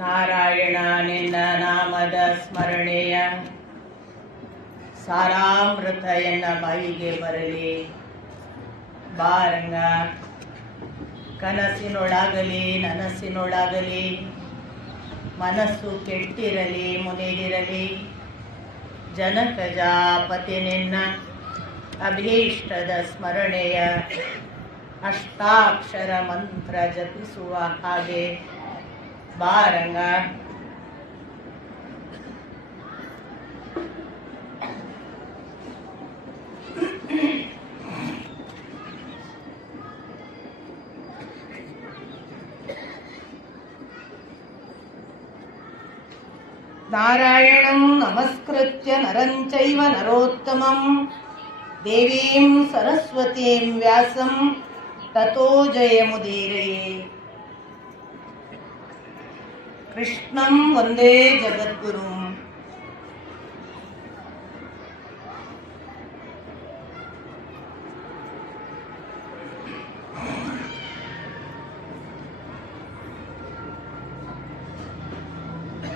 ನಾರಾಯಣ ನಿನ್ನ ನಾಮದ ಸ್ಮರಣೆಯ ಸಾರಾಮೃತ ಎನ್ನ ಬಾಯಿಗೆ ಬರಲಿ. ಬಾರಂಗ ಕನಸಿನೊಳಗಲಿ ನನಸಿನೊಳಗಲಿ ಮನಸ್ಸು ಕೆಟ್ಟಿರಲಿ ಮುನಿದಿರಲಿ. ಜನಕಜಾಪತಿ ನಿನ್ನ ಅಭೀಷ್ಟದ ಸ್ಮರಣೆಯ ಅಷ್ಟಾಕ್ಷರ ಮಂತ್ರ ಜಪಿಸುವ ಹಾಗೆ ಬಾರಂಗ. ನಾರಾಯಣಂ ನಮಸ್ಕೃತ್ಯ ನರಂ ಚೈವ ನರೋತ್ತಮಂ ದೇವೀಂ ಸರಸ್ವತೀಂ ವ್ಯಾಸಂ ತತೋ ಜಯಮುದೀರಯೇ. ಕೃಷ್ಣಂ ವಂದೇ ಜಗದ್ಗುರುಂ.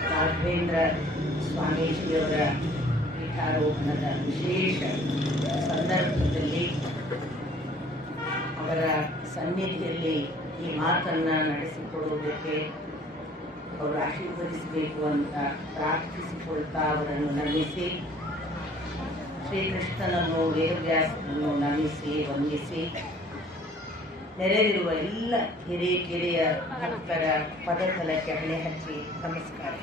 ರಾಘವೇಂದ್ರ ಸ್ವಾಮೀಜಿಯವರ ಪೀಠಾರೋಹಣದ ವಿಶೇಷ ಸಂದರ್ಭದಲ್ಲಿ ಅವರ ಸನ್ನಿಧಿಯಲ್ಲಿ ಈ ಮಾತನ್ನು ನಡೆಸಿಕೊಡುವುದಕ್ಕೆ ಅವರು ಆಶೀರ್ವದಿಸಬೇಕು ಅಂತ ಪ್ರಾರ್ಥಿಸಿಕೊಳ್ತಾ ಅವರನ್ನು ನಮಿಸಿ, ಶ್ರೀಕೃಷ್ಣನನ್ನು ವೇದವ್ಯಾಸನನ್ನು ನಮಿಸಿ ವಂದಿಸಿ, ನೆರೆದಿರುವ ಎಲ್ಲ ಹಿರಿಯ ಭಕ್ತರ ಪದತಲಕ್ಕೆ ಹಣೆ ಹಚ್ಚಿ ನಮಸ್ಕಾರ.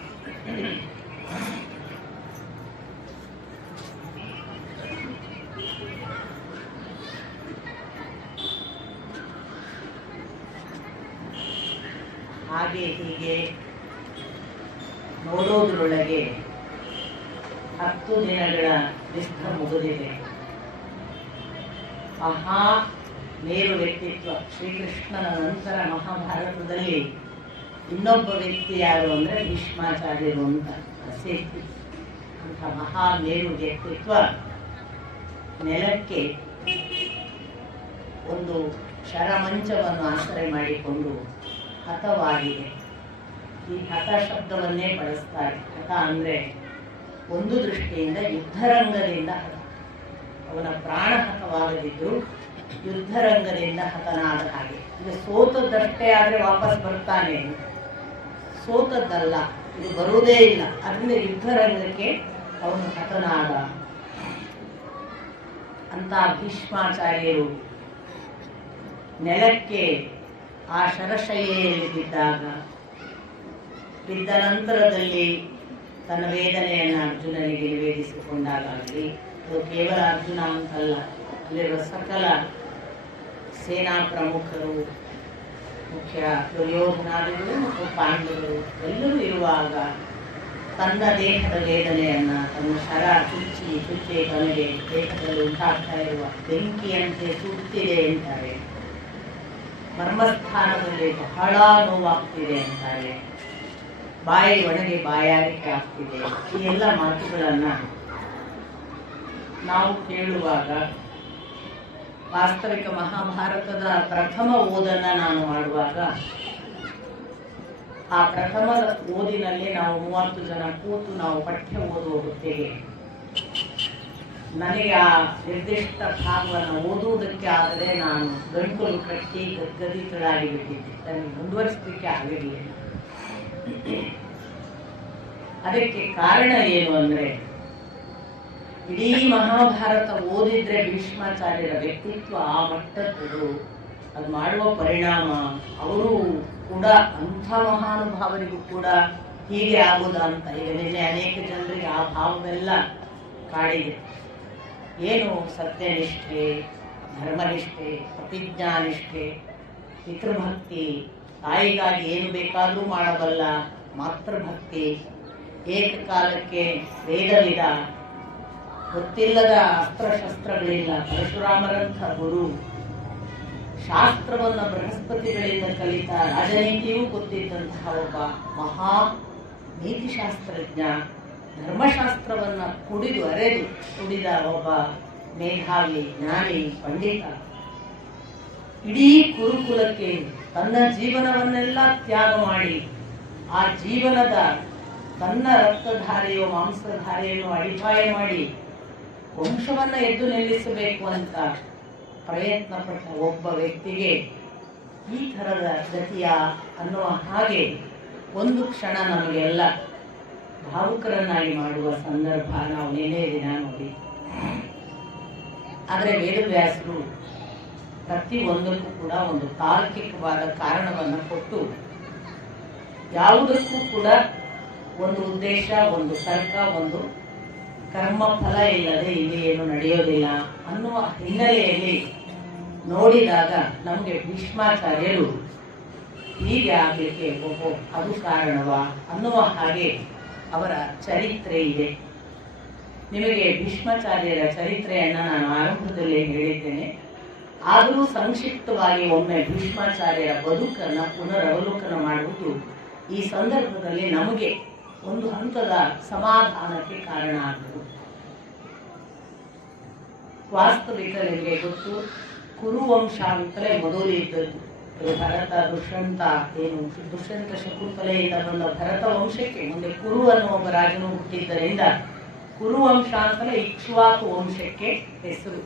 ಹಾಗೆ ಹೀಗೆ ನೋಡೋದ್ರೊಳಗೆ 10 ದಿನಗಳ ಯುದ್ಧ ಮುಗಿದಿದೆ. ಮಹಾ ಮೇರು ವ್ಯಕ್ತಿತ್ವ ಶ್ರೀಕೃಷ್ಣನ ನಂತರ ಮಹಾಭಾರತದಲ್ಲಿ ಇನ್ನೊಬ್ಬ ವ್ಯಕ್ತಿ ಯಾರು ಅಂದರೆ ಭೀಷ್ಮಾಚಾರ್ಯರು ಅಂತ ಪ್ರಸಿದ್ಧಿ. ಅಂಥ ಮಹಾ ಮೇರು ವ್ಯಕ್ತಿತ್ವ ನೆಲಕ್ಕೆ ಒಂದು ಶರಮಂಚವನ್ನು ಆಶ್ರಯ ಮಾಡಿಕೊಂಡು ಹತವಾಗಿದೆ. ಈ ಹತ ಶಬ್ದವನ್ನೇ ಬಳಸ್ತಾರೆ. ಹತ ಅಂದರೆ ಒಂದು ದೃಷ್ಟಿಯಿಂದ ಯುದ್ಧರಂಗದಿಂದ ಅವನ ಪ್ರಾಣ ಹತವಾಗದಿದ್ದು ಯುದ್ಧರಂಗದಿಂದ ಹತನಾದ ಹಾಗೆ. ಇದು ಸೋತದ್ದಷ್ಟೇ ಆದರೆ ವಾಪಸ್ ಬರ್ತಾನೆ, ಸೋತದ್ದಲ್ಲ, ಇದು ಬರುವುದೇ ಇಲ್ಲ. ಅದರಿಂದ ಯುದ್ಧರಂಗಕ್ಕೆ ಅವನು ಹತನಾದ ಅಂತ ಭೀಷ್ಮಾಚಾರ್ಯರು ನೆಲಕ್ಕೆ ಆ ಶರಶಯ್ಯೆಯಲ್ಲಿ ಬಿದ್ದ ನಂತರದಲ್ಲಿ ತನ್ನ ವೇದನೆಯನ್ನು ಅರ್ಜುನನಿಗೆ ನಿವೇದಿಸಿಕೊಂಡಾಗಲಿ, ಅದು ಕೇವಲ ಅರ್ಜುನ ಅಂತಲ್ಲ, ಅಲ್ಲಿರುವ ಸಕಲ ಸೇನಾ ಪ್ರಮುಖರು, ಮುಖ್ಯ ದುರ್ಯೋಧನಾದಿಗಳು ಮತ್ತು ಪಾಂಡವರು ಎಲ್ಲರೂ ಇರುವಾಗ ತನ್ನ ದೇಹದ ವೇದನೆಯನ್ನು ತನ್ನ ಶರ ಚುಚ್ಚಿ ತನಗೆ ದೇಹದಲ್ಲಿ ಉಂಟಾಗ್ತಾ ಇರುವ ಬೆಂಕಿಯಂತೆ ಸುತ್ತಿದೆ ಅಂತಾರೆ. ಮರ್ಮಸ್ಥಾನದಲ್ಲಿ ಬಹಳ ನೋವಾಗ್ತಿದೆ ಅಂತಾರೆ. ಬಾಯಿ ಒಣಗಿ ಬಾಯಾರಿಕೆ ಆಗ್ತಿದೆ. ಈ ಎಲ್ಲ ಮಾತುಗಳನ್ನು ನಾವು ಕೇಳುವಾಗ ವಾಸ್ತವಿಕ ಮಹಾಭಾರತದ ಪ್ರಥಮ ಓದನ್ನು ನಾನು ಮಾಡುವಾಗ ಆ ಪ್ರಥಮ ಓದಿನಲ್ಲಿ ನಾವು 30 ಜನ ಕೂತು ನಾವು ಪಠ್ಯ ಓದುವ ಹೊತ್ತಿಗೆ ನನಗೆ ಆ ನಿರ್ದಿಷ್ಟ ಭಾಗವನ್ನು ಓದುವುದಕ್ಕೆ ಆಗದೆ ನಾನು ಗಂಟಲು ಕಟ್ಟಿ ಗದ್ಗದಿತಳಾಗಿ ಬಿಟ್ಟಿದ್ದೆ. ನನಗೆ ಮುಂದುವರಿಸಲಿಕ್ಕೆ ಆಗಿರಲಿಲ್ಲ. ಅದಕ್ಕೆ ಕಾರಣ ಏನು ಅಂದರೆ, ಇಡೀ ಮಹಾಭಾರತ ಓದಿದ್ರೆ ಭೀಷ್ಮಾಚಾರ್ಯರ ವ್ಯಕ್ತಿತ್ವ ಆ ಮಟ್ಟದ್ದು. ಅದು ಮಾಡುವ ಪರಿಣಾಮ ಅವರು ಕೂಡ ಅಂಥ ಮಹಾನುಭಾವರಿಗೂ ಕೂಡ ಹೀಗೆ ಆಗುವುದ ಅಂತ ಈಗ ನಿನ್ನೆ ಅನೇಕ ಜನರಿಗೆ ಆ ಭಾವವೆಲ್ಲ ಕಾಡಿದೆ. ಏನು ಸತ್ಯನಿಷ್ಠೆ, ಧರ್ಮನಿಷ್ಠೆ, ಪ್ರತಿಜ್ಞಾನಿಷ್ಠೆ, ಪಿತೃಭಕ್ತಿ, ತಾಯಿಗಾಗಿ ಏನು ಬೇಕಾದರೂ ಮಾಡಬಲ್ಲ ಮಾತೃಭಕ್ತಿ, ಏಕಕಾಲಕ್ಕೆ ವೇದವಿದ, ಗೊತ್ತಿಲ್ಲದ ಅಸ್ತ್ರಶಸ್ತ್ರಗಳಿಲ್ಲ ಪರಶುರಾಮರಂಥ ಗುರು, ಶಾಸ್ತ್ರವನ್ನು ಬೃಹಸ್ಪತಿಗಳಿಂದ ಕಲಿತ ರಾಜನೀತಿಯೂ ಗೊತ್ತಿದ್ದಂತಹ ಒಬ್ಬ ಮಹಾ ನೀತಿಶಾಸ್ತ್ರಜ್ಞ, ಧರ್ಮಶಾಸ್ತ್ರವನ್ನು ಕುಡಿದ ಒಬ್ಬ ಮೇಧಾವಿ, ಜ್ಞಾನಿ, ಪಂಡಿತ, ಇಡೀ ಕುರುಕುಲಕ್ಕೆ ತನ್ನ ಜೀವನವನ್ನೆಲ್ಲ ತ್ಯಾಗ ಮಾಡಿ ಆ ಜೀವನದ ತನ್ನ ರಕ್ತಧಾರೆಯೋ ಮಾಂಸಧಾರೆಯನ್ನು ಅಡಿಪಾಯ ಮಾಡಿ ವಂಶವನ್ನ ಎದ್ದು ನಿಲ್ಲಿಸಬೇಕು ಅಂತ ಪ್ರಯತ್ನ ಪಟ್ಟ ಒಬ್ಬ ವ್ಯಕ್ತಿಗೆ ಈ ಥರದ ಗತಿಯ ಅನ್ನುವ ಹಾಗೆ ಒಂದು ಕ್ಷಣ ನಮಗೆಲ್ಲ ಭಾವುಕರನ್ನಾಗಿ ಮಾಡುವ ಸಂದರ್ಭ ನಾವು ನೆನೆ ದಿನ ನೋಡಿ. ಆದರೆ ವೇದವ್ಯಾಸರು ಪ್ರತಿಯೊಂದಕ್ಕೂ ಕೂಡ ಒಂದು ತಾರ್ಕಿಕವಾದ ಕಾರಣವನ್ನು ಕೊಟ್ಟು ಯಾವುದಕ್ಕೂ ಕೂಡ ಒಂದು ಉದ್ದೇಶ, ಒಂದು ತರ್ಕ, ಒಂದು ಕರ್ಮ ಫಲ ಇಲ್ಲದೆ ಇಲ್ಲಿ ಏನು ನಡೆಯೋದಿಲ್ಲ ಅನ್ನುವ ಹಿನ್ನೆಲೆಯಲ್ಲಿ ನೋಡಿದಾಗ ನಮಗೆ ಭೀಷ್ಮಾಚಾರ್ಯರು ಹೀಗೆ ಆಗಲಿಕ್ಕೆ ಅದು ಕಾರಣವಾ ಅನ್ನುವ ಹಾಗೆ ಅವರ ಚರಿತ್ರೆ ಇದೆ. ನಿಮಗೆ ಭೀಷ್ಮಾಚಾರ್ಯರ ಚರಿತ್ರೆಯನ್ನು ನಾನು ಆರಂಭದಲ್ಲೇ ಹೇಳಿದ್ದೇನೆ. ಆದರೂ ಸಂಕ್ಷಿಪ್ತವಾಗಿ ಒಮ್ಮೆ ಭೀಷ್ಮಾಚಾರ್ಯರ ಬದುಕನ್ನು ಪುನರವಲೋಕನ ಮಾಡುವುದು ಈ ಸಂದರ್ಭದಲ್ಲಿ ನಮಗೆ ಒಂದು ಹಂತದ ಸಮಾಧಾನಕ್ಕೆ ಕಾರಣ ಆಗುವುದು. ವಾಸ್ತವಿಕ ನಿಮಗೆ ಗೊತ್ತು, ಕುರುವಂಶ ಅಂತಲೇ ಮೊದಲು ಇದ್ದದ್ದು. ಭರತ ದುಷ್ಯಂತ ಏನು ದುಷ್ಯಂತ ಶಕುಂತಲೆಯಿಂದ ಬಂದ ಭರತ ವಂಶಕ್ಕೆ ಮುಂದೆ ಕುರು ಅನ್ನುವ ಒಬ್ಬ ರಾಜನು ಹುಟ್ಟಿದ್ದರಿಂದ ಕುರುವಂಶ ಅಂತಲೇ ಇಕ್ಷ್ವಾಕು ವಂಶಕ್ಕೆ ಹೆಸರು.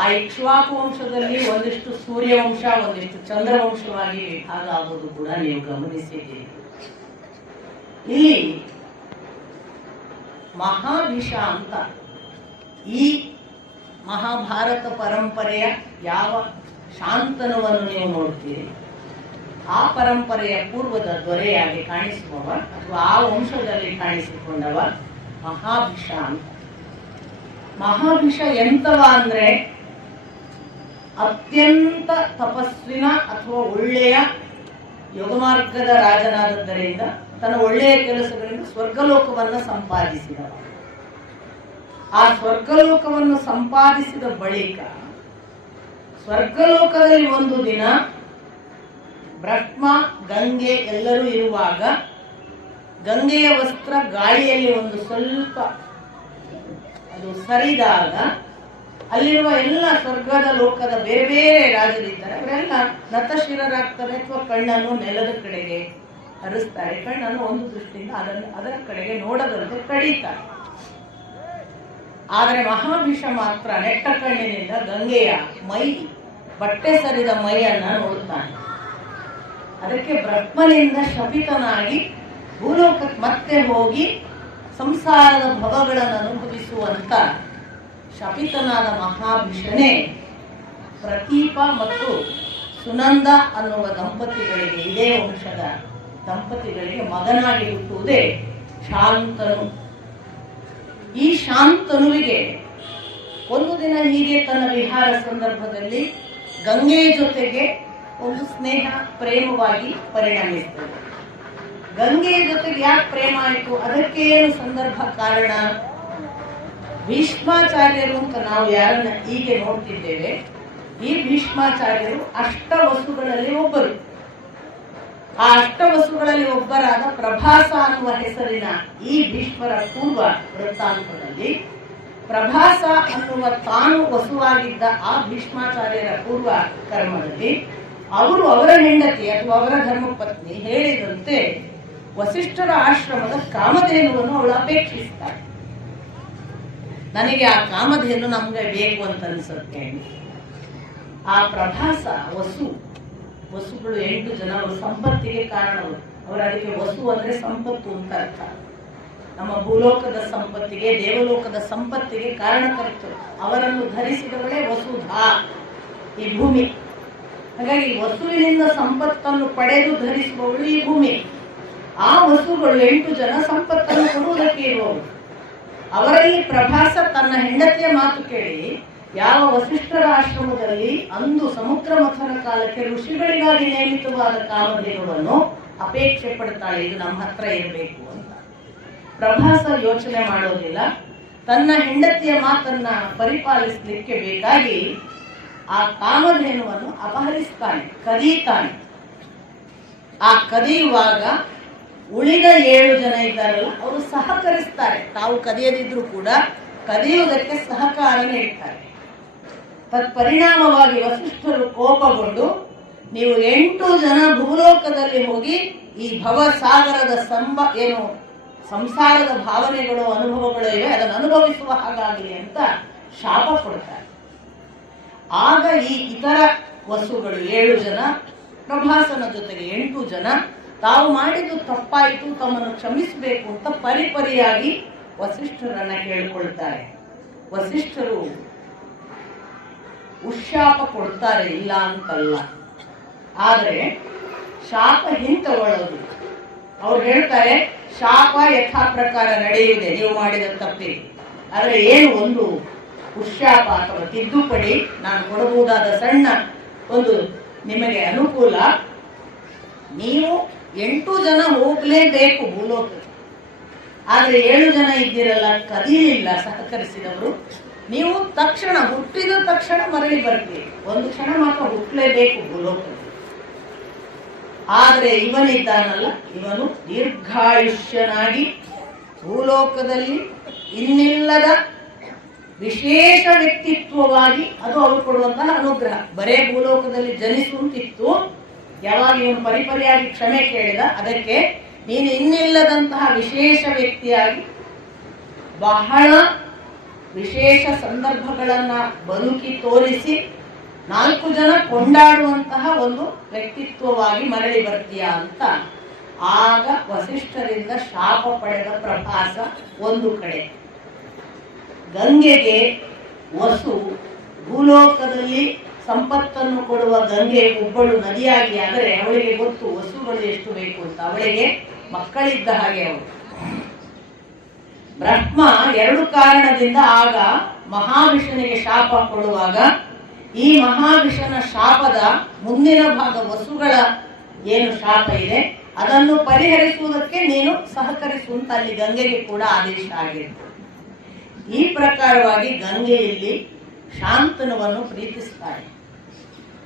ಆ ಇಕ್ಷ್ವಾಕು ವಂಶದಲ್ಲಿ ಒಂದಿಷ್ಟು ಸೂರ್ಯವಂಶ, ಒಂದಿಷ್ಟು ಚಂದ್ರವಂಶವಾಗಿ ವಿಭಾಗ ಆಗುವುದು ಕೂಡ ನೀವು ಗಮನಿಸಿದ್ದೀರಿ. ಇಲ್ಲಿ ಮಹಾಭೀಷ ಅಂತ ಈ ಮಹಾಭಾರತ ಪರಂಪರೆಯ ಯಾವ ಶಾಂತನುವನ್ನು ನೀವು ನೋಡ್ತೀರಿ, ಆ ಪರಂಪರೆಯ ಪೂರ್ವದ ದೊರೆಯಾಗಿ ಕಾಣಿಸುವವ ಅಥವಾ ಆ ವಂಶದಲ್ಲಿ ಕಾಣಿಸಿಕೊಂಡವ ಮಹಾಭೀಷ ಅಂತ. ಮಹಾಭೀಷ ಎಂತವ ಅಂದ್ರೆ ಅತ್ಯಂತ ತಪಸ್ವಿನ ಅಥವಾ ಒಳ್ಳೆಯ ಯೋಗಮಾರ್ಗದ ರಾಜನಾದದ್ದರಿಂದ ತನ್ನ ಒಳ್ಳೆಯ ಕೆಲಸಗಳಿಂದ ಸ್ವರ್ಗಲೋಕವನ್ನು ಸಂಪಾದಿಸಿದವ. ಆ ಸ್ವರ್ಗಲೋಕವನ್ನು ಸಂಪಾದಿಸಿದ ಬಳಿಕ ಸ್ವರ್ಗಲೋಕದಲ್ಲಿ ಒಂದು ದಿನ ಬ್ರಹ್ಮ, ಗಂಗೆ ಎಲ್ಲರೂ ಇರುವಾಗ ಗಂಗೆಯ ವಸ್ತ್ರ ಗಾಳಿಯಲ್ಲಿ ಒಂದು ಸ್ವಲ್ಪ ಅದು ಸರಿದಾಗ ಅಲ್ಲಿರುವ ಎಲ್ಲ ಸ್ವರ್ಗದ ಲೋಕದ ಬೇರೆ ಬೇರೆ ರಾಜರಿದ್ದಾರೆ. ಅವರೆಲ್ಲ ನತಶಿರರಾಗ್ತಾರೆ ಅಥವಾ ಕಣ್ಣನ್ನು ನೆಲದ ಕಡೆಗೆ ಹರಿಸ್ತಾರೆ. ಕಣ್ಣನ್ನು ಒಂದು ದೃಷ್ಟಿಯಿಂದ ಅದರ ಕಡೆಗೆ ನೋಡದಂತೆ ಕಡಿತಾರೆ. ಆದರೆ ಮಹಾಭೀಷ ಮಾತ್ರ ನೆಟ್ಟ ಕಣ್ಣಿನಿಂದ ಗಂಗೆಯ ಮೈ, ಬಟ್ಟೆ ಸರಿದ ಮೈಯನ್ನ ನೋಡುತ್ತಾನೆ. ಅದಕ್ಕೆ ಬ್ರಹ್ಮನಿಂದ ಶಪಿತನಾಗಿ ಭೂಲೋಕಕ್ಕೆ ಮತ್ತೆ ಹೋಗಿ ಸಂಸಾರದ ಭವಗಳನ್ನು ಅನುಭವಿಸುವಂತ ಶಪಿತನಾದ ಮಹಾಭೀಷನೇ ಪ್ರತೀಪ ಮತ್ತು ಸುನಂದ ಅನ್ನುವ ದಂಪತಿಗಳಿಗೆ, ಇದೇ ವಂಶದ ದಂಪತಿಗಳಿಗೆ ಮಗನಾಗಿ ಹುಟ್ಟುವುದೇ ಶಾಂತನು. ಈ ಶಾಂತನುವಿಗೆ ಒಂದು ದಿನ ಹೀಗೆ ತನ್ನ ವಿಹಾರ ಸಂದರ್ಭದಲ್ಲಿ ಗಂಗೆಯ ಜೊತೆಗೆ ಒಂದು ಸ್ನೇಹ ಪ್ರೇಮವಾಗಿ ಪರಿಣಮಿಸ್ತದೆ. ಗಂಗೆಯ ಜೊತೆಗೆ ಯಾಕೆ ಪ್ರೇಮ ಆಯಿತು, ಅದಕ್ಕೆ ಏನು ಸಂದರ್ಭ ಕಾರಣ? ಭೀಷ್ಮಾಚಾರ್ಯರು ಅಂತ ನಾವು ಯಾರನ್ನ ಹೀಗೆ ನೋಡ್ತಿದ್ದೇವೆ, ಈ ಭೀಷ್ಮಾಚಾರ್ಯರು ಅಷ್ಟವಸುಗಳಲ್ಲಿ ಒಬ್ಬರು. ಆ ಅಷ್ಟವಸುಗಳಲ್ಲಿ ಒಬ್ಬರಾದ ಪ್ರಭಾಸ ಅನ್ನುವ ಹೆಸರಿನ ಈ ಭೀಷ್ಮರ ಪೂರ್ವ ವೃತ್ತಾಂತದಲ್ಲಿ ಪ್ರಭಾಸ ಅನ್ನುವ ತಾನು ವಸುವಾಗಿದ್ದ ಆ ಭೀಷ್ಮಾಚಾರ್ಯರ ಪೂರ್ವ ಕರ್ಮದಲ್ಲಿ ಅವರು ಅವರ ಹೆಂಡತಿ ಅಥವಾ ಅವರ ಧರ್ಮಪತ್ನಿ ಹೇಳಿದಂತೆ ವಸಿಷ್ಠರ ಆಶ್ರಮದ ಕಾಮಧೇನುವನ್ನು ಅವಳು ಅಪೇಕ್ಷಿಸ್ತಾಳೆ. ನನಗೆ ಆ ಕಾಮಧೇನು ನಮ್ಗೆ ಬೇಕು ಅಂತ ಅನ್ಸುತ್ತೆ. ಆ ಪ್ರಭಾಸ ವಸುಗಳು 8 ಜನ, ಅವರು ಸಂಪತ್ತಿಗೆ ಕಾರಣರು. ಅವರು ಅದಕ್ಕೆ ವಸು ಅಂದ್ರೆ ಸಂಪತ್ತು ಅಂತ ಅರ್ಥ. ನಮ್ಮ ಭೂಲೋಕದ ಸಂಪತ್ತಿಗೆ, ದೇವಲೋಕದ ಸಂಪತ್ತಿಗೆ ಕಾರಣಕರ್ತರು. ಅವರನ್ನು ಧರಿಸಿದವಳೇ ವಸುಧಾ, ಈ ಭೂಮಿ. ಹಾಗಾಗಿ ವಸುವಿನಿಂದ ಸಂಪತ್ತನ್ನು ಪಡೆದು ಧರಿಸುವವಳು ಈ ಭೂಮಿ. ಆ ವಸುಗಳು 8 ಜನ ಸಂಪತ್ತನ್ನು ಕೊಡುವುದಕ್ಕೆ ಇರುವವರು. ಅವರಲ್ಲಿ ಪ್ರಭಾಸ ತನ್ನ ಹೆಂಡತಿಯ ಮಾತು ಕೇಳಿ ಯಾವ ವಸಿಷ್ಠರ ಆಶ್ರಮದಲ್ಲಿ ಅಂದು ಸಮುದ್ರ ಮಥನ ಕಾಲಕ್ಕೆ ಋಷಿಗಳಿಗಾಗಿ ನೇಮಿತವಾದ ಕಾಮಧೇನುವನ್ನು ಅಪೇಕ್ಷೆ ಪಡ್ತಾಳೆ, ಇದು ನಮ್ಮ ಹತ್ರ ಇರಬೇಕು ಅಂತ. ಪ್ರಭಾಸ ಯೋಚನೆ ಮಾಡೋದಿಲ್ಲ, ತನ್ನ ಹೆಂಡತಿಯ ಮಾತನ್ನ ಪರಿಪಾಲಿಸಲಿಕ್ಕೆ ಬೇಕಾಗಿ ಆ ಕಾಮಧೇನುವನ್ನು ಅಪಹರಿಸ್ತಾನೆ, ಕದೀತಾನೆ. ಆ ಕದಿಯುವಾಗ ಉಳಿದ 7 ಜನ ಇದ್ದಾರಲ್ಲ, ಅವರು ಸಹಕರಿಸ್ತಾರೆ. ತಾವು ಕದಿಯದಿದ್ರು ಕೂಡ ಕದಿಯುವುದಕ್ಕೆ ಸಹಕಾರ ನೀಡ್ತಾರೆ. ತತ್ಪರಿಣಾಮವಾಗಿ ವಸಿಷ್ಠರು ಕೋಪಗೊಂಡು ನೀವು 8 ಜನ ಭೂಲೋಕದಲ್ಲಿ ಹೋಗಿ ಈ ಭವಸಾಗರದ ಸಂಸಾರದ ಭಾವನೆಗಳು ಅನುಭವಗಳು ಇವೆ, ಅದನ್ನು ಅನುಭವಿಸುವ ಹಾಗಾಗಲಿ ಅಂತ ಶಾಪ ಕೊಡ್ತಾರೆ. ಆಗ ಈ ಇತರ ವಸುಗಳು 7 ಜನ ಪ್ರಭಾಸನ ಜೊತೆಗೆ 8 ಜನ ತಾವು ಮಾಡಿದ್ದು ತಪ್ಪಾಯಿತು, ತಮ್ಮನ್ನು ಕ್ಷಮಿಸಬೇಕು ಅಂತ ಪರಿಪರಿಯಾಗಿ ವಸಿಷ್ಠರನ್ನ ಕೇಳಿಕೊಳ್ತಾರೆ. ವಸಿಷ್ಠರು ಉಶಾಪ ಕೊಡ್ತಾರೆ, ಇಲ್ಲ ಅಂತಲ್ಲ, ಆದರೆ ಶಾಪ ಹಿಂತಗೊಳ್ಳೋದು. ಅವ್ರು ಹೇಳ್ತಾರೆ ಶಾಪ ಯಥಾ ಪ್ರಕಾರ ನಡೆಯುವುದೇ ನೀವು ಮಾಡಿದ ತಪ್ಪಿಗೆ, ಆದರೆ ಏನು ಒಂದು ಉಶಾಪ ಅಥವಾ ತಿದ್ದುಪಡಿ ನಾನು ಕೊಡಬಹುದಾದ ಸಣ್ಣ ಒಂದು ನಿಮಗೆ ಅನುಕೂಲ, ನೀವು 8 ಜನ ಹೋಗಲೇಬೇಕು ಭೂಲೋಕಕ್ಕೆ, ಆದರೆ 7 ಜನ ಇದ್ದೀರಲ್ಲ, ಕದೀಲಿಲ್ಲ ಸಹಕರಿಸಿದವರು, ನೀವು ತಕ್ಷಣ ಹುಟ್ಟಿದ ತಕ್ಷಣ ಮರಳಿ ಬರ್ತೀವಿ, ಒಂದು ಕ್ಷಣ ಮಾತ್ರ ಹುಟ್ಟಲೇಬೇಕು ಭೂಲೋಕಕ್ಕೆ. ಆದರೆ ಇವನಿದ್ದಾನಲ್ಲ, ಇವನು ದೀರ್ಘಾಯುಷ್ಯನಾಗಿ ಭೂಲೋಕದಲ್ಲಿ ಇನ್ನಿಲ್ಲದ ವಿಶೇಷ ವ್ಯಕ್ತಿತ್ವವಾಗಿ, ಅದು ಅವರು ಕೊಡುವಂತಹ ಅನುಗ್ರಹ. ಬರೇ ಭೂಲೋಕದಲ್ಲಿ ಜನಿಸುವಂತಿತ್ತು, ಯಾವಾಗ ಇವನು ಪರಿಪರಿಯಾಗಿ ಕ್ಷಮೆ ಕೇಳಿದ, ಅದಕ್ಕೆ ನೀನು ಇನ್ನಿಲ್ಲದಂತಹ ವಿಶೇಷ ವ್ಯಕ್ತಿಯಾಗಿ ಬಹಳ ವಿಶೇಷ ಸಂದರ್ಭಗಳನ್ನ ಬದುಕಿ ತೋರಿಸಿ 4 ಜನ ಕೊಂಡಾಡುವಂತಹ ಒಂದು ವ್ಯಕ್ತಿತ್ವವಾಗಿ ಮರಳಿ ಬರ್ತೀಯ ಅಂತ ಆಗ ವಸಿಷ್ಠರಿಂದ ಶಾಪ ಪಡೆದ ಪ್ರಭಾಸ ಒಂದು ಕಡೆ. ಗಂಗೆಗೆ ವಸು ಭೂಲೋಕದಲ್ಲಿ ಸಂಪತ್ತನ್ನು ಕೊಡುವ ಗಂಗೆ ಒಬ್ಬಳು ನದಿಯಾಗಿ, ಆದರೆ ಅವಳಿಗೆ ಗೊತ್ತು ವಸುಗಳು ಎಷ್ಟು ಬೇಕು ಅಂತ, ಅವಳಿಗೆ ಮಕ್ಕಳಿದ್ದ ಹಾಗೆ ಅವಳು. ಬ್ರಹ್ಮ 2 ಕಾರಣದಿಂದ ಆಗ ಮಹಾವಿಷ್ಣುವಿಗೆ ಶಾಪ ಕೊಡುವಾಗ, ಈ ಮಹಾವಿಷ್ಣುನ ಶಾಪದ ಮುಂದಿನ ಭಾಗ ವಸುಗಳ ಏನು ಶಾಪ ಇದೆ ಅದನ್ನು ಪರಿಹರಿಸುವುದಕ್ಕೆ ನೀನು ಸಹಕರಿಸುವಂತ ಅಲ್ಲಿ ಗಂಗೆಗೆ ಕೂಡ ಆದೇಶ ಆಗಿತ್ತು. ಈ ಪ್ರಕಾರವಾಗಿ ಗಂಗೆಯಲ್ಲಿ ಶಾಂತನುವನ್ನು ಪ್ರೀತಿಸ್ತಾಳೆ.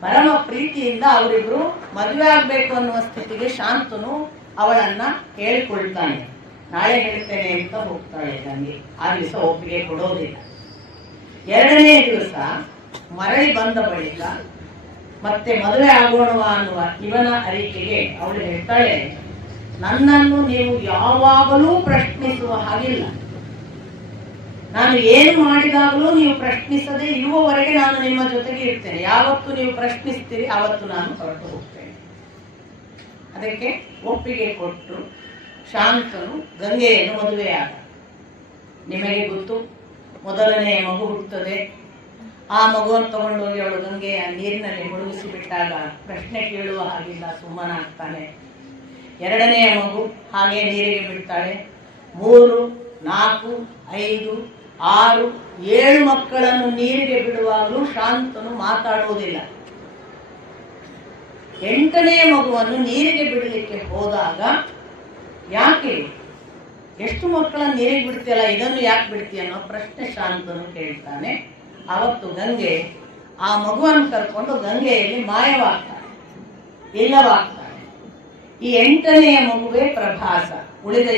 ಪರಮ ಪ್ರೀತಿಯಿಂದ ಅವರಿಬ್ರು ಮದುವೆ ಆಗ್ಬೇಕು ಅನ್ನುವ ಸ್ಥಿತಿಗೆ ಶಾಂತನು ಅವಳನ್ನ ಹೇಳಿಕೊಳ್ತಾನೆ. ನಾಳೆ ಹೇಳ್ತೇನೆ ಅಂತ ಹೋಗ್ತಾಳೆ ಗಂಗೆ. ಆ ದಿವಸ ಒಪ್ಪಿಗೆ ಕೊಡೋದಿಲ್ಲ. 2ನೇ ದಿವಸ ಮರಳಿ ಬಂದ ಬಳಿಕ ಮತ್ತೆ ಮದುವೆ ಆಗೋಣವ ಅನ್ನುವ ಇವನ ಅರಿಕೆಗೆ ಅವಳು ಹೇಳ್ತಾಳೆ, ನನ್ನನ್ನು ನೀವು ಯಾವಾಗಲೂ ಪ್ರಶ್ನಿಸುವ ಹಾಗಿಲ್ಲ, ನಾನು ಏನು ಮಾಡಿದಾಗಲೂ ನೀವು ಪ್ರಶ್ನಿಸದೆ ಇರುವವರೆಗೆ ನಾನು ನಿಮ್ಮ ಜೊತೆಗೆ ಇರ್ತೇನೆ, ಯಾವತ್ತು ನೀವು ಪ್ರಶ್ನಿಸ್ತೀರಿ ಆವತ್ತು ನಾನು ಹೊರಟು ಹೋಗ್ತೇನೆ. ಅದಕ್ಕೆ ಒಪ್ಪಿಗೆ ಕೊಟ್ಟು ಶಾಂತನು ಗಂಗೆಯನ್ನು ಮದುವೆಯಾದ. ನಿಮಗೆ ಗೊತ್ತು, ಮೊದಲನೆಯ ಮಗು ಹುಟ್ಟುತ್ತದೆ. ಆ ಮಗುವನ್ನು ತಗೊಂಡೋಗಿ ಅವಳು ಗಂಗೆಯ ನೀರಿನಲ್ಲಿ ಮುಳುಗಿಸಿ ಬಿಟ್ಟಾಗ ಪ್ರಶ್ನೆ ಕೇಳುವ ಹಾಗಿಲ್ಲ, ಸುಮ್ಮನಾಗ್ತಾನೆ. 2ನೆಯ ಮಗು ಹಾಗೆ ನೀರಿಗೆ ಬಿಡ್ತಾಳೆ. 3, 4, 5, 6, 7 ಮಕ್ಕಳನ್ನು ನೀರಿಗೆ ಬಿಡುವಾಗಲೂ ಶಾಂತನು ಮಾತಾಡುವುದಿಲ್ಲ. 8ನೇ ಮಗುವನ್ನು ನೀರಿಗೆ ಬಿಡಲಿಕ್ಕೆ ಹೋದಾಗ, ಯಾಕೆ ಎಷ್ಟು ಮಕ್ಕಳನ್ನು ನೀರಿಗೆ ಬಿಡ್ತೀಯಲ್ಲ, ಇದನ್ನು ಯಾಕೆ ಬಿಡ್ತೀಯ ಅನ್ನೋ ಪ್ರಶ್ನೆ ಶಾಂತನು ಕೇಳ್ತಾನೆ. ಅವತ್ತು ಗಂಗೆ ಆ ಮಗುವನ್ನು ಕರ್ಕೊಂಡು ಗಂಗೆಯಲ್ಲಿ ಮಾಯವಾಗ್ತಾನೆ, ಇಲ್ಲವಾಗ್ತಾನೆ. ಈ 8ನೆಯ ಮಗುವೇ ಪ್ರಭಾಸ. ಉಳಿದ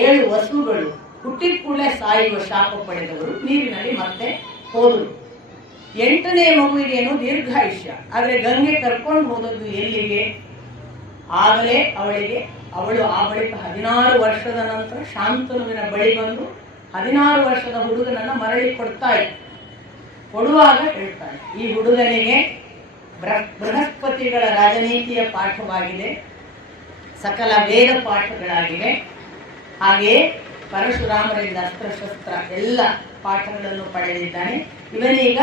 7 ವಸುಗಳು ಹುಟ್ಟಿದ ಕೂಡಲೇ ಸಾಯುವ ಶಾಪ ಪಡೆದವರು ನೀರಿನಲ್ಲಿ ಮತ್ತೆ ಹೋದರು. 8ನೇ ಮಗುವಿಗೇನು ದೀರ್ಘಾಯುಷ್ಯ, ಆದರೆ ಗಂಗೆ ಕರ್ಕೊಂಡು ಹೋದದ್ದು ಎಲ್ಲಿಗೆ? ಆಗಲೇ ಅವಳು ಆ ಬಳಿಕ 16 ವರ್ಷದ ನಂತರ ಶಾಂತನುವಿನ ಬಳಿ ಬಂದು 16 ವರ್ಷದ ಹುಡುಗನನ್ನ ಮರಳಿ ಕೊಡುವಾಗ ಹೇಳ್ತಾಳೆ, ಈ ಹುಡುಗನಿಗೆ ಬೃಹಸ್ಪತಿಗಳ ರಾಜನೀತಿಯ ಪಾಠವಾಗಿದೆ, ಸಕಲ ವೇದ ಪಾಠಗಳಾಗಿವೆ, ಹಾಗೆಯೇ ಪರಶುರಾಮರಿಂದ ಅಸ್ತ್ರಶಸ್ತ್ರ ಎಲ್ಲ ಪಾಠಗಳನ್ನು ಪಡೆದಿದ್ದಾನೆ. ಇವನೀಗ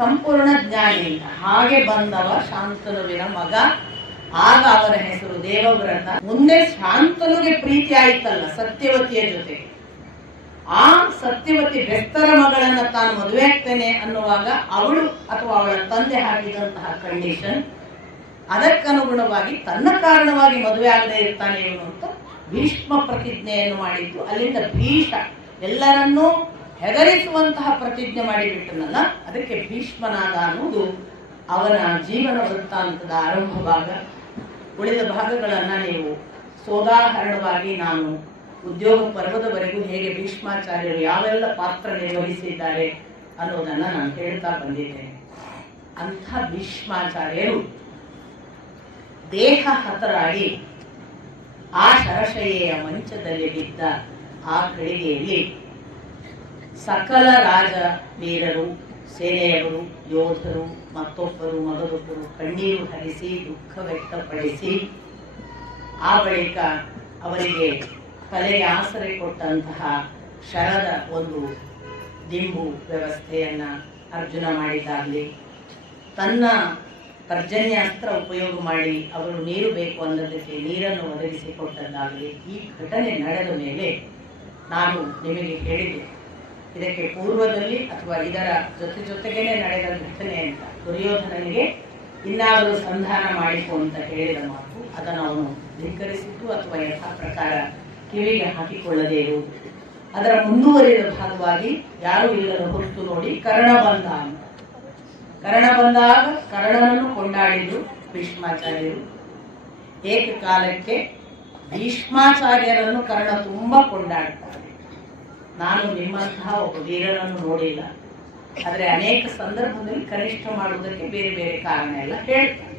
ಸಂಪೂರ್ಣ ಜ್ಞಾನಿಯಿಂದ ಹಾಗೆ ಬಂದವ ಶಾಂತನುವಿನ ಮಗ. ಆಗ ಅವರ ಹೆಸರು ದೇವವ್ರತ. ಮುಂದೆ ಶಾಂತನುಗೆ ಪ್ರೀತಿ ಆಯ್ತಲ್ಲ ಸತ್ಯವತಿಯ ಜೊತೆ, ಆ ಸತ್ಯವತಿ ಬೆಸ್ತರ ಮಗಳನ್ನ ತಾನು ಮದುವೆ ಆಗ್ತೇನೆ ಅನ್ನುವಾಗ ಅವಳು ಅಥವಾ ಅವಳ ತಂದೆ ಹಾಕಿದಂತಹ ಕಂಡೀಷನ್, ಅದಕ್ಕನುಗುಣವಾಗಿ ತನ್ನ ಕಾರಣವಾಗಿ ಮದುವೆ ಆಗದೆ ಇರ್ತಾನೆ ಇವನು ಅಂತ ಭೀಷ್ಮ ಪ್ರತಿಜ್ಞೆಯನ್ನು ಮಾಡಿದ್ದು. ಅಲ್ಲಿಂದ ಭೀಷ ಎಲ್ಲರನ್ನೂ ಹೆದರಿಸುವಂತಹ ಪ್ರತಿಜ್ಞೆ ಮಾಡಿಬಿಟ್ಟನಲ್ಲ, ಅದಕ್ಕೆ ಭೀಷ್ಮನಾದ ಅನ್ನುವುದು ಅವನ ಜೀವನ ವೃತ್ತಾಂತದ ಆರಂಭ ಭಾಗ. ಉಳಿದ ಭಾಗಗಳನ್ನ ನೀವು ಸೋದಾಹರಣವಾಗಿ ನಾನು ಉದ್ಯೋಗ ಪರ್ವದವರೆಗೂ ಹೇಗೆ ಭೀಷ್ಮಾಚಾರ್ಯರು ಯಾವೆಲ್ಲ ಪಾತ್ರ ನಿರ್ವಹಿಸಿದ್ದಾರೆ ಅನ್ನೋದನ್ನ ನಾನು ಹೇಳ್ತಾ ಬಂದಿದ್ದೇನೆ. ಅಂಥ ಭೀಷ್ಮಾಚಾರ್ಯರು ದೇಹ ಹತರಾಗಿ ಆ ಶರಶಯ್ಯೆಯ ಮಂಚದಲ್ಲಿ ಬಿದ್ದ ಆ ಗಳಿಗೆಯಲ್ಲಿ ಸಕಲ ರಾಜ ವೀರರು, ಸೇನೆಯವರು, ಯೋಧರು, ಮತ್ತೊಬ್ಬರು ಮೊದಲೊಬ್ಬರು ಕಣ್ಣೀರು ಹರಿಸಿ ದುಃಖ ವ್ಯಕ್ತಪಡಿಸಿ ಆ ಬಳಿಕ ಅವರಿಗೆ ತಲೆಗೆ ಆಸರೆ ಕೊಟ್ಟಂತಹ ಶರದ ಒಂದು ದಿಂಬು ವ್ಯವಸ್ಥೆಯನ್ನ ಅರ್ಜುನ ಮಾಡಿದ್ದಾಗಲಿ, ತನ್ನ ಪರ್ಜನ್ಯಾಸ್ತ್ರ ಉಪಯೋಗ ಮಾಡಿ ಅವರು ನೀರು ಬೇಕು ಅನ್ನೋದಕ್ಕೆ ನೀರನ್ನು ಒದಗಿಸಿಕೊಟ್ಟದ್ದಾಗಲಿ, ಈ ಘಟನೆ ನಡೆದ ಮೇಲೆ ನಾನು ನಿಮಗೆ ಹೇಳಿದೆ, ಇದಕ್ಕೆ ಪೂರ್ವದಲ್ಲಿ ಅಥವಾ ಇದರ ಜೊತೆಗೇನೆ ನಡೆದ ಘಟನೆ ಅಂತ ದುರ್ಯೋಧನನಿಗೆ ಇನ್ನಾದರೂ ಸಂಧಾನ ಮಾಡಿಕೊ ಅಂತ ಹೇಳಿದ ಮಾತು, ಅದನ್ನು ಅವನು ಧಿಕ್ಕರಿಸಿದ್ದು ಅಥವಾ ಯಥಾ ಪ್ರಕಾರ ಕಿವಿಗೆ ಹಾಕಿಕೊಳ್ಳದೇ ಇರುವುದು. ಅದರ ಮುಂದುವರಿದ ಭಾಗವಾಗಿ ಯಾರು ಇಲ್ಲದ ಹೊತ್ತು ನೋಡಿ ಕರ್ಣ ಬಂದ ಅಂತ. ಕರ್ಣ ಬಂದಾಗ ಕರ್ಣನನ್ನು ಕೊಂಡಾಡಿದ್ದು ಭೀಷ್ಮಾಚಾರ್ಯರು. ಏಕಕಾಲಕ್ಕೆ ಭೀಷ್ಮಾಚಾರ್ಯರನ್ನು ಕರ್ಣ ತುಂಬಾ ಕೊಂಡಾಡ್ತಾರೆ. ನಾನು ನಿಮ್ಮಂತಹ ಒಬ್ಬ ವೀರನನ್ನು ನೋಡಿಲ್ಲ, ಆದರೆ ಅನೇಕ ಸಂದರ್ಭದಲ್ಲಿ ಕನಿಷ್ಠ ಮಾಡುವುದಕ್ಕೆ ಬೇರೆ ಬೇರೆ ಕಾರಣ ಎಲ್ಲ ಹೇಳ್ತಾರೆ.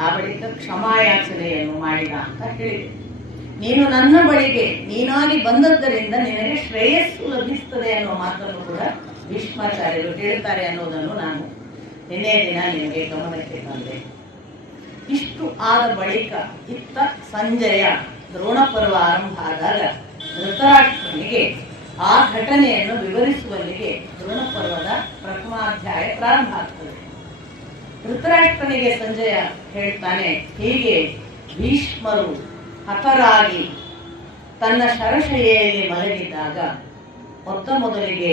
ಆ ಬಳಿಕ ಕ್ಷಮಾಯಾಚನೆಯನ್ನು ಮಾಡಿದ ಅಂತ ಹೇಳಿದೆ. ನೀನು ನನ್ನ ಬಳಿಗೆ ನೀನಾಗಿ ಬಂದದ್ದರಿಂದ ನಿನಗೆ ಶ್ರೇಯಸ್ಸು ಲಭಿಸುತ್ತದೆ ಅನ್ನೋ ಮಾತನ್ನು ಕೂಡ ಭೀಷ್ಮಾಚಾರ್ಯರು ಹೇಳ್ತಾರೆ ಅನ್ನೋದನ್ನು ನಾನು ನಿನ್ನೆ ದಿನ ನಿನಗೆ ಗಮನಕ್ಕೆ ತಂದೆ. ಇಷ್ಟು ಆದ ಬಳಿಕ ಇತ್ತ ಸಂಜಯ ದ್ರೋಣ ಪರ್ವ ಆರಂಭ ಆದಾಗ ಧೃತರಾಷ್ಟ್ರನಿಗೆ ಆ ಘಟನೆಯನ್ನು ವಿವರಿಸುವಲ್ಲಿಗೆ ದ್ರೋಣ ಪರ್ವದ ಪ್ರಥಮಾಧ್ಯಾಯ ಪ್ರಾರಂಭ ಆಗ್ತದೆ. ಧೃತರಾಷ್ಟ್ರನಿಗೆ ಸಂಜಯ ಹೇಳ್ತಾನೆ, ಹೀಗೆ ಭೀಷ್ಮರು ಹತರಾಗಿ ತನ್ನ ಶರಶಯ್ಯೆಯಲ್ಲಿ ಮಲಗಿದ್ದಾಗ ಮೊದಲಿಗೆ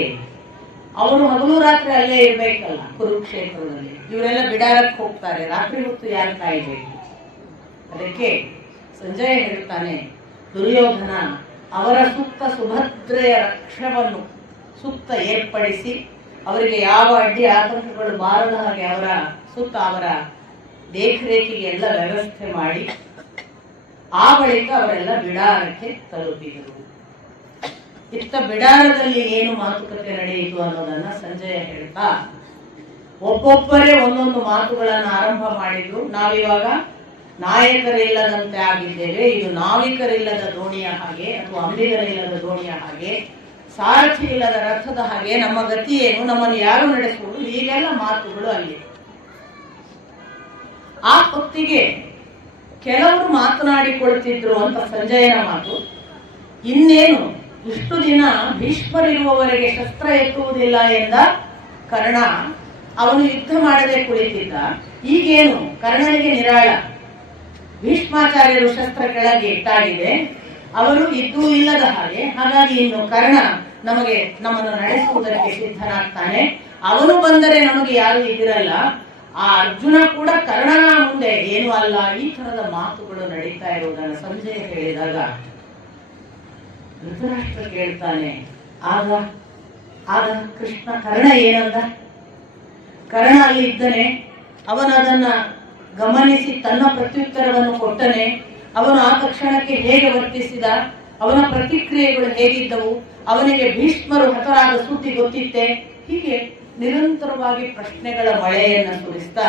ಅವರು ಹಗಲು ರಾತ್ರಿ ಅಲ್ಲೇ ಇರ್ಬೇಕಲ್ಲ ಕುರುಕ್ಷೇತ್ರದಲ್ಲಿ, ಇವರೆಲ್ಲ ಬಿಡಾರಕ್ಕೆ ಹೋಗ್ತಾರೆ, ರಾತ್ರಿ ಹೊತ್ತು ಯಾರು ಕಾಯಬೇಕು? ಅದಕ್ಕೆ ಸಂಜಯ ಹೇಳ್ತಾನೆ, ದುರ್ಯೋಧನ ಅವರ ಸುತ್ತ ಸುಭದ್ರೆಯ ರಕ್ಷವನ್ನು ಸುತ್ತ ಏರ್ಪಡಿಸಿ ಅವರಿಗೆ ಯಾವ ಅಡ್ಡಿ ಆತಂಕಗಳು ಬಾರದ ಹಾಗೆ ಅವರ ಸುತ್ತ ಅವರ ದೇಖರೇಖಿಗೆ ಎಲ್ಲ ವ್ಯವಸ್ಥೆ ಮಾಡಿ ಆ ಬಳಿಕ ಅವರೆಲ್ಲ ಬಿಡಾರಕ್ಕೆ ತಲುಪಿದರು. ಇತ್ತ ಬಿಡಾರದಲ್ಲಿ ಏನು ಮಾತುಕತೆ ನಡೆಯಿತು ಅನ್ನೋದನ್ನ ಸಂಜಯ ಹೇಳ್ತಾ ಒಬ್ಬೊಬ್ಬರೇ ಒಂದೊಂದು ಮಾತುಗಳನ್ನು ಆರಂಭ ಮಾಡಿದ್ರು. ನಾವಿವಾಗ ನಾಯಕರಿಲ್ಲದಂತೆ ಆಗಿದ್ದೇವೆ, ಇದು ನಾವಿಕರಿಲ್ಲದ ದೋಣಿಯ ಹಾಗೆ ಅಥವಾ ಅಂಬಿಗರಿಲ್ಲದ ದೋಣಿಯ ಹಾಗೆ, ಸಾರಥಿ ಇಲ್ಲದ ರಥದ ಹಾಗೆ, ನಮ್ಮ ಗತಿ ಏನು, ನಮ್ಮನ್ನು ಯಾರು ನಡೆಸುವುದು, ಹೀಗೆಲ್ಲ ಮಾತುಗಳು ಅಲ್ಲಿ. ಆ ಹೊತ್ತಿಗೆ ಕೆಲವರು ಮಾತನಾಡಿಕೊಳ್ತಿದ್ರು ಅಂತ ಸಂಜಯನ ಮಾತು. ಇನ್ನೇನು ಇಷ್ಟು ದಿನ ಭೀಷ್ಮರಿರುವವರೆಗೆ ಶಸ್ತ್ರ ಎತ್ತುವುದಿಲ್ಲ ಎಂದ ಕರ್ಣ ಅವನು ಯುದ್ಧ ಮಾಡದೆ ಕುಳಿತಿದ್ದ. ಈಗೇನು ಕರ್ಣನಿಗೆ ನಿರಾಳ, ಭೀಷ್ಮಾಚಾರ್ಯರು ಶಸ್ತ್ರ ಕೆಳಗೆ ಇಟ್ಟಾಗಿದೆ, ಅವರು ಇದ್ದೂ ಇಲ್ಲದ ಹಾಗೆ, ಹಾಗಾಗಿ ಇನ್ನು ಕರ್ಣ ನಮ್ಮನ್ನು ನಡೆಸುವುದಕ್ಕೆ ಸಿದ್ಧನಾಗ್ತಾನೆ, ಅವನು ಬಂದರೆ ನಮಗೆ ಯಾರು ಇದಿರಲ್ಲ, ಆ ಅರ್ಜುನ ಕೂಡ ಕರ್ಣನ ಮುಂದೆ ಏನು ಅಲ್ಲ, ಈ ತರದ ಮಾತುಗಳು ನಡೀತಾ ಇರುವುದನ್ನು ಸಂಜಯ ಹೇಳಿದಾಗ ಧೃತರಾಷ್ಟ್ರ ಕೇಳ್ತಾನೆ, ಆಗ ಕೃಷ್ಣ ಕರ್ಣ ಏನಂದ? ಕರ್ಣ ಅಲ್ಲಿ ಇದ್ದನೆ, ಅವನು ಅದನ್ನ ಗಮನಿಸಿ ತನ್ನ ಪ್ರತ್ಯುತ್ತರವನ್ನು ಕೊಟ್ಟನೆ, ಅವನು ಆ ತಕ್ಷಣಕ್ಕೆ ಹೇಗೆ ವರ್ತಿಸಿದ, ಅವನ ಪ್ರತಿಕ್ರಿಯೆಗಳು ಹೇಗಿದ್ದವು, ಅವನಿಗೆ ಭೀಷ್ಮರು ಹತರಾದ ಸುದ್ದಿ ಗೊತ್ತಿತ್ತೆ, ಹೀಗೆ ನಿರಂತರವಾಗಿ ಪ್ರಶ್ನೆಗಳ ಮಳೆಯನ್ನ ಸುರಿಸ್ತಾ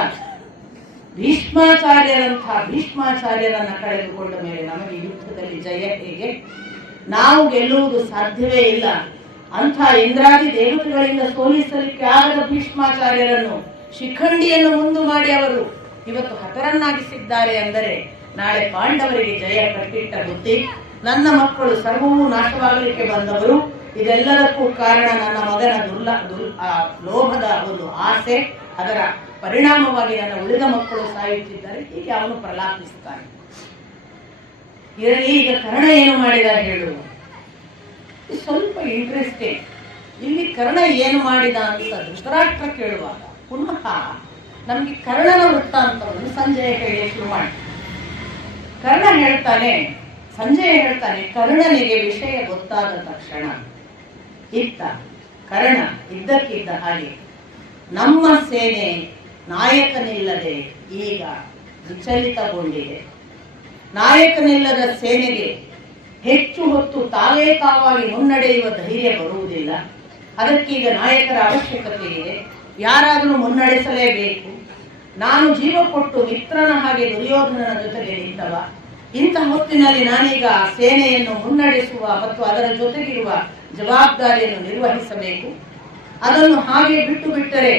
ಭೀಷ್ಮಾಚಾರ್ಯರನ್ನ ಕಳೆದುಕೊಂಡ ಮೇಲೆ ನಮಗೆ ಯುದ್ಧದಲ್ಲಿ ಜಯ ಹೇಗೆ, ನಾವು ಗೆಲ್ಲುವುದು ಸಾಧ್ಯವೇ ಇಲ್ಲ, ಅಂಥ ಇಂದ್ರಾದಿ ದೇವತೆಗಳಿಂದ ಸೋಲಿಸಲಿಕ್ಕೆ ಆಗದ ಭೀಷ್ಮಾಚಾರ್ಯರನ್ನು ಶಿಖಂಡಿಯನ್ನು ಮುಂದು ಮಾಡಿ ಅವರು ಇವತ್ತು ಹತರನ್ನಾಗಿಸಿದ್ದಾರೆ ಅಂದರೆ ನಾಳೆ ಪಾಂಡವರಿಗೆ ಜಯ ಕಟ್ಟಿಟ್ಟ ಬುದ್ಧಿ, ನನ್ನ ಮಕ್ಕಳು ಸರ್ವವೂ ನಾಶವಾಗಲಿಕ್ಕೆ ಬಂದವರು, ಇದೆಲ್ಲದಕ್ಕೂ ಕಾರಣ ನನ್ನ ಮಗನ ಲೋಭದ ಒಂದು ಆಸೆ, ಅದರ ಪರಿಣಾಮವಾಗಿ ನನ್ನ ಉಳಿದ ಮಕ್ಕಳು ಸಾಯುತ್ತಿದ್ದಾರೆ, ಹೀಗೆ ಅವನು ಪ್ರಲಾಪಿಸುತ್ತಾನೆ. ಈಗ ಕರ್ಣ ಏನು ಮಾಡಿದ ಹೇಳು, ಸ್ವಲ್ಪ ಇಂಟ್ರೆಸ್ಟಿಂಗ್. ಇಲ್ಲಿ ಕರ್ಣ ಏನು ಮಾಡಿದ ಅಂತ ಧೃತರಾಷ್ಟ್ರ ಕೇಳುವಾಗ ಪುನಃ ನಮ್ಗೆ ಕರ್ಣನ ವೃತ್ತಾಂತವನ್ನು ಸಂಜಯ ಹೇಳಿ ಶುರು ಮಾಡಿ. ಸಂಜಯ ಹೇಳ್ತಾನೆ, ಕರ್ಣನಿಗೆ ವಿಷಯ ಗೊತ್ತಾದ ತಕ್ಷಣ ಕರ್ಣ ಇದ್ದಕ್ಕಿದ್ದ ಹಾಗೆ ನಮ್ಮ ಸೇನೆ ನಾಯಕನಿಲ್ಲದೆ ಈಗ ವಿಚಲಿತಗೊಂಡಿದೆ, ನಾಯಕನಿಲ್ಲದ ಸೇನೆಗೆ ಹೆಚ್ಚು ಹೊತ್ತು ತಾವಾಗಿ ಮುನ್ನಡೆಯುವ ಧೈರ್ಯ ಬರುವುದಿಲ್ಲ, ಅದಕ್ಕೀಗ ನಾಯಕರ ಅವಶ್ಯಕತೆ ಇದೆ, ಯಾರಾದರೂ ಮುನ್ನಡೆಸಲೇಬೇಕು. ನಾನು ಜೀವ ಕೊಟ್ಟು ಮಿತ್ರನ ಹಾಗೆ ದುರ್ಯೋಧನನ ಜೊತೆಗೆ ನಿಂತವ. ಇಂಥ ಹೊತ್ತಿನಲ್ಲಿ ನಾನೀಗ ಸೇನೆಯನ್ನು ಮುನ್ನಡೆಸುವ ಮತ್ತು ಅದರ ಜೊತೆಗಿರುವ ಜವಾಬ್ದಾರಿಯನ್ನು ನಿರ್ವಹಿಸಬೇಕು. ಅದನ್ನು ಹಾಗೆ ಬಿಟ್ಟರೆ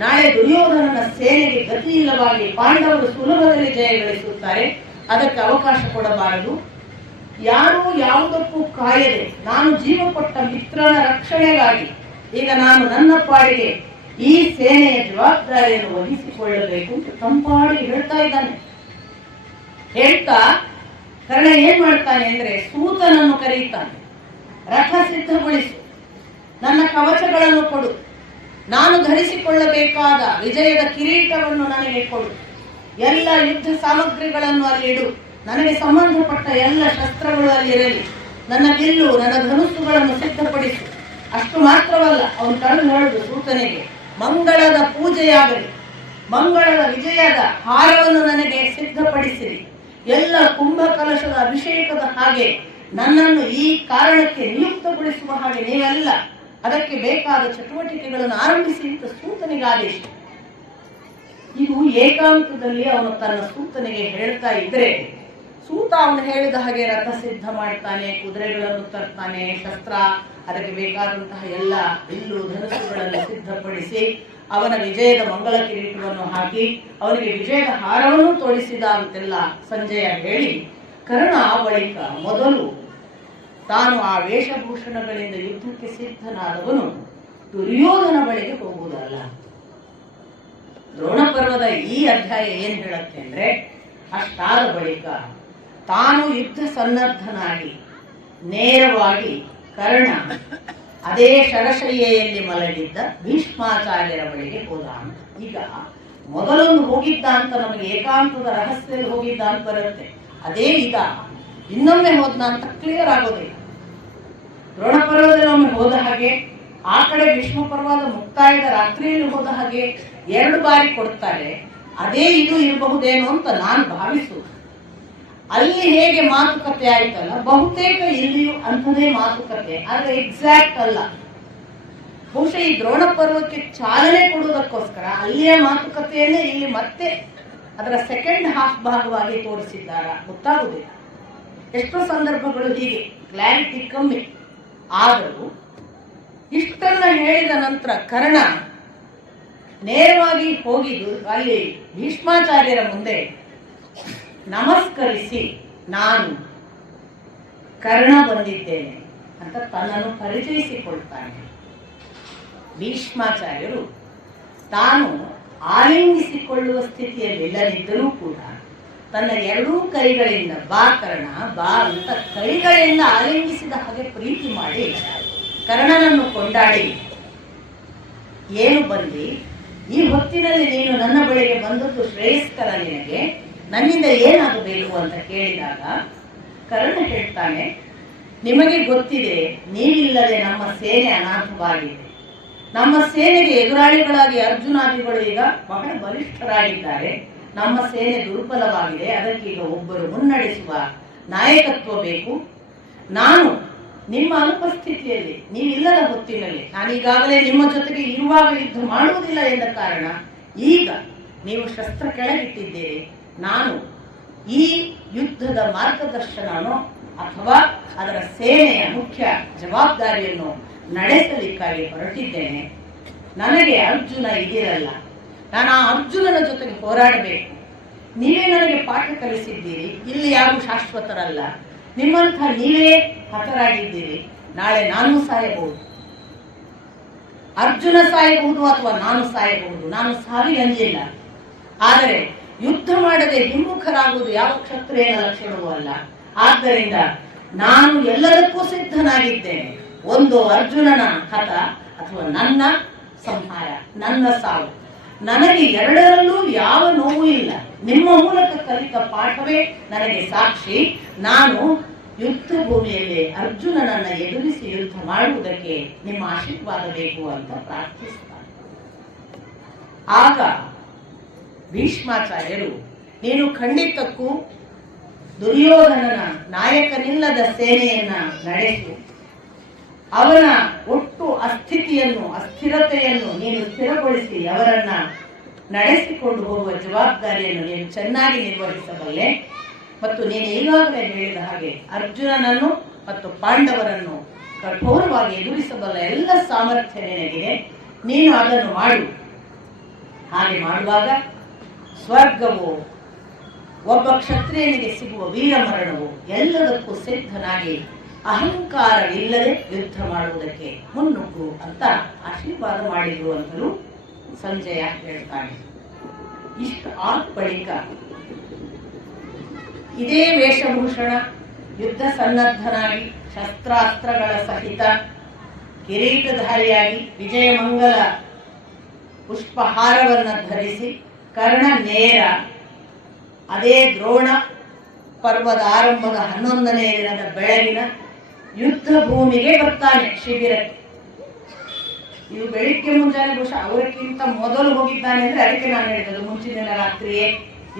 ನಾಳೆ ದುರ್ಯೋಧನನ ಸೇನೆಗೆ ಗತಿಯಿಲ್ಲವಾಗಿ ಪಾಂಡವರು ಸುಲಭದಲ್ಲಿ ಜಯ ಗಳಿಸುತ್ತಾರೆ. ಅದಕ್ಕೆ ಅವಕಾಶ ಕೊಡಬಾರದು. ಯಾರೂ ಯಾವುದಕ್ಕೂ ಕಾಯದೆ ನಾನು ಜೀವ ಕೊಟ್ಟ ಮಿತ್ರನ ರಕ್ಷಣೆಗಾಗಿ ಈಗ ನಾನು ನನ್ನ ಪಾಡಿಗೆ ಈ ಸೇನೆಯ ಜವಾಬ್ದಾರಿಯನ್ನು ವಹಿಸಿಕೊಳ್ಳಬೇಕು ಅಂತ ತಂಪಾಡಿ ಹೇಳ್ತಾ ಇದ್ದಾನೆ. ಹೇಳ್ತಾ ಕರ್ಣ ಏನ್ ಮಾಡ್ತಾನೆ ಅಂದ್ರೆ ಸೂತನನ್ನು ಕರೀತಾನೆ. ರಥ ಸಿದ್ಧಗೊಳಿಸು, ನನ್ನ ಕವಚಗಳನ್ನು ಕೊಡು, ನಾನು ಧರಿಸಿಕೊಳ್ಳಬೇಕಾದ ವಿಜಯದ ಕಿರೀಟವನ್ನು ನನಗೆ ಕೊಡು, ಎಲ್ಲ ಯುದ್ಧ ಸಾಮಗ್ರಿಗಳನ್ನು ಅಲ್ಲಿಡು, ನನಗೆ ಸಂಬಂಧಪಟ್ಟ ಎಲ್ಲ ಶಸ್ತ್ರಗಳು ಅಲ್ಲಿರಲಿ, ನನ್ನ ಬಿಲ್ಲು ನನ್ನ ಧನುಸ್ಸುಗಳನ್ನು ಸಿದ್ಧಪಡಿಸು. ಅಷ್ಟು ಮಾತ್ರವಲ್ಲ, ಅವನು ಕರೆದು ಹೇಳುದು ಸೂತನಿಗೆ, ಮಂಗಳದ ಪೂಜೆಯಾಗಲಿ, ಮಂಗಳದ ವಿಜಯದ ಹಾರವನ್ನು ನನಗೆ ಸಿದ್ಧಪಡಿಸಿರಿ, ಎಲ್ಲ ಕುಂಭಕಲಶದ ಅಭಿಷೇಕದ ಹಾಗೆ ನನ್ನನ್ನು ಈ ಕಾರಣಕ್ಕೆ ನಿಯುಕ್ತಗೊಳಿಸುವ ಹಾಗೆ ನೀವೆಲ್ಲ ಅದಕ್ಕೆ ಬೇಕಾದ ಚಟುವಟಿಕೆಗಳನ್ನು ಆರಂಭಿಸಿ ಅಂತ ಸೂತನಿಗೆ ಆದೇಶ. ಇದು ಏಕಾಂತದಲ್ಲಿ ಅವನು ತನ್ನ ಸೂತನಿಗೆ ಹೇಳ್ತಾ ಇದ್ರೆ, ಸೂತ ಅವನು ಹೇಳಿದ ಹಾಗೆ ರಥ ಸಿದ್ಧ ಮಾಡ್ತಾನೆ, ಕುದುರೆಗಳನ್ನು ತರ್ತಾನೆ, ಶಸ್ತ್ರ ಅದಕ್ಕೆ ಬೇಕಾದಂತಹ ಎಲ್ಲ ಬಿಲ್ಲು ಧನುಸುಗಳನ್ನು ಸಿದ್ಧಪಡಿಸಿ ಅವನ ವಿಜಯದ ಮಂಗಳ ಕಿರೀಟವನ್ನು ಹಾಕಿ ಅವನಿಗೆ ವಿಜಯದ ಹಾರವನ್ನು ತೋರಿಸಿದ ಅಂತೆಲ್ಲ ಸಂಜಯ ಹೇಳಿ, ಕರ್ಣ ಬಳಿಕ ಮೊದಲು ತಾನು ಆ ವೇಷಭೂಷಣಗಳಿಂದ ಯುದ್ಧಕ್ಕೆ ಸಿದ್ಧನಾದವನು ದುರ್ಯೋಧನ ಬಳಿಗೆ ಹೋಗುವುದಲ್ಲ. ದ್ರೋಣ ಪರ್ವದ ಈ ಅಧ್ಯಾಯ ಏನ್ ಹೇಳುತ್ತೆ ಅಂದ್ರೆ, ಅಷ್ಟಾದ ಬಳಿಕ ತಾನು ಯುದ್ಧ ಸನ್ನದ್ಧನಾಗಿ ನೇರವಾಗಿ ಕರ್ಣ ಅದೇ ಶರಶಯ್ಯೆಯಲ್ಲಿ ಮಲಗಿದ್ದ ಭೀಷ್ಮಾಚಾರ್ಯರ ಬಳಿಗೆ ಹೋದ ಅಂತ. ಈಗ ಮೊದಲೊಂದು ಹೋಗಿದ್ದ ಅಂತ ನಮಗೆ ಏಕಾಂತದ ರಹಸ್ಯದಲ್ಲಿ ಹೋಗಿದ್ದ ಅಂತ ಬರುತ್ತೆ. ಅದೇ ಈಗ ಇನ್ನೊಮ್ಮೆ ಹೋದ್ನ ಅಂತ ಕ್ಲಿಯರ್ ಆಗೋದಿಲ್ಲ. ದ್ರೋಣ ಪರ್ವದಲ್ಲಿ ಒಮ್ಮೆ ಹೋದ ಹಾಗೆ, ಆ ಕಡೆ ಭೀಷ್ಮ ಪರ್ವದ ಮುಕ್ತಾಯದ ರಾತ್ರಿಯಲ್ಲಿ ಹೋದ ಹಾಗೆ 2 ಬಾರಿ ಕೊಡ್ತಾರೆ. ಅದೇ ಇದು ಇರಬಹುದೇನೋ ಅಂತ ನಾನು ಭಾವಿಸುವುದು. ಅಲ್ಲಿ ಹೇಗೆ ಮಾತುಕತೆ ಆಯ್ತಲ್ಲ, ಬಹುತೇಕ ಇಲ್ಲಿಯೂ ಅಂಥದೇ ಮಾತುಕತೆ, ಆದ್ರೆ ಎಕ್ಸಾಕ್ಟ್ ಅಲ್ಲ. ಬಹುಶಃ ಈ ದ್ರೋಣ ಪರ್ವಕ್ಕೆ ಚಾಲನೆ ಕೊಡುವುದಕ್ಕೋಸ್ಕರ ಅಲ್ಲಿಯ ಮಾತುಕತೆಯನ್ನೇ ಇಲ್ಲಿ ಮತ್ತೆ ಅದರ ಸೆಕೆಂಡ್ ಹಾಫ್ ಭಾಗವಾಗಿ ತೋರಿಸಿದ್ದಾರ ಗೊತ್ತಾಗುವುದಿಲ್ಲ. ಎಷ್ಟೋ ಸಂದರ್ಭಗಳು ಹೀಗೆ ಕ್ಲಾರಿಟಿ ಕಮ್ಮಿ. ಆದರೂ ಇಷ್ಟನ್ನ ಹೇಳಿದ ನಂತರ ಕರ್ಣ ನೇರವಾಗಿ ಹೋಗಿದ್ದು ಅಲ್ಲಿ ಭೀಷ್ಮಾಚಾರ್ಯರ ಮುಂದೆ ನಮಸ್ಕರಿಸಿ, ನಾನು ಕರ್ಣ ಬಂದಿದ್ದೇನೆ ಅಂತ ತನ್ನನ್ನು ಪರಿಚಯಿಸಿಕೊಳ್ತಾನೆ. ಭೀಷ್ಮಾಚಾರ್ಯರು ತಾನು ಆಲಿಂಗಿಸಿಕೊಳ್ಳುವ ಸ್ಥಿತಿಯಲ್ಲಿಲ್ಲದಿದ್ದರೂ ಕೂಡ ತನ್ನ 2 ಕೈಗಳಿಂದ ಬಾ ಕರ್ಣ ಬಾ ಅಂತ ಕೈಗಳಿಂದ ಆಲಿಂಗಿಸಿದ ಹಾಗೆ ಪ್ರೀತಿ ಮಾಡಿ ಕರ್ಣನನ್ನು ಕೊಂಡಾಡಿ, ಏನು ಬಂದಿ, ಈ ಹೊತ್ತಿನಲ್ಲಿ ನೀನು ನನ್ನ ಬಳಿಗೆ ಬಂದದ್ದು ಶ್ರೇಯಸ್ಕರ, ನಿನಗೆ ನನ್ನಿಂದ ಏನಾಗಬೇಕು ಅಂತ ಕೇಳಿದಾಗ ಕರ್ಣ ಹೇಳ್ತಾನೆ, ನಿಮಗೆ ಗೊತ್ತಿದೆ, ನೀವಿಲ್ಲದೆ ನಮ್ಮ ಸೇನೆ ಅನಾಥವಾಗಿದೆ. ನಮ್ಮ ಸೇನೆಗೆ ಎದುರಾಳಿಗಳಾಗಿ ಅರ್ಜುನಾದಿಗಳು ಈಗ ಬಹಳ ಬಲಿಷ್ಠರಾಗಿದ್ದಾರೆ. ನಮ್ಮ ಸೇನೆ ದುರ್ಬಲವಾಗಿದೆ. ಅದಕ್ಕೀಗ ಒಬ್ಬರು ಮುನ್ನಡೆಸುವ ನಾಯಕತ್ವ ಬೇಕು. ನಾನು ನಿಮ್ಮ ಅನುಪಸ್ಥಿತಿಯಲ್ಲಿ, ನೀವಿಲ್ಲದ ಹೊತ್ತಿನಲ್ಲಿ, ನಾನೀಗಾಗಲೇ ನಿಮ್ಮ ಜೊತೆಗೆ ಇರುವಾಗ ಯುದ್ಧ ಮಾಡುವುದಿಲ್ಲ ಎಂದ ಕಾರಣ ಈಗ ನೀವು ಶಸ್ತ್ರ ಕೆಳಗಿಟ್ಟಿದ್ದೀರಿ. ನಾನು ಈ ಯುದ್ಧದ ಮಾರ್ಗದರ್ಶನನೋ ಅಥವಾ ಅದರ ಸೇನೆಯ ಮುಖ್ಯ ಜವಾಬ್ದಾರಿಯನ್ನು ನಡೆಸಲಿಕ್ಕಾಗಿ ಹೊರಟಿದ್ದೇನೆ. ನನಗೆ ಅರ್ಜುನ ಇದಿರಲ್ಲ, ನಾನು ಆ ಅರ್ಜುನನ ಜೊತೆಗೆ ಹೋರಾಡಬೇಕು. ನೀವೇ ನನಗೆ ಪಾಠ ಕಲಿಸಿದ್ದೀರಿ, ಇಲ್ಲಿ ಯಾರು ಶಾಶ್ವತರಲ್ಲ, ನಿಮ್ಮಂಥ ನೀವೇ ಹತರಾಗಿದ್ದೀರಿ. ನಾಳೆ ನಾನು ಸಾಯಬಹುದು, ಅರ್ಜುನ ಸಾಯಬಹುದು ಅಥವಾ ನಾನು ಸಾಯಬಹುದು. ನಾನು ಸಾವಿಗಂಜಿಲ್ಲ. ಆದರೆ ಯುದ್ಧ ಮಾಡದೆ ಹಿಮ್ಮುಖರಾಗುವುದು ಯಾವ ಕ್ಷತ್ರಿಯನ ಲಕ್ಷಣವೂ ಅಲ್ಲ. ಆದ್ದರಿಂದ ನಾನು ಎಲ್ಲದಕ್ಕೂ ಸಿದ್ಧನಾಗಿದ್ದೇನೆ. ಒಂದು ಅರ್ಜುನನ ಹತ ಅಥವಾ ನನ್ನ ಸಂಹಾರ, ನನ್ನ ಸಾವು, ನನಗೆ ಎರಡರಲ್ಲೂ ಯಾವ ನೋವು ಇಲ್ಲ. ನಿಮ್ಮ ಮೂಲಕ ಕಲಿತ ಪಾಠವೇ ನನಗೆ ಸಾಕ್ಷಿ. ನಾನು ಯುದ್ಧ ಭೂಮಿಯಲ್ಲಿ ಅರ್ಜುನನನ್ನ ಎದುರಿಸಿ ಯುದ್ಧ ಮಾಡುವುದಕ್ಕೆ ನಿಮ್ಮ ಆಶೀರ್ವಾದ ಬೇಕು ಅಂತ ಪ್ರಾರ್ಥಿಸ್ತಾರೆ. ಆಗ ಭೀಷ್ಮಾಚಾರ್ಯರು, ನೀನು ಖಂಡಿತಕ್ಕೂ ದುರ್ಯೋಧನನ ನಾಯಕನಿಲ್ಲದ ಸೇನೆಯನ್ನ ನಡೆಸು, ಅವನ ಒಟ್ಟು ಅಸ್ಥಿರತೆಯನ್ನು ನೀನು ಸ್ಥಿರಗೊಳಿಸಿ ಅವರನ್ನ ನಡೆಸಿಕೊಂಡು ಹೋಗುವ ಜವಾಬ್ದಾರಿಯನ್ನು ನೀನು ಚೆನ್ನಾಗಿ ನಿರ್ವಹಿಸಬಲ್ಲೆ. ಮತ್ತು ನೀನು ಈಗಾಗಲೇ ಹೇಳಿದ ಹಾಗೆ ಅರ್ಜುನನನ್ನು ಮತ್ತು ಪಾಂಡವರನ್ನು ಕಠೋರವಾಗಿ ಎದುರಿಸಬಲ್ಲ ಎಲ್ಲ ಸಾಮರ್ಥ್ಯ ನಿನಗಿದೆ. ನೀನು ಅದನ್ನು ಮಾಡು. ಹಾಗೆ ಮಾಡುವಾಗ ಸ್ವರ್ಗವು, ಒಬ್ಬ ಕ್ಷತ್ರಿಯನಿಗೆ ಸಿಗುವ ವೀರಮರಣವು ಎಲ್ಲದಕ್ಕೂ ಸಿದ್ಧನಾಗಿ ಅಹಂಕಾರವಿಲ್ಲದೆ ಯುದ್ಧ ಮಾಡುವುದಕ್ಕೆ ಮುನ್ನುಗ್ಗು ಅಂತ ಆಶೀರ್ವಾದ ಮಾಡಿದ್ರು ಅಂತಲೂ ಸಂಜಯ ಹೇಳ್ತಾನೆ. ಇಷ್ಟು ಆದ ಬಳಿಕ ಇದೇ ವೇಷಭೂಷಣ, ಯುದ್ಧ ಸನ್ನದ್ಧನಾಗಿ, ಶಸ್ತ್ರಾಸ್ತ್ರಗಳ ಸಹಿತ, ಕಿರೀಟಧಾರಿಯಾಗಿ, ವಿಜಯಮಂಗಲ ಪುಷ್ಪಹಾರವನ್ನು ಧರಿಸಿ, ಕರ್ಣ ನೇರ ಅದೇ ದ್ರೋಣ ಪರ್ವದ ಆರಂಭದ 11ನೇ ದಿನದ ಬೆಳಗಿನ ಯುದ್ಧ ಭೂಮಿಗೆ ಬರ್ತಾನೆ, ಶಿಬಿರಕ್ಕೆ. ಇವು ಬೆಳಿಗ್ಗೆ ಮುಂಜಾನೆ ಬಹುಶಃ ಅವರಿಗಿಂತ ಮೊದಲು ಹೋಗಿದ್ದಾನೆ ಅಂದ್ರೆ ಅದಕ್ಕೆ ನಾನು ಹೇಳಿದ್ದು ಮುಂಚಿನ ದಿನ ರಾತ್ರಿಯೇ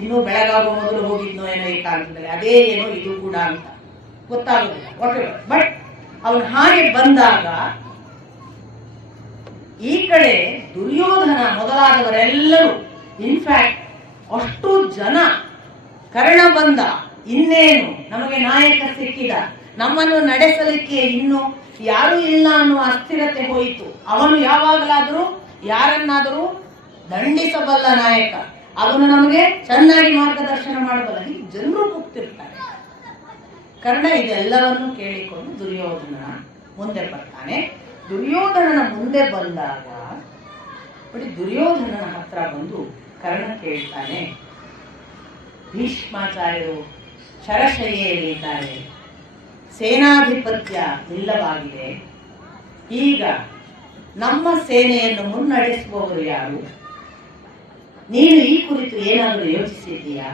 ಇನ್ನೂ ಬೆಳಗಾಗುವ ಮೊದಲು ಹೋಗಿದ್ನೋ ಏನೋ ಈ ಕಾಲದಲ್ಲಿ, ಅದೇ ಏನೋ ಇದು ಕೂಡ ಅಂತ ಗೊತ್ತಾಗುದಿಲ್ಲ. ಬಟ್ ಅವನು ಹಾಗೆ ಬಂದಾಗ ಈ ಕಡೆ ದುರ್ಯೋಧನ ಮೊದಲಾದವರೆಲ್ಲರೂ, ಇನ್ಫ್ಯಾಕ್ಟ್ ಅಷ್ಟು ಜನ ಕರ್ಣ ಬಂದ, ಇನ್ನೇನು ನಮಗೆ ನಾಯಕ ಸಿಕ್ಕಿದ, ನಮ್ಮನ್ನು ನಡೆಸಲಿಕ್ಕೆ ಇನ್ನು ಯಾರೂ ಇಲ್ಲ ಅನ್ನುವ ಅಸ್ಥಿರತೆ ಹೋಯಿತು. ಅವನು ಯಾವಾಗಲಾದರೂ ಯಾರನ್ನಾದರೂ ದಂಡಿಸಬಲ್ಲ ನಾಯಕ, ಅವನು ನಮಗೆ ಚೆನ್ನಾಗಿ ಮಾರ್ಗದರ್ಶನ ಮಾಡಬಲ್ಲ, ಹೀಗೆ ಜನರು ಕೂಗ್ತಿರ್ತಾರೆ. ಕರ್ಣ ಇದೆಲ್ಲವನ್ನು ಕೇಳಿಕೊಂಡು ದುರ್ಯೋಧನ ಮುಂದೆ ಬರ್ತಾನೆ. ದುರ್ಯೋಧನನ ಮುಂದೆ ಬಂದಾಗ ನೋಡಿ, ದುರ್ಯೋಧನನ ಹತ್ರ ಬಂದು ಕರ್ಣ ಕೇಳ್ತಾನೆ, ಭೀಷ್ಮಾಚಾರ್ಯರು ಶರಶಯ್ಯೆಯಲ್ಲಿದ್ದಾರೆ, ಸೇನಾಧಿಪತ್ಯ ಇಲ್ಲವಾಗಿದೆ, ಈಗ ನಮ್ಮ ಸೇನೆಯನ್ನು ಮುನ್ನಡೆಸುವವರು ಯಾರು? ನೀನು ಈ ಕುರಿತು ಏನಾದರೂ ಯೋಚಿಸಿದ್ದೀಯಾ?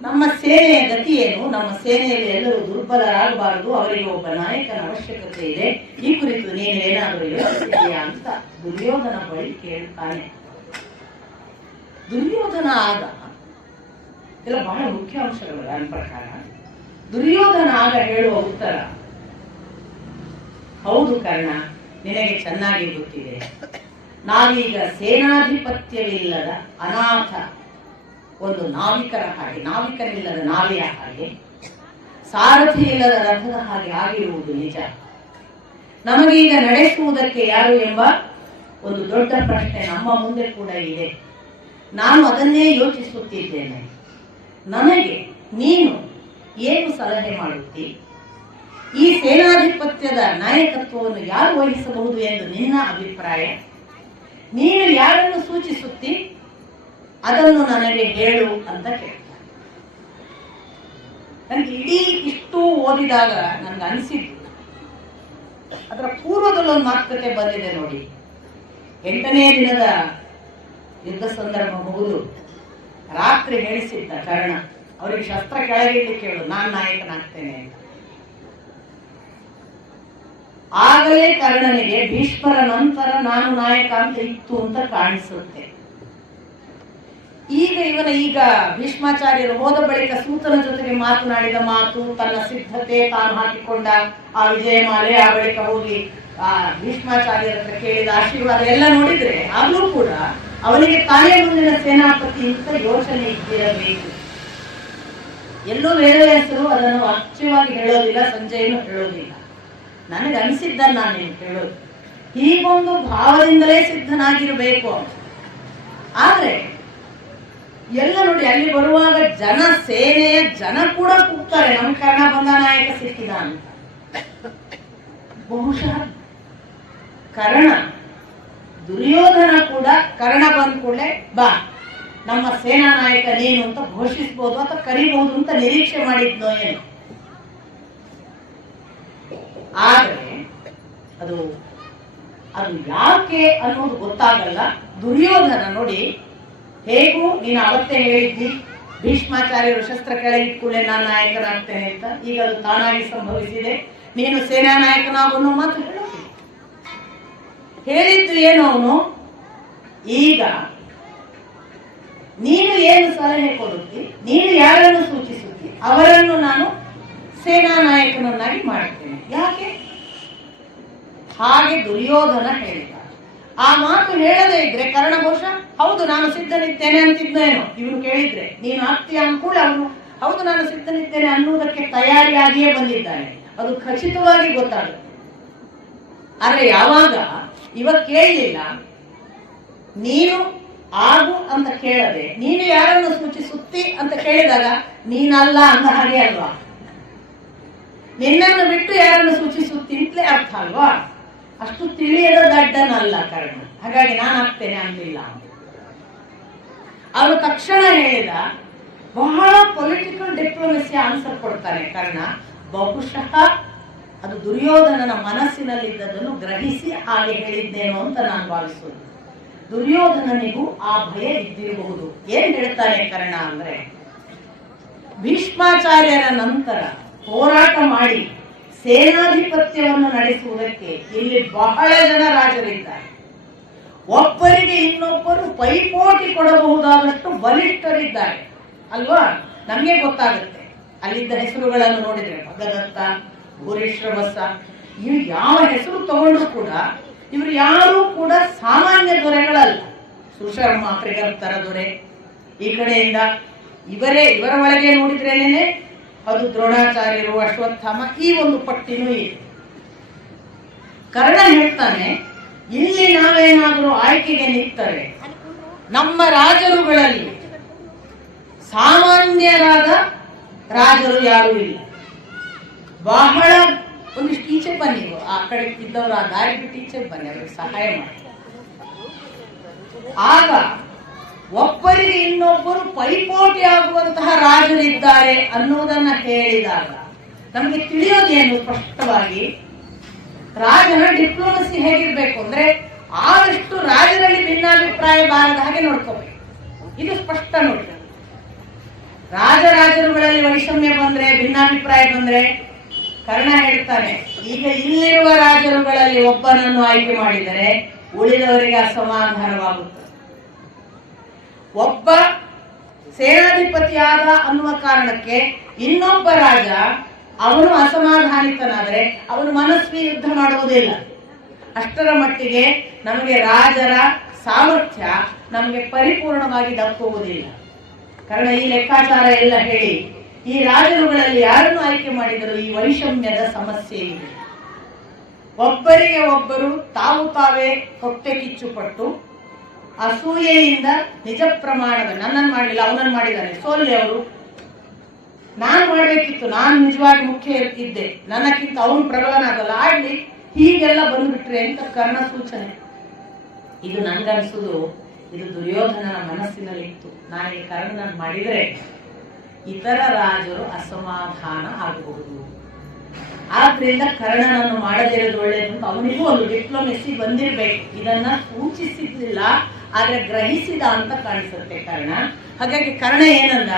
ನಮ್ಮ ಸೇನೆಯ ಗತಿ ಏನು? ನಮ್ಮ ಸೇನೆಯಲ್ಲಿ ಎಲ್ಲರೂ ದುರ್ಬಲರಾಗಬಾರದು, ಅವರಿಗೆ ಒಬ್ಬ ನಾಯಕನ ಅವಶ್ಯಕತೆ ಇದೆ, ಈ ಕುರಿತು ನೀನು ಏನಾದರೂ ಯೋಚಿಸಿದ್ದೀಯಾ ಅಂತ ದುರ್ಯೋಧನ ಬಳಿ ಕೇಳ್ತಾನೆ. ದುರ್ಯೋಧನ ಆಗ ಎಲ್ಲ ಬಹಳ ಮುಖ್ಯ ಅಂಶಗಳು ನನ್ನ ಪ್ರಕಾರ. ದುರ್ಯೋಧನ ಆಗ ಹೇಳುವ ಉತ್ತರ, ಹೌದು ಕರ್ಣ, ನಿನಗೆ ಚೆನ್ನಾಗಿ ಗೊತ್ತಿದೆ, ನಾವೀಗ ಸೇನಾಧಿಪತ್ಯವಿಲ್ಲದ ಅನಾಥ ಒಂದು ನಾವಿಕರ ಹಾಗೆ, ನಾವಿಕರಿಲ್ಲದ ನಾವೆಯ ಹಾಗೆ, ಸಾರಥಿ ಇಲ್ಲದ ರಥದ ಹಾಗೆ ಆಗಿರುವುದು ನಿಜ. ನಮಗೀಗ ನಡೆಸುವುದಕ್ಕೆ ಯಾರು ಎಂಬ ಒಂದು ದೊಡ್ಡ ಪ್ರಶ್ನೆ ನಮ್ಮ ಮುಂದೆ ಕೂಡ ಇದೆ. ನಾನು ಅದನ್ನೇ ಯೋಚಿಸುತ್ತಿದ್ದೇನೆ. ನನಗೆ ನೀನು ಏನು ಸಲಹೆ ಮಾಡುತ್ತಿ? ಈ ಸೇನಾಧಿಪತ್ಯದ ನಾಯಕತ್ವವನ್ನು ಯಾರು ವಹಿಸಬಹುದು ಎಂದು ನಿನ್ನ ಅಭಿಪ್ರಾಯ? ನೀನು ಯಾರನ್ನು ಸೂಚಿಸುತ್ತಿ? ಅದನ್ನು ನನಗೆ ಹೇಳು ಅಂತ ಕೇಳ್ತಾರೆ. ನನಗೆ ಇಡೀ ಇಷ್ಟು ಓದಿದಾಗ ನನ್ಗೆ ಅನಿಸಿದ್ದು, ಅದರ ಪೂರ್ವದಲ್ಲಿ ಒಂದು ಮಾತುಕತೆ ಬಂದಿದೆ ನೋಡಿ. 8ನೇ ದಿನದ ಯುದ್ಧ ಸಂದರ್ಭ ಮುಗಿದು ರಾತ್ರಿ ಹೇಳಿಸಿದ್ದ ಕರ್ಣ, ಅವರಿಗೆ ಶಸ್ತ್ರ ಕೆಳಗಿಡ್ಲಿಕ್ಕೆ ಹೇಳು, ನಾನು ನಾಯಕನಾಗ್ತೇನೆ ಅಂತ. ಆಗಲೇ ಕರ್ಣನಿಗೆ ಭೀಷ್ಮರ ನಂತರ ನಾನು ನಾಯಕ ಅಂತ ಇತ್ತು ಅಂತ ಕಾಣಿಸುತ್ತೆ. ಈಗ ಭೀಷ್ಮಾಚಾರ್ಯರು ಹೋದ ಬಳಿಕ ಸೂತನ ಜೊತೆಗೆ ಮಾತನಾಡಿದ ಮಾತು, ತನ್ನ ಸಿದ್ಧತೆ ತಾನು ಹಾಕಿಕೊಂಡ ಆ ವಿಜಯಮಾಲೆ, ಆ ಬಳಿಕ ಹೋಗಿ ಆ ಭೀಷ್ಮಾಚಾರ್ಯರ ಹತ್ರ ಕೇಳಿದ ಆಶೀರ್ವಾದ ಎಲ್ಲ ನೋಡಿದ್ರೆ ಆದ್ರೂ ಕೂಡ ಅವನಿಗೆ ತಾನೇ ಮುಂದಿನ ಸೇನಾಪತಿ ಅಂತ ಯೋಚನೆ ಇದ್ದಿರಬೇಕು. ಎಲ್ಲೂ ವೇದವ್ಯಾಸರು ಅದನ್ನು ವಾಚ್ಯವಾಗಿ ಹೇಳೋದಿಲ್ಲ, ಸಂಜಯನು ಹೇಳೋದಿಲ್ಲ. ನನಗೆ ಅನಿಸಿದ್ದನ್ನು ನಾನು ಹೇಳೋದು, ಹೀಗೊಂದು ಭಾವದಿಂದಲೇ ಸಿದ್ಧನಾಗಿರಬೇಕು ಅಂತ. ಆದ್ರೆ ಎಲ್ಲ ನೋಡಿ, ಅಲ್ಲಿ ಬರುವಾಗ ಜನ, ಸೇನೆಯ ಜನ ಕೂಡ ಕೂಗ್ತಾರೆ, ನಮ್ಮ ಕರ್ಣ ಬಂದ, ನಾಯಕ ಸಿಕ್ಕಿದ ಅಂತ. ಬಹುಶಃ ಕರ್ಣ, ದುರ್ಯೋಧನ ಕೂಡ ಕರ್ಣ ಬಂದ ಕೂಡಲೇ ಬಾ ನಮ್ಮ ಸೇನಾ ನಾಯಕ ನೀನು ಅಂತ ಘೋಷಿಸಬಹುದು ಅಥವಾ ಕರಿಬಹುದು ಅಂತ ನಿರೀಕ್ಷೆ ಮಾಡಿದ್ನೋ ಏನು. ಆದರೆ ಅದು ಯಾಕೆ ಅನ್ನೋದು ಗೊತ್ತಾಗಲ್ಲ. ದುರ್ಯೋಧನ ನೋಡಿ, ಹೇಗೂ ನೀನು ಅವತ್ತೇ ಹೇಳಿದ್ದಿ ಭೀಷ್ಮಾಚಾರ್ಯರು ಶಸ್ತ್ರ ಕೆಳಗಿಟ್ಕೂಳೆ ನಾನು ನಾಯಕನಾಗ್ತೇನೆ ಅಂತ, ಈಗ ಅದು ತಾನಾಗಿ ಸಂಭವಿಸಿದೆ, ನೀನು ಸೇನಾ ನಾಯಕನಾಗೋನು ಮಾತು ಹೇಳಿದ್ದು ಏನು ಅವನು? ಈಗ ನೀನು ಏನು ಸಲಹೆ ಕೊಡುತ್ತಿ, ನೀನು ಯಾರನ್ನು ಸೂಚಿಸುತ್ತಿ, ಅವರನ್ನು ನಾನು ಸೇನಾ ನಾಯಕನನ್ನಾಗಿ ಮಾಡ್ತೇನೆ. ಯಾಕೆ? ಹಾಗೆ ದುರ್ಯೋಧನ ಹೇಳಿದ. ಆ ಮಾತು ಹೇಳದೇ ಇದ್ರೆ ಕರ್ಣ ಬಹುಶಃ ಹೌದು ನಾನು ಸಿದ್ಧನಿದ್ದೇನೆ ಅಂತಿದ್ದೇನೋ. ಇವನು ಕೇಳಿದ್ರೆ ನೀನು ಆಗ್ತೀಯ ಅನ್ಕೂಲ ಅವನು ಹೌದು ನಾನು ಸಿದ್ಧನಿದ್ದೇನೆ ಅನ್ನುವುದಕ್ಕೆ ತಯಾರಿಯಾಗಿಯೇ ಬಂದಿದ್ದಾನೆ, ಅದು ಖಚಿತವಾಗಿ ಗೊತ್ತಾಗುತ್ತೆ. ಆದ್ರೆ ಯಾವಾಗ ಇವ ಕೇಳಲಿಲ್ಲ, ನೀನು ಆಗು ಅಂತ ಕೇಳದೆ ನೀನು ಯಾರನ್ನು ಸೂಚಿಸುತ್ತಿ ಅಂತ ಕೇಳಿದಾಗ ನೀನಲ್ಲ ಅಂದ ಹಾಗೆ ಅಲ್ವಾ, ನಿನ್ನನ್ನು ಬಿಟ್ಟು ಯಾರನ್ನು ಸೂಚಿಸುತ್ತಿಂತಲೇ ಅರ್ಥ ಅಲ್ವಾ. ಅಷ್ಟು ತಿಳಿಯದ ದಡ್ಡನಲ್ಲ ಕರ್ಣ, ಹಾಗಾಗಿ ನಾನು ಆಗ್ತೇನೆ ಅನ್ನಲಿಲ್ಲ. ಅವನು ತಕ್ಷಣ ಹೇಳಿದ, ಬಹಳ ಪೊಲಿಟಿಕಲ್ ಡಿಪ್ಲೊಮೆಸಿ ಆನ್ಸರ್ ಕೊಡ್ತಾನೆ ಕರ್ಣ. ಬಹುಶಃ ಅದು ದುರ್ಯೋಧನನ ಮನಸ್ಸಿನಲ್ಲಿದ್ದದನ್ನು ಗ್ರಹಿಸಿ ಹಾಗೆ ಹೇಳಿದ್ದೇನೋ ಅಂತ ನಾನು ಭಾವಿಸುವುದು. ದುರ್ಯೋಧನನಿಗೂ ಆ ಭಯ ಇದ್ದಿರಬಹುದು. ಏನ್ ಹೇಳ್ತಾನೆ ಕರ್ಣ ಅಂದ್ರೆ, ಭೀಷ್ಮಾಚಾರ್ಯರ ನಂತರ ಹೋರಾಟ ಮಾಡಿ ಸೇನಾಧಿಪತ್ಯವನ್ನು ನಡೆಸುವುದಕ್ಕೆ ಇಲ್ಲಿ ಬಹಳ ಜನ ರಾಜರಿದ್ದಾರೆ. ಒಬ್ಬರಿಗೆ ಇನ್ನೊಬ್ಬರು ಪೈಪೋಟಿ ಕೊಡಬಹುದಾದಷ್ಟು ಬಲಿಷ್ಠರಿದ್ದಾರೆ ಅಲ್ವಾ. ನಮಗೆ ಗೊತ್ತಾಗುತ್ತೆ ಅಲ್ಲಿದ್ದ ಹೆಸರುಗಳನ್ನು ನೋಡಿದ್ರೆ, ಭಗದತ್ತ, ಭೂರಿಶ್ರವಸ, ಇವು ಯಾವ ಹೆಸರು ತಗೊಂಡ್ರು ಕೂಡ ಇವರು ಯಾರೂ ಕೂಡ ಸಾಮಾನ್ಯ ದೊರೆಗಳಲ್ಲ. ಸುಶರ್ಮ ತ್ರಿಗರ್ತರ ದೊರೆ, ಈ ಕಡೆಯಿಂದ ಇವರ ಒಳಗೆ ನೋಡಿದ್ರೇನೆ ಅದು ದ್ರೋಣಾಚಾರ್ಯರು, ಅಶ್ವತ್ಥಾಮ, ಈ ಒಂದು ಪಟ್ಟಿನೂ ಇದೆ. ಕರ್ಣ ಹೇಳ್ತಾನೆ, ಇಲ್ಲಿ ನಾವೇನಾದರೂ ಆಯ್ಕೆಗೆ ನಿಂತರೆ ನಮ್ಮ ರಾಜರುಗಳಲ್ಲಿ ಸಾಮಾನ್ಯರಾದ ರಾಜರು ಯಾರೂ ಇಲ್ಲ. ಬಹಳ ಒಂದಿಷ್ಟು ಈಚೆ ಬನ್ನಿ, ಆ ಕಡೆ ಇದ್ದವರು ಆ ದಾರಿ ಬಿಟ್ಟು ಈಚೆ ಬನ್ನಿ, ಅವ್ರಿಗೆ ಸಹಾಯ ಮಾಡಿ. ಆಗ ಒಬ್ಬರಿಗೆ ಇನ್ನೊಬ್ಬರು ಪೈಪೋಟಿ ಆಗುವಂತಹ ರಾಜರಿದ್ದಾರೆ ಅನ್ನುವುದನ್ನ ಹೇಳಿದಾಗ ನಮಗೆ ತಿಳಿಯೋದೇನು ಸ್ಪಷ್ಟವಾಗಿ, ರಾಜನ ಡಿಪ್ಲೊಮಸಿ ಹೇಗಿರ್ಬೇಕು ಅಂದ್ರೆ ಆದಷ್ಟು ರಾಜರಲ್ಲಿ ಭಿನ್ನಾಭಿಪ್ರಾಯ ಬಾರದ ಹಾಗೆ ನೋಡ್ಕೋಬೇಕು. ಇದು ಸ್ಪಷ್ಟ ನೋಡಿ. ರಾಜರುಗಳಲ್ಲಿ ವೈಷಮ್ಯ ಬಂದ್ರೆ, ಭಿನ್ನಾಭಿಪ್ರಾಯ ಬಂದ್ರೆ, ಕರ್ಣ ಹೇಳ್ತಾನೆ, ಈಗ ಇಲ್ಲಿರುವ ರಾಜರುಗಳಲ್ಲಿ ಒಬ್ಬನನ್ನು ಆಯ್ಕೆ ಮಾಡಿದರೆ ಉಳಿದವರಿಗೆ ಅಸಮಾಧಾನವಾಗುತ್ತದೆ. ಒಬ್ಬ ಸೇನಾಧಿಪತಿಯಾದ ಅನ್ನುವ ಕಾರಣಕ್ಕೆ ಇನ್ನೊಬ್ಬ ರಾಜ ಅವನು ಅಸಮಾಧಾನಿತನಾದರೆ ಅವನು ಮನಸ್ವಿ ಯುದ್ಧ ಮಾಡುವುದಿಲ್ಲ. ಅಷ್ಟರ ಮಟ್ಟಿಗೆ ನಮಗೆ ರಾಜರ ಸಾಮರ್ಥ್ಯ ನಮಗೆ ಪರಿಪೂರ್ಣವಾಗಿ ದಕ್ಕುವುದಿಲ್ಲ. ಕಾರಣ ಈ ಲೆಕ್ಕಾಚಾರ ಎಲ್ಲ ಹೇಳಿ ಈ ರಾಜರುಗಳಲ್ಲಿ ಯಾರನ್ನು ಆಯ್ಕೆ ಮಾಡಿದರೂ ಈ ವೈಷಮ್ಯದ ಸಮಸ್ಯೆ ಇದೆ. ಒಬ್ಬರಿಗೆ ಒಬ್ಬರು ತಾವೇ ಹೊಟ್ಟೆ ಕಿಚ್ಚುಪಟ್ಟು ಅಸೂಯೆಯಿಂದ ನಿಜ ಪ್ರಮಾಣದ ನನ್ನನ್ನು ಮಾಡಲಿಲ್ಲ ಅವನನ್ನು ಮಾಡಿದ್ದಾನೆ, ಸೋಲಿ ಅವರು, ನಾನು ಮಾಡಬೇಕಿತ್ತು, ನಾನು ನಿಜವಾಗಿ ಮುಖ್ಯ ಇದ್ದೆ, ನನ್ನಕ್ಕಿಂತ ಅವನು ಪ್ರಬಲನಾಗಲ್ಲ, ಆಡ್ಲಿ, ಹೀಗೆಲ್ಲ ಬಂದ್ಬಿಟ್ರೆ ಅಂತ ಕರ್ಣ ಸೂಚನೆ. ಇದು ನನ್ಗನ್ಸುದು ಇದು ದುರ್ಯೋಧನನ ಮನಸ್ಸಿನಲ್ಲಿತ್ತು. ನಾನೀಗ ಕರ್ಣನ ಮಾಡಿದರೆ ಇತರ ರಾಜರು ಅಸಮಾಧಾನ ಆಗಬಹುದು, ಆದ್ರಿಂದ ಕರ್ಣನನ್ನು ಮಾಡದಿರೋದು ಒಳ್ಳೆಯದು ಅಂತ ಅವನಿಗೂ ಒಂದು ಡಿಪ್ಲೊಮೆಸಿ ಬಂದಿರಬೇಕು. ಇದನ್ನ ಸೂಚಿಸಿರ್ಲಿಲ್ಲ, ಆದ್ರೆ ಗ್ರಹಿಸಿದ ಅಂತ ಕಾಣಿಸುತ್ತೆ ಕರ್ಣ. ಹಾಗಾಗಿ ಕರ್ಣ ಏನಂದ,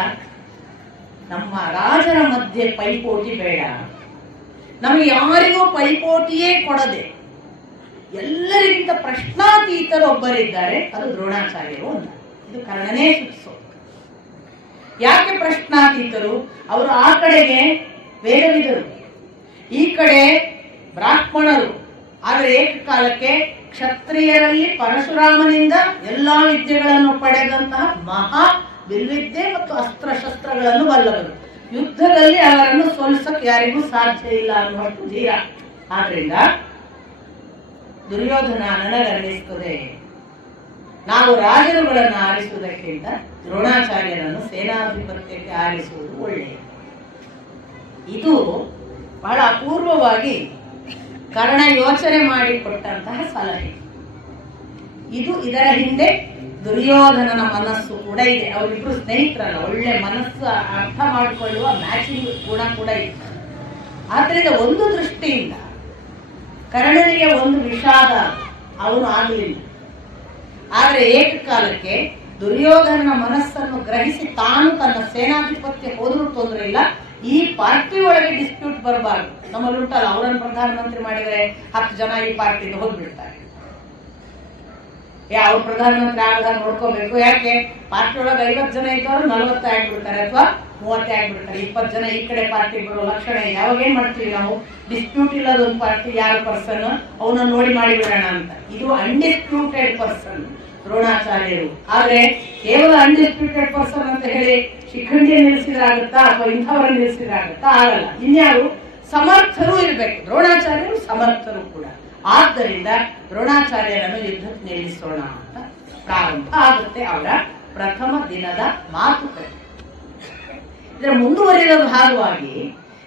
ನಮ್ಮ ರಾಜರ ಮಧ್ಯೆ ಪೈಪೋಟಿ ಬೇಡ, ನಮಗೆ ಯಾರಿಗೂ ಪೈಪೋಟಿಯೇ ಕೊಡದೆ ಎಲ್ಲರಿಗಿಂತ ಪ್ರಶ್ನಾತೀತರು ಒಬ್ಬರಿದ್ದಾರೆ, ಅದು ದ್ರೋಣಾಚಾರ್ಯರು ಅಂತ. ಇದು ಕರ್ಣನೇ ಸೂಚಿಸೋದು. ಯಾಕೆ ಪ್ರಶ್ನಾತೀತರು? ಅವರು ಆ ಕಡೆಗೆ ವೇದವಿದರು, ಈ ಕಡೆ ಬ್ರಾಹ್ಮಣರು. ಆದರೆ ಏಕಕಾಲಕ್ಕೆ ಕ್ಷತ್ರಿಯರಲ್ಲಿ ಪರಶುರಾಮನಿಂದ ಎಲ್ಲಾ ವಿದ್ಯೆಗಳನ್ನು ಪಡೆದಂತಹ ಮಹಾ ಬಿಲ್ವಿದ್ಯೆ ಮತ್ತು ಅಸ್ತ್ರಶಸ್ತ್ರಗಳನ್ನು ಬಲ್ಲವರು. ಯುದ್ಧದಲ್ಲಿ ಅವರನ್ನು ಸೋಲಿಸಕ್ಕೆ ಯಾರಿಗೂ ಸಾಧ್ಯ ಇಲ್ಲ ಅನ್ನುವಷ್ಟು ಧೀರ. ಆದ್ರಿಂದ ದುರ್ಯೋಧನ ನನಗನ್ನಿಸ್ತದೆ, ನಾವು ರಾಜರುಗಳನ್ನು ಆರಿಸುವುದಕ್ಕಿಂತ ದ್ರೋಣಾಚಾರ್ಯರನ್ನು ಸೇನಾಧಿಪತ್ಯಕ್ಕೆ ಆರಿಸುವುದು ಒಳ್ಳೆಯದು. ಇದು ಬಹಳ ಅಪೂರ್ವವಾಗಿ ಕರ್ಣ ಯೋಚನೆ ಮಾಡಿಕೊಟ್ಟಂತಹ ಸಲಹೆ. ಇದು ಇದರ ಹಿಂದೆ ದುರ್ಯೋಧನನ ಮನಸ್ಸು ಕೂಡ ಇದೆ. ಅವರಿಬ್ರು ಸ್ನೇಹಿತರಲ್ಲ, ಒಳ್ಳೆ ಮನಸ್ಸು ಅರ್ಥ ಮಾಡಿಕೊಳ್ಳುವ ಮ್ಯಾಚಿಂಗ್ ಗುಣ ಕೂಡ ಇದೆ. ಆದ್ರಿಂದ ಒಂದು ದೃಷ್ಟಿಯಿಂದ ಕರ್ಣನಿಗೆ ಒಂದು ವಿಷಾದ, ಅವನು ಆಗಲಿಲ್ಲ. ಆದರೆ ಏಕಕಾಲಕ್ಕೆ ದುರ್ಯೋಧನನ ಮನಸ್ಸನ್ನು ಗ್ರಹಿಸಿ ತಾನು ತನ್ನ ಸೇನಾಧಿಪತ್ಯ ಹೋದರೂ ತೊಂದರೆ ಇಲ್ಲ, ಈ ಪಾರ್ಟಿ ಒಳಗೆ ಡಿಸ್ಪ್ಯೂಟ್ ಬರಬಾರ್ದು. ನಮ್ಮಲ್ಲಿ ಉಂಟಲ್ಲ, ಅವರನ್ನು ಪ್ರಧಾನಮಂತ್ರಿ ಮಾಡಿದರೆ 10 ಜನ ಈ ಪಾರ್ಟಿಯಿಂದ ಹೋಗ್ಬಿಡ್ತಾರೆ. ಅವ್ರು ಪ್ರಧಾನಮಂತ್ರಿ ಆಗದಾಗ ನೋಡ್ಕೋಬೇಕು. ಯಾಕೆ ಪಾರ್ಟಿ ಒಳಗೆ 50 ಜನ ಇದ್ದವರು 40 ಆಗ್ಬಿಡ್ತಾರೆ, ಅಥವಾ 30 ಆಗ್ಬಿಡ್ತಾರೆ. 20 ಜನ ಈ ಕಡೆ ಪಾರ್ಟಿ ಬರೋ ಲಕ್ಷಣ ಇದೆ. ಅವಾಗ ಏನ್ ಮಾಡ್ತೀವಿ ನಾವು? ಡಿಸ್ಪ್ಯೂಟ್ ಇಲ್ಲದ ಒಂದು ಪಾರ್ಟಿ ಯಾರ ಪರ್ಸನ್ ಅವನ್ನ ನೋಡಿ ಮಾಡಿಬಿಡೋಣ ಅಂತ. ಇದು ಅನ್ಡಿಸ್ಪ್ಯೂಟೆಡ್ ಪರ್ಸನ್ ದ್ರೋಣಾಚಾರ್ಯರು. ಆದ್ರೆ ಕೇವಲ ಅನ್ಡಿಸ್ಪ್ಯೂಟೆಡ್ ಪರ್ಸನ್ ಅಂತ ಹೇಳಿ ಶಿಖಂಡಿಯ ನಿಲ್ಲಿಸಿದ್ರಾಗುತ್ತಾ ಅಥವಾ ಇಂಥವರ ನಿಲ್ಲಿಸಿದ್ರಾಗುತ್ತಾ? ಆಗಲ್ಲ. ಇನ್ಯಾರು ಸಮರ್ಥರು ಇರ್ಬೇಕು. ದ್ರೋಣಾಚಾರ್ಯರು ಸಮರ್ಥರು ಕೂಡ. ಆದ್ದರಿಂದ ದ್ರೋಣಾಚಾರ್ಯರನ್ನು ಯುದ್ಧಕ್ಕೆ ನಿಲ್ಲಿಸೋಣ ಅಂತ ಪ್ರಾರಂಭ ಆಗುತ್ತೆ ಅವರ ಪ್ರಥಮ ದಿನದ ಮಾತುಕತೆ. ಇದರ ಮುಂದುವರಿದ ಭಾಗವಾಗಿ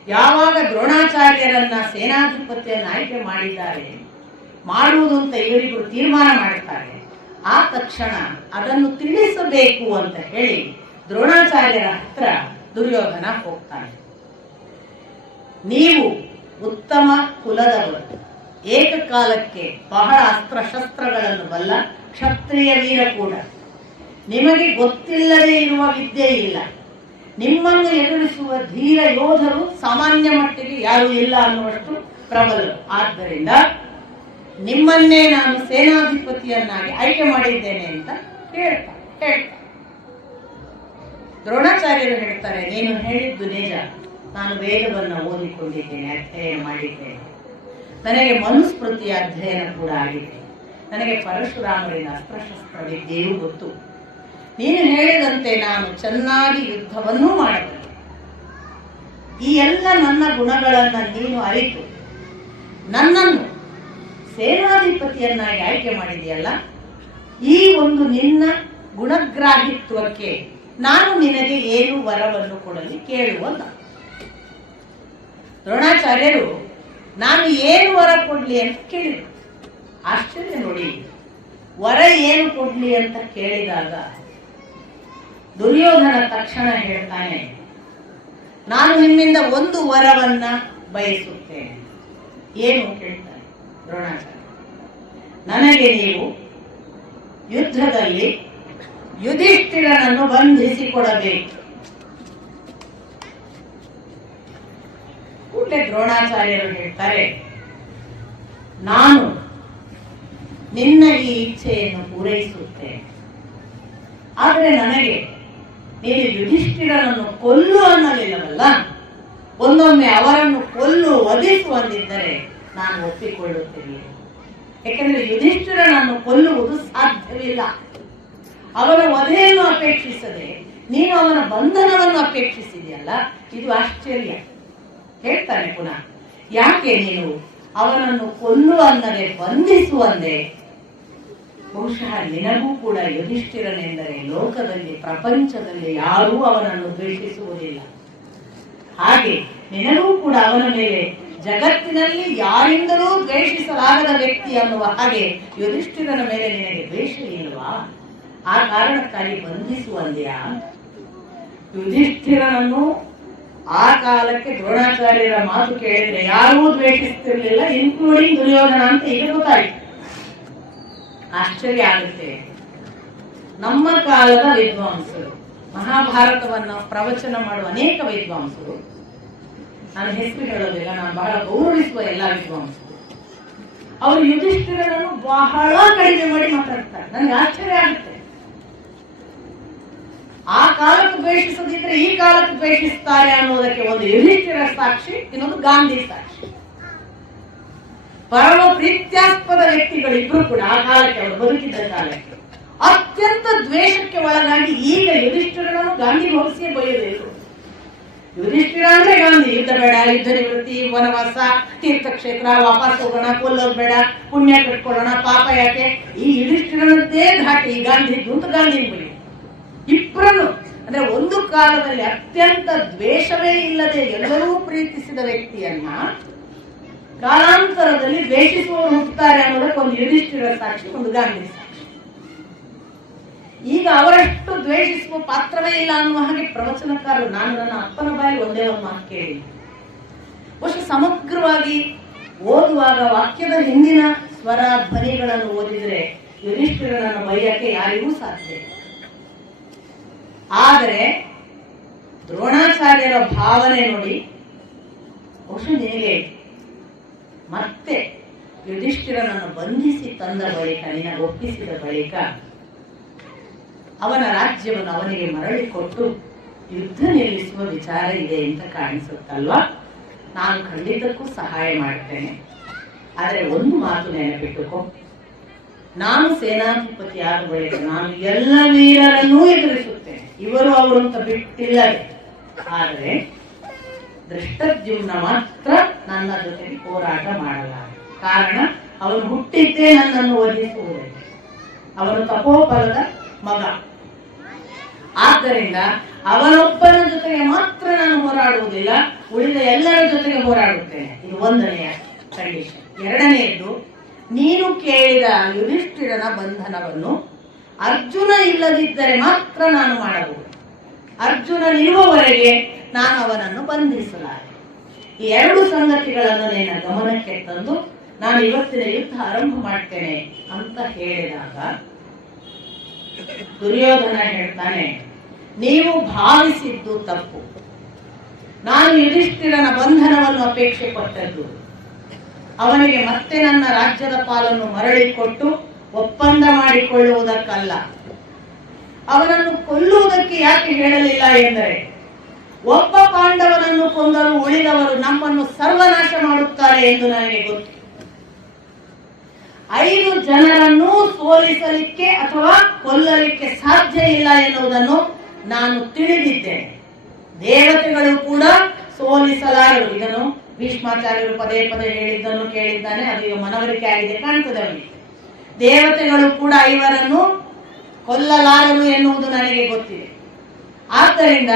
ಯಾವಾಗ ದ್ರೋಣಾಚಾರ್ಯರನ್ನ ಸೇನಾಧಿಪತಿಯನ್ನು ಆಯ್ಕೆ ಮಾಡಿದ್ದಾರೆ, ಮಾಡುವುದು ಅಂತ ಇವರಿಬ್ಬರು ತೀರ್ಮಾನ ಮಾಡುತ್ತಾರೆ, ಆ ತಕ್ಷಣ ಅದನ್ನು ತಿಳಿಸಬೇಕು ಅಂತ ಹೇಳಿ ದ್ರೋಣಾಚಾರ್ಯರ ಹತ್ರ ದುರ್ಯೋಧನ ಹೋಗ್ತಾನೆ. ನೀವು ಉತ್ತಮ ಕುಲದವರು, ಏಕಕಾಲಕ್ಕೆ ಬಹಳ ಅಸ್ತ್ರಶಸ್ತ್ರಗಳನ್ನು ಬಲ್ಲ ಕ್ಷತ್ರಿಯ ವೀರ ಕೂಡ. ನಿಮಗೆ ಗೊತ್ತಿಲ್ಲದೆ ಇರುವ ವಿದ್ಯೆ ಇಲ್ಲ. ನಿಮ್ಮನ್ನು ಎದುರಿಸುವ ಧೀರ ಯೋಧರು ಸಾಮಾನ್ಯ ಮಟ್ಟಿಗೆ ಯಾರೂ ಇಲ್ಲ ಅನ್ನುವಷ್ಟು ಪ್ರಬಲರು. ಆದ್ದರಿಂದ ನಿಮ್ಮನ್ನೇ ನಾನು ಸೇನಾಧಿಪತಿಯನ್ನಾಗಿ ಆಯ್ಕೆ ಮಾಡಿದ್ದೇನೆ ಅಂತ ಹೇಳ್ತಾರೆ. ದ್ರೋಣಾಚಾರ್ಯರು ಹೇಳ್ತಾರೆ, ನೀನು ಹೇಳಿದ್ದು ನಿಜ. ನಾನು ವೇದವನ್ನು ಓದಿಕೊಂಡಿದ್ದೇನೆ, ಅಧ್ಯಯನ ಮಾಡಿದ್ದೇನೆ. ನನಗೆ ಮನುಸ್ಮೃತಿಯ ಅಧ್ಯಯನ ಕೂಡ ಆಗಿದೆ. ನನಗೆ ಪರಶುರಾಮರಿನ ಅಸ್ತ್ರಶಸ್ತ್ರ ವಿದ್ಯೆಯೂ ಗೊತ್ತು. ನೀನು ಹೇಳಿದಂತೆ ನಾನು ಚೆನ್ನಾಗಿ ಯುದ್ಧವನ್ನೂ ಮಾಡಬಲ್ಲೆ. ಈ ಎಲ್ಲ ನನ್ನ ಗುಣಗಳನ್ನ ನೀನು ಅರಿತು ನನ್ನನ್ನು ಸೇನಾಧಿಪತಿಯನ್ನಾಗಿ ಆಯ್ಕೆ ಮಾಡಿದೆಯಲ್ಲ, ಈ ಒಂದು ನಿನ್ನ ಗುಣಗ್ರಾಹಿತ್ವಕ್ಕೆ ನಾನು ನಿನಗೆ ಏನು ವರವನ್ನು ಕೊಡಲಿ ಕೇಳುವಲ್ಲ. ದ್ರೋಣಾಚಾರ್ಯರು ನಾನು ಏನು ವರ ಕೊಡ್ಲಿ ಅಂತ ಕೇಳಿದ್ರು. ಆಶ್ಚರ್ಯ ನೋಡಿ, ವರ ಏನು ಕೊಡ್ಲಿ ಅಂತ ಕೇಳಿದಾಗ ದುರ್ಯೋಧನ ತಕ್ಷಣ ಹೇಳ್ತಾನೆ, ನಾನು ನಿಮ್ಮಿಂದ ಒಂದು ವರವನ್ನ ಬಯಸುತ್ತೇನೆ. ಏನು ಕೇಳ್ತಾನೆ ದ್ರೋಣಾಚಾರ್ಯ? ನನಗೆ ನೀವು ಯುದ್ಧದಲ್ಲಿ ಯುಧಿಷ್ಠಿರನನ್ನು ಬಂಧಿಸಿಕೊಡಬೇಕು. ಕೂಡಲೇ ದ್ರೋಣಾಚಾರ್ಯರು ಹೇಳ್ತಾರೆ, ನಾನು ನಿನ್ನ ಈ ಇಚ್ಛೆಯನ್ನು ಪೂರೈಸುತ್ತೇನೆ. ಆದರೆ ನನಗೆ ನೀನು ಯುಧಿಷ್ಠಿರನನ್ನು ಕೊಲ್ಲು ಅನ್ನಲಿಲ್ಲವಲ್ಲ, ಒಂದೊಮ್ಮೆ ಅವರನ್ನು ಕೊಲ್ಲು ವಧಿಸು ಅಂದಿದ್ದರೆ ನಾನು ಒಪ್ಪಿಕೊಳ್ಳುತ್ತೇನೆ. ಯಾಕೆಂದ್ರೆ ಯುಧಿಷ್ಠಿರನನ್ನು ಕೊಲ್ಲುವುದು ಸಾಧ್ಯವಿಲ್ಲ. ಅವನ ವಧೆಯನ್ನು ಅಪೇಕ್ಷಿಸದೆ ನೀನು ಅವನ ಬಂಧನವನ್ನು ಅಪೇಕ್ಷಿಸಿದೆಯಲ್ಲ, ಇದು ಆಶ್ಚರ್ಯ. ಹೇಳ್ತಾನೆ ಪುನಃ, ಯಾಕೆ ನೀನು ಅವನನ್ನು ಕೊಲ್ಲು ಅನ್ನದೆ ಬಂಧಿಸುವಂದೆ? ಬಹುಶಃ ನಿನಗೂ ಕೂಡ ಯುಧಿಷ್ಠಿರನೆಂದರೆ ಲೋಕದಲ್ಲಿ ಪ್ರಪಂಚದಲ್ಲಿ ಯಾರೂ ಅವನನ್ನು ದ್ವೇಷಿಸುವುದಿಲ್ಲ. ಹಾಗೆ ನಿನಗೂ ಕೂಡ ಅವನ ಮೇಲೆ ಜಗತ್ತಿನಲ್ಲಿ ಯಾರಿಂದಲೂ ದ್ವೇಷಿಸಲಾಗದ ವ್ಯಕ್ತಿ ಅನ್ನುವ ಹಾಗೆ ಯುಧಿಷ್ಠಿರನ ಮೇಲೆ ನಿನಗೆ ದ್ವೇಷ ಇಲ್ವಾ? ಆ ಕಾರಣಕ್ಕಾಗಿ ಬಂಧಿಸುವಂದೆಯಾ? ಯುಧಿಷ್ಠಿರನನ್ನು ಆ ಕಾಲಕ್ಕೆ ದ್ರೋಣಾಚಾರ್ಯರ ಮಾತು ಕೇಳಿದ್ರೆ ಯಾರೂ ದ್ವೇಷಿಸ್ತಿರ್ಲಿಲ್ಲ, ಇನ್ಕ್ಲೂಡಿಂಗ್ ದುರ್ಯೋಧನ ಅಂತ ಈಗ ಗೊತ್ತಾಯಿತು. ಆಶ್ಚರ್ಯ ಆಗುತ್ತೆ. ನಮ್ಮ ಕಾಲದ ವಿದ್ವಾಂಸರು, ಮಹಾಭಾರತವನ್ನು ಪ್ರವಚನ ಮಾಡುವ ಅನೇಕ ವಿದ್ವಾಂಸರು, ನಾನು ಹೆಸರು ಹೇಳೋದಿಲ್ಲ, ನಾನು ಬಹಳ ಗೌರವಿಸುವ ಎಲ್ಲ ವಿದ್ವಾಂಸರು, ಅವರು ಯುಧಿಷ್ಠಿರನನ್ನು ಬಹಳ ಕಡಿಮೆ ಮಾಡಿ ಮಾತಾಡ್ತಾರೆ. ನನಗೆ ಆಶ್ಚರ್ಯ ಆಗುತ್ತೆ. ಆ ಕಾಲಕ್ಕೆ ದ್ವೇಷಿಸದಿದ್ರೆ ಈ ಕಾಲಕ್ಕೆ ದ್ವೇಷಿಸ್ತಾರೆ ಅನ್ನೋದಕ್ಕೆ ಒಂದು ಯುಧಿಷ್ಠಿರ ಸಾಕ್ಷಿ, ಇನ್ನೊಂದು ಗಾಂಧಿ ಸಾಕ್ಷಿ. ಪರಮ ಪ್ರೀತ್ಯಾಸ್ಪದ ವ್ಯಕ್ತಿಗಳು ಇಬ್ರು ಕೂಡ ಆ ಕಾಲಕ್ಕೆ, ಅವರು ಬದುಕಿದ್ದ ಕಾಲಕ್ಕೆ ಅತ್ಯಂತ ದ್ವೇಷಕ್ಕೆ ಒಳಗಾಗಿ ಈಗ ಯುಧಿಷ್ಠಿರನನ್ನು ಗಾಂಧಿ ಹೋಲಿಸಿಯೇ ಬರೆಯಬೇಕು. ಯುಧಿಷ್ಠಿರ ಅಂದ್ರೆ ಗಾಂಧಿ, ಯುದ್ಧ ಬೇಡ, ಯುದ್ಧ ನಿವೃತ್ತಿ, ವನವಾಸ, ತೀರ್ಥಕ್ಷೇತ್ರ, ವಾಪಸ್ ಹೋಗೋಣ, ಕೊಲ್ಲೋದು ಬೇಡ, ಪುಣ್ಯ ಕಟ್ಕೊಳ್ಳೋಣ, ಪಾಪ ಯಾಕೆ? ಈ ಯುಧಿಷ್ಠಿರನದ್ದೇ ಘಾಟಿ ಈ ಗಾಂಧಿ ಅಂತ ಗಾಂಧಿ ಬಳಿ ಇಬ್ಬರನ್ನು, ಅಂದ್ರೆ ಒಂದು ಕಾಲದಲ್ಲಿ ಅತ್ಯಂತ ದ್ವೇಷವೇ ಇಲ್ಲದೆ ಎಲ್ಲರೂ ಪ್ರೀತಿಸಿದ ವ್ಯಕ್ತಿಯನ್ನ ಕಾಲಾಂತರದಲ್ಲಿ ದ್ವೇಷಿಸುವವರು ಹುಟ್ಟುತ್ತಾರೆ ಅನ್ನೋದಕ್ಕೆ ಒಂದು ಯುಧಿಷ್ಠಿರ ಸಾಕ್ಷಿ, ಒಂದು ಗಾಂಧಿ ಸಾಕ್ಷಿ. ಈಗ ಅವರಷ್ಟು ದ್ವೇಷಿಸುವ ಪಾತ್ರವೇ ಇಲ್ಲ ಅನ್ನುವ ಹಾಗೆ ಪ್ರವಚನಕಾರರು, ನಾನು ನನ್ನ ಅಪ್ಪನ ಬಾಯಿ ಒಂದೇ ಒಂದು ಮಾತು ಕೇಳಿ, ಬಹುಶಃ ಸಮಗ್ರವಾಗಿ ಓದುವಾಗ ವಾಕ್ಯದ ಹಿಂದಿನ ಸ್ವರ ಧ್ವನಿಗಳನ್ನು ಓದಿದರೆ ಯುಧಿಷ್ಠಿರನನ್ನು ಬೈಯಕ್ಕೆ ಯಾರಿಗೂ ಸಾಧ್ಯ ಇಲ್ಲ. ಆದರೆ ದ್ರೋಣಾಚಾರ್ಯರ ಭಾವನೆ ನೋಡಿ, ಬಹುಶಃ ನಿನಗೆ ಮತ್ತೆ ಯುಧಿಷ್ಠಿರನನ್ನು ಬಂಧಿಸಿ ತಂದ ಬಳಿಕ, ನಿನಗೆ ಒಪ್ಪಿಸಿದ ಬಳಿಕ ಅವನ ರಾಜ್ಯವನ್ನು ಅವನಿಗೆ ಮರಳಿ ಕೊಟ್ಟು ಯುದ್ಧ ನಿಲ್ಲಿಸುವ ವಿಚಾರ ಇದೆ ಅಂತ ಕಾಣಿಸುತ್ತಲ್ವಾ? ನಾನು ಖಂಡಿತಕ್ಕೂ ಸಹಾಯ ಮಾಡ್ತೇನೆ. ಆದರೆ ಒಂದು ಮಾತು ನೆನಪಿಟ್ಟುಕೋ, ನಾನು ಸೇನಾಧಿಪತಿ ಆದ ಬಳಿಕ ನಾನು ಎಲ್ಲ ವೀರರನ್ನೂ ಎದುರಿಸುತ್ತೇನೆ, ಇವರು ಅವರು ಅಂತ ಬಿಟ್ಟಿಲ್ಲದೆ. ಆದರೆ ದೃಷ್ಟದ್ಯುಮ್ನ ಮಾತ್ರ ನನ್ನ ಜೊತೆಗೆ ಹೋರಾಟ ಮಾಡಲಾರೆ. ಕಾರಣ, ಅವನು ಹುಟ್ಟಿದ್ದೇ ನನ್ನನ್ನು ವಧಿಸುವುದಕ್ಕೆ. ಅವನು ತಪೋಫಲದ ಮಗ. ಆದ್ದರಿಂದ ಅವನೊಬ್ಬನ ಜೊತೆಗೆ ಮಾತ್ರ ನಾನು ಹೋರಾಡುವುದಿಲ್ಲ, ಉಳಿದ ಎಲ್ಲರ ಜೊತೆಗೆ ಹೋರಾಡುತ್ತೇನೆ. ಇದು ಒಂದನೆಯ ಕಂಡೀಷನ್. ಎರಡನೆಯದು, ನೀನು ಕೇಳಿದ ಯುಧಿಷ್ಠಿರನ ಬಂಧನವನ್ನು ಅರ್ಜುನ ಇಲ್ಲದಿದ್ದರೆ ಮಾತ್ರ ನಾನು ಮಾಡಬಹುದು. ಅರ್ಜುನನಿರುವವರೆಗೆ ನಾನು ಅವನನ್ನು ಬಂಧಿಸಲಾರೆ. ಈ ಎರಡು ಸಂಗತಿಗಳನ್ನು ನಿನ್ನ ಗಮನಕ್ಕೆ ತಂದು ನಾನು ಇವತ್ತಿನ ಯುದ್ಧ ಆರಂಭ ಮಾಡ್ತೇನೆ ಅಂತ ಹೇಳಿದಾಗ ದುರ್ಯೋಧನ ಹೇಳ್ತಾನೆ, ನೀವು ಭಾವಿಸಿದ್ದು ತಪ್ಪು. ನಾನು ಯುಧಿಷ್ಠಿರನ ಬಂಧನವನ್ನು ಅಪೇಕ್ಷೆ ಪಟ್ಟದ್ದು ಅವನಿಗೆ ಮತ್ತೆ ನನ್ನ ರಾಜ್ಯದ ಪಾಲನ್ನು ಮರಳಿಕೊಟ್ಟು ಒಪ್ಪಂದ ಮಾಡಿಕೊಳ್ಳುವುದಕ್ಕಲ್ಲ. ಅವನನ್ನು ಕೊಲ್ಲುವುದಕ್ಕೆ ಯಾಕೆ ಹೇಳಲಿಲ್ಲ ಎಂದರೆ, ಒಬ್ಬ ಪಾಂಡವನನ್ನು ಕೊಂದರೂ ಉಳಿದವರು ನಮ್ಮನ್ನು ಸರ್ವನಾಶ ಮಾಡುತ್ತಾರೆ ಎಂದು ನನಗೆ ಗೊತ್ತು. 5 ಜನರನ್ನು ಸೋಲಿಸಲಿಕ್ಕೆ ಅಥವಾ ಕೊಲ್ಲಲಿಕ್ಕೆ ಸಾಧ್ಯ ಇಲ್ಲ ಎನ್ನುವುದನ್ನು ನಾನು ತಿಳಿದಿದ್ದೇನೆ. ದೇವತೆಗಳು ಕೂಡ ಸೋಲಿಸಲಾರರು. ಇದನ್ನು ಭೀಷ್ಮಾಚಾರ್ಯರು ಪದೇ ಪದೇ ಹೇಳಿದ್ದನ್ನು ಕೇಳಿದ್ದಾನೆ. ಅದು ಈಗ ಮನವರಿಕೆ ಆಗಿದೆ ಕಾಣ್ತದೆ ಅವನಿಗೆ. ದೇವತೆಗಳು ಕೂಡ ಇವರನ್ನು ಕೊಲ್ಲಲಾರರು ಎನ್ನುವುದು ನನಗೆ ಗೊತ್ತಿದೆ. ಆದ್ದರಿಂದ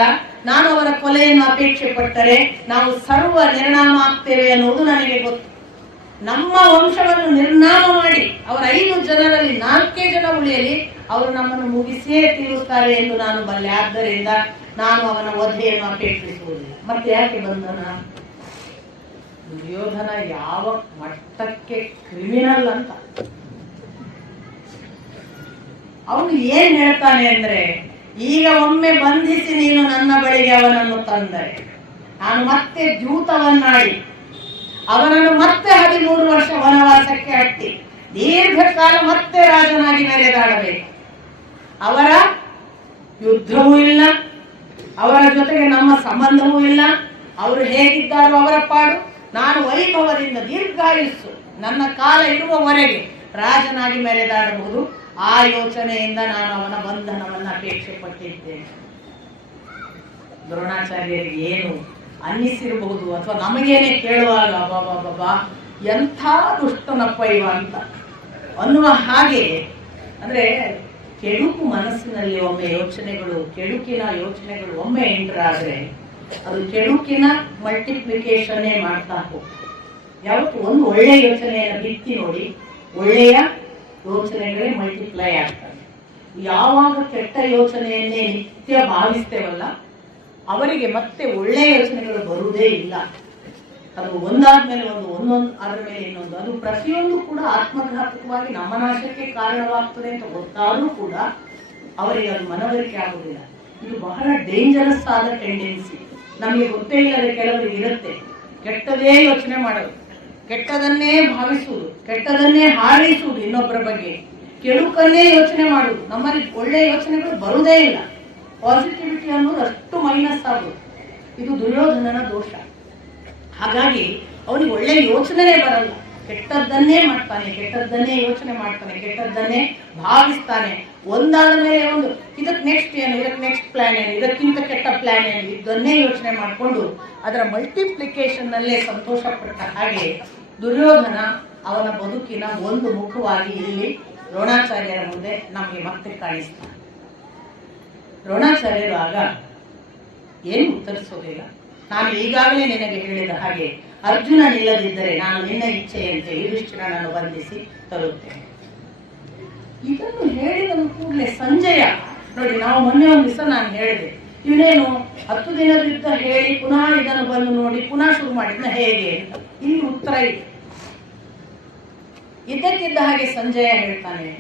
ನಾನು ಅವರ ಕೊಲೆಯನ್ನು ಅಪೇಕ್ಷೆ ಪಟ್ಟರೆ ನಾವು ಸರ್ವ ನಿರ್ನಾಮ ಆಗ್ತೇವೆ ಎನ್ನುವುದು ನನಗೆ ಗೊತ್ತು. ನಮ್ಮ ವಂಶವನ್ನು ನಿರ್ನಾಮ ಮಾಡಿ ಅವರ 5 ಜನರಲ್ಲಿ 4 ಜನ ಉಳಿಯಲಿ, ಅವರು ನಮ್ಮನ್ನು ಮುಗಿಸಿಯೇ ತೀರುತ್ತಾರೆ ಎಂದು ನಾನು ಬಲ್ಲೆ. ಆದ್ದರಿಂದ ನಾನು ಅವನ ವಧೆಯನ್ನು ಅಪೇಕ್ಷಿಸುವುದಿಲ್ಲ. ಮತ್ತೆ ಯಾಕೆ ಬಂಧನ? ದುರ್ಯೋಧನ ಯಾವ ಮಟ್ಟಕ್ಕೆ ಕ್ರಿಮಿನಲ್ ಅಂತ ಅವನು ಏನ್ ಹೇಳ್ತಾನೆ ಅಂದ್ರೆ, ಈಗ ಒಮ್ಮೆ ಬಂಧಿಸಿ ನೀನು ನನ್ನ ಬಳಿಗೆ ಅವನನ್ನು ತಂದರೆ ನಾನು ಮತ್ತೆ ಜೂತವನ್ನಾಡಿ ಅವನನ್ನು ಮತ್ತೆ 13 ವರ್ಷ ವನವಾಸಕ್ಕೆ ಅಟ್ಟಿ ದೀರ್ಘಕಾಲ ಮತ್ತೆ ರಾಜನಾಗಿ ಮೆರೆದಾಡಬೇಕು. ಅವರ ಯುದ್ಧವೂ ಇಲ್ಲ, ಅವರ ಜೊತೆಗೆ ನಮ್ಮ ಸಂಬಂಧವೂ ಇಲ್ಲ. ಅವರು ಹೇಗಿದ್ದಾರೋ ಅವರ ಪಾಡು, ನಾನು ವೈಭವದಿಂದ ದೀರ್ಘಾಯುಸ್ಸು ನನ್ನ ಕಾಲ ಇರುವವರೆಗೆ ರಾಜನಾಗಿ ಮೆರೆದಾಡಬಹುದು. ಆ ಯೋಚನೆಯಿಂದ ನಾನು ಅವನ ಬಂಧನವನ್ನು ಅಪೇಕ್ಷೆ ಪಟ್ಟಿದ್ದೇನೆ. ದ್ರೋಣಾಚಾರ್ಯರಿಗೆ ಏನು ಅನ್ನಿಸಿರಬಹುದು, ಅಥವಾ ನಮಗೇನೆ ಕೇಳುವಾಗ ಬಾಬಾ ಎಂಥ ದುಷ್ಟನಪ್ಪ ಇವ ಅಂತ ಅನ್ನುವ ಹಾಗೆ. ಅಂದ್ರೆ ಕೆಡುಕು ಮನಸ್ಸಿನಲ್ಲಿ ಒಮ್ಮೆ ಯೋಚನೆಗಳು, ಕೆಡುಕಿನ ಯೋಚನೆಗಳು ಒಮ್ಮೆ ಎಂಟರ್ ಆದ್ರೆ ಅದು ಕೆಡುಕಿನ ಮಲ್ಟಿಪ್ಲಿಕೇಶನ್ನೇ ಮಾಡ್ತಾ ಹೋಗ್ತದೆ. ಯಾವತ್ತು ಒಂದು ಒಳ್ಳೆಯ ಯೋಚನೆಯನ್ನು ಬಿತ್ತಿ ನೋಡಿ, ಒಳ್ಳೆಯ ಯೋಚನೆಗಳೇ ಮಲ್ಟಿಪ್ಲೈ ಆಗ್ತವೆ. ಯಾವಾಗ ಕೆಟ್ಟ ಯೋಚನೆಯನ್ನೇ ನಿತ್ಯ ಭಾವಿಸ್ತೇವಲ್ಲ, ಅವರಿಗೆ ಮತ್ತೆ ಒಳ್ಳೆಯ ಯೋಚನೆಗಳು ಬರುವುದೇ ಇಲ್ಲ. ಅದು ಒಂದಾದ್ಮೇಲೆ ಒಂದೊಂದು ಅದರ ಮೇಲೆ ಇನ್ನೊಂದು, ಅದು ಪ್ರತಿಯೊಂದು ಕೂಡ ಆತ್ಮಘಾತಕವಾಗಿ ನಮ್ಮ ನಾಶಕ್ಕೆ ಕಾರಣವಾಗ್ತದೆ ಅಂತ ಗೊತ್ತಾದ್ರೂ ಕೂಡ ಅವರಿಗೆ ಅದು ಮನವರಿಕೆ ಆಗುವುದಿಲ್ಲ. ಇದು ಬಹಳ ಡೇಂಜರಸ್ ಆದ ಟೆಂಡೆನ್ಸಿ. ನಮಗೆ ಗೊತ್ತೇ ಇಲ್ಲದೆ ಕೆಲವರಿಗೆ ಇರುತ್ತೆ. ಕೆಟ್ಟದೇ ಯೋಚನೆ ಮಾಡೋದು, ಕೆಟ್ಟದನ್ನೇ ಭಾವಿಸುವುದು, ಕೆಟ್ಟದನ್ನೇ ಹಾರೈಸುವುದು ಇನ್ನೊಬ್ಬರ ಬಗ್ಗೆ, ಕೆಡುಕನ್ನೇ ಯೋಚನೆ ಮಾಡುವುದು. ನಮ್ಮಲ್ಲಿ ಒಳ್ಳೆಯ ಯೋಚನೆಗಳು ಬರುವುದೇ ಇಲ್ಲ. ಪಾಸಿಟಿವಿಟಿ ಅನ್ನೋದು ಅಷ್ಟು ಮೈನಸ್ ಆಗುವುದು. ಇದು ದುರ್ಯೋಧನನ ದೋಷ. ಹಾಗಾಗಿ ಅವನಿಗೆ ಒಳ್ಳೆಯ ಯೋಚನೆನೇ ಬರಲ್ಲ. ಕೆಟ್ಟದ್ದನ್ನೇ ಮಾಡ್ತಾನೆ, ಕೆಟ್ಟದ್ದನ್ನೇ ಯೋಚನೆ ಮಾಡ್ತಾನೆ, ಕೆಟ್ಟದ್ದನ್ನೇ ಭಾವಿಸ್ತಾನೆ. ಒಂದಾದ ಮೇಲೆ ಒಂದು, ಇದಕ್ಕೆ ನೆಕ್ಸ್ಟ್ ಏನು, ಇದಕ್ಕೆ ನೆಕ್ಸ್ಟ್ ಪ್ಲಾನ್ ಏನು, ಇದಕ್ಕಿಂತ ಕೆಟ್ಟ ಪ್ಲಾನ್ ಏನು, ಇದನ್ನೇ ಯೋಚನೆ ಮಾಡಿಕೊಂಡು ಅದರ ಮಲ್ಟಿಪ್ಲಿಕೇಶನ್ ನಲ್ಲೇ ಸಂತೋಷ ಪಟ್ಟ ಹಾಗೆ ದುರ್ಯೋಧನ ಅವನ ಬದುಕಿನ ಒಂದು ಮುಖವಾಗಿ ಇಲ್ಲಿ ದ್ರೋಣಾಚಾರ್ಯರ ಮುಂದೆ ನಮಗೆ ಮತ್ತೆ ಕಾಣಿಸ್ತಾನೆ. ದ್ರೋಣಾಚಾರ್ಯರು ಆಗ ಏನು ಉತ್ತರಿಸೋದಿಲ್ಲ. ನಾನು ಈಗಾಗಲೇ ನಿನಗೆ ಹೇಳಿದ ಹಾಗೆ ಅರ್ಜುನ ನಿಲ್ಲದಿದ್ದರೆ ನಾನು ನಿನ್ನ ಇಚ್ಛೆಯಂತೆ ಯುಧಿಷ್ಠಿರನನ್ನು ಬಂಧಿಸಿ ತರುತ್ತೇನೆ. ಇದನ್ನು ಹೇಳಿದ ಕೂಡಲೇ ಸಂಜಯ ನೋಡಿ, ನಾವು ಮೊನ್ನೆ ಒಂದು ದಿವಸ ನಾನು ಹೇಳಿದೆ, ಇವನೇನು 10 ದಿನದ ಯುದ್ಧ ಹೇಳಿ ಪುನಃ ಇದನ್ನು ಬಂದು ನೋಡಿ ಪುನಃ ಶುರು ಮಾಡಿದ್ನ ಹೇಗೆ ಅಂತ. ಇಲ್ಲಿ ಉತ್ತರ ಇದೆ. ಇದ್ದಕ್ಕಿದ್ದ ಹಾಗೆ ಸಂಜಯ ಹೇಳ್ತಾನೆ,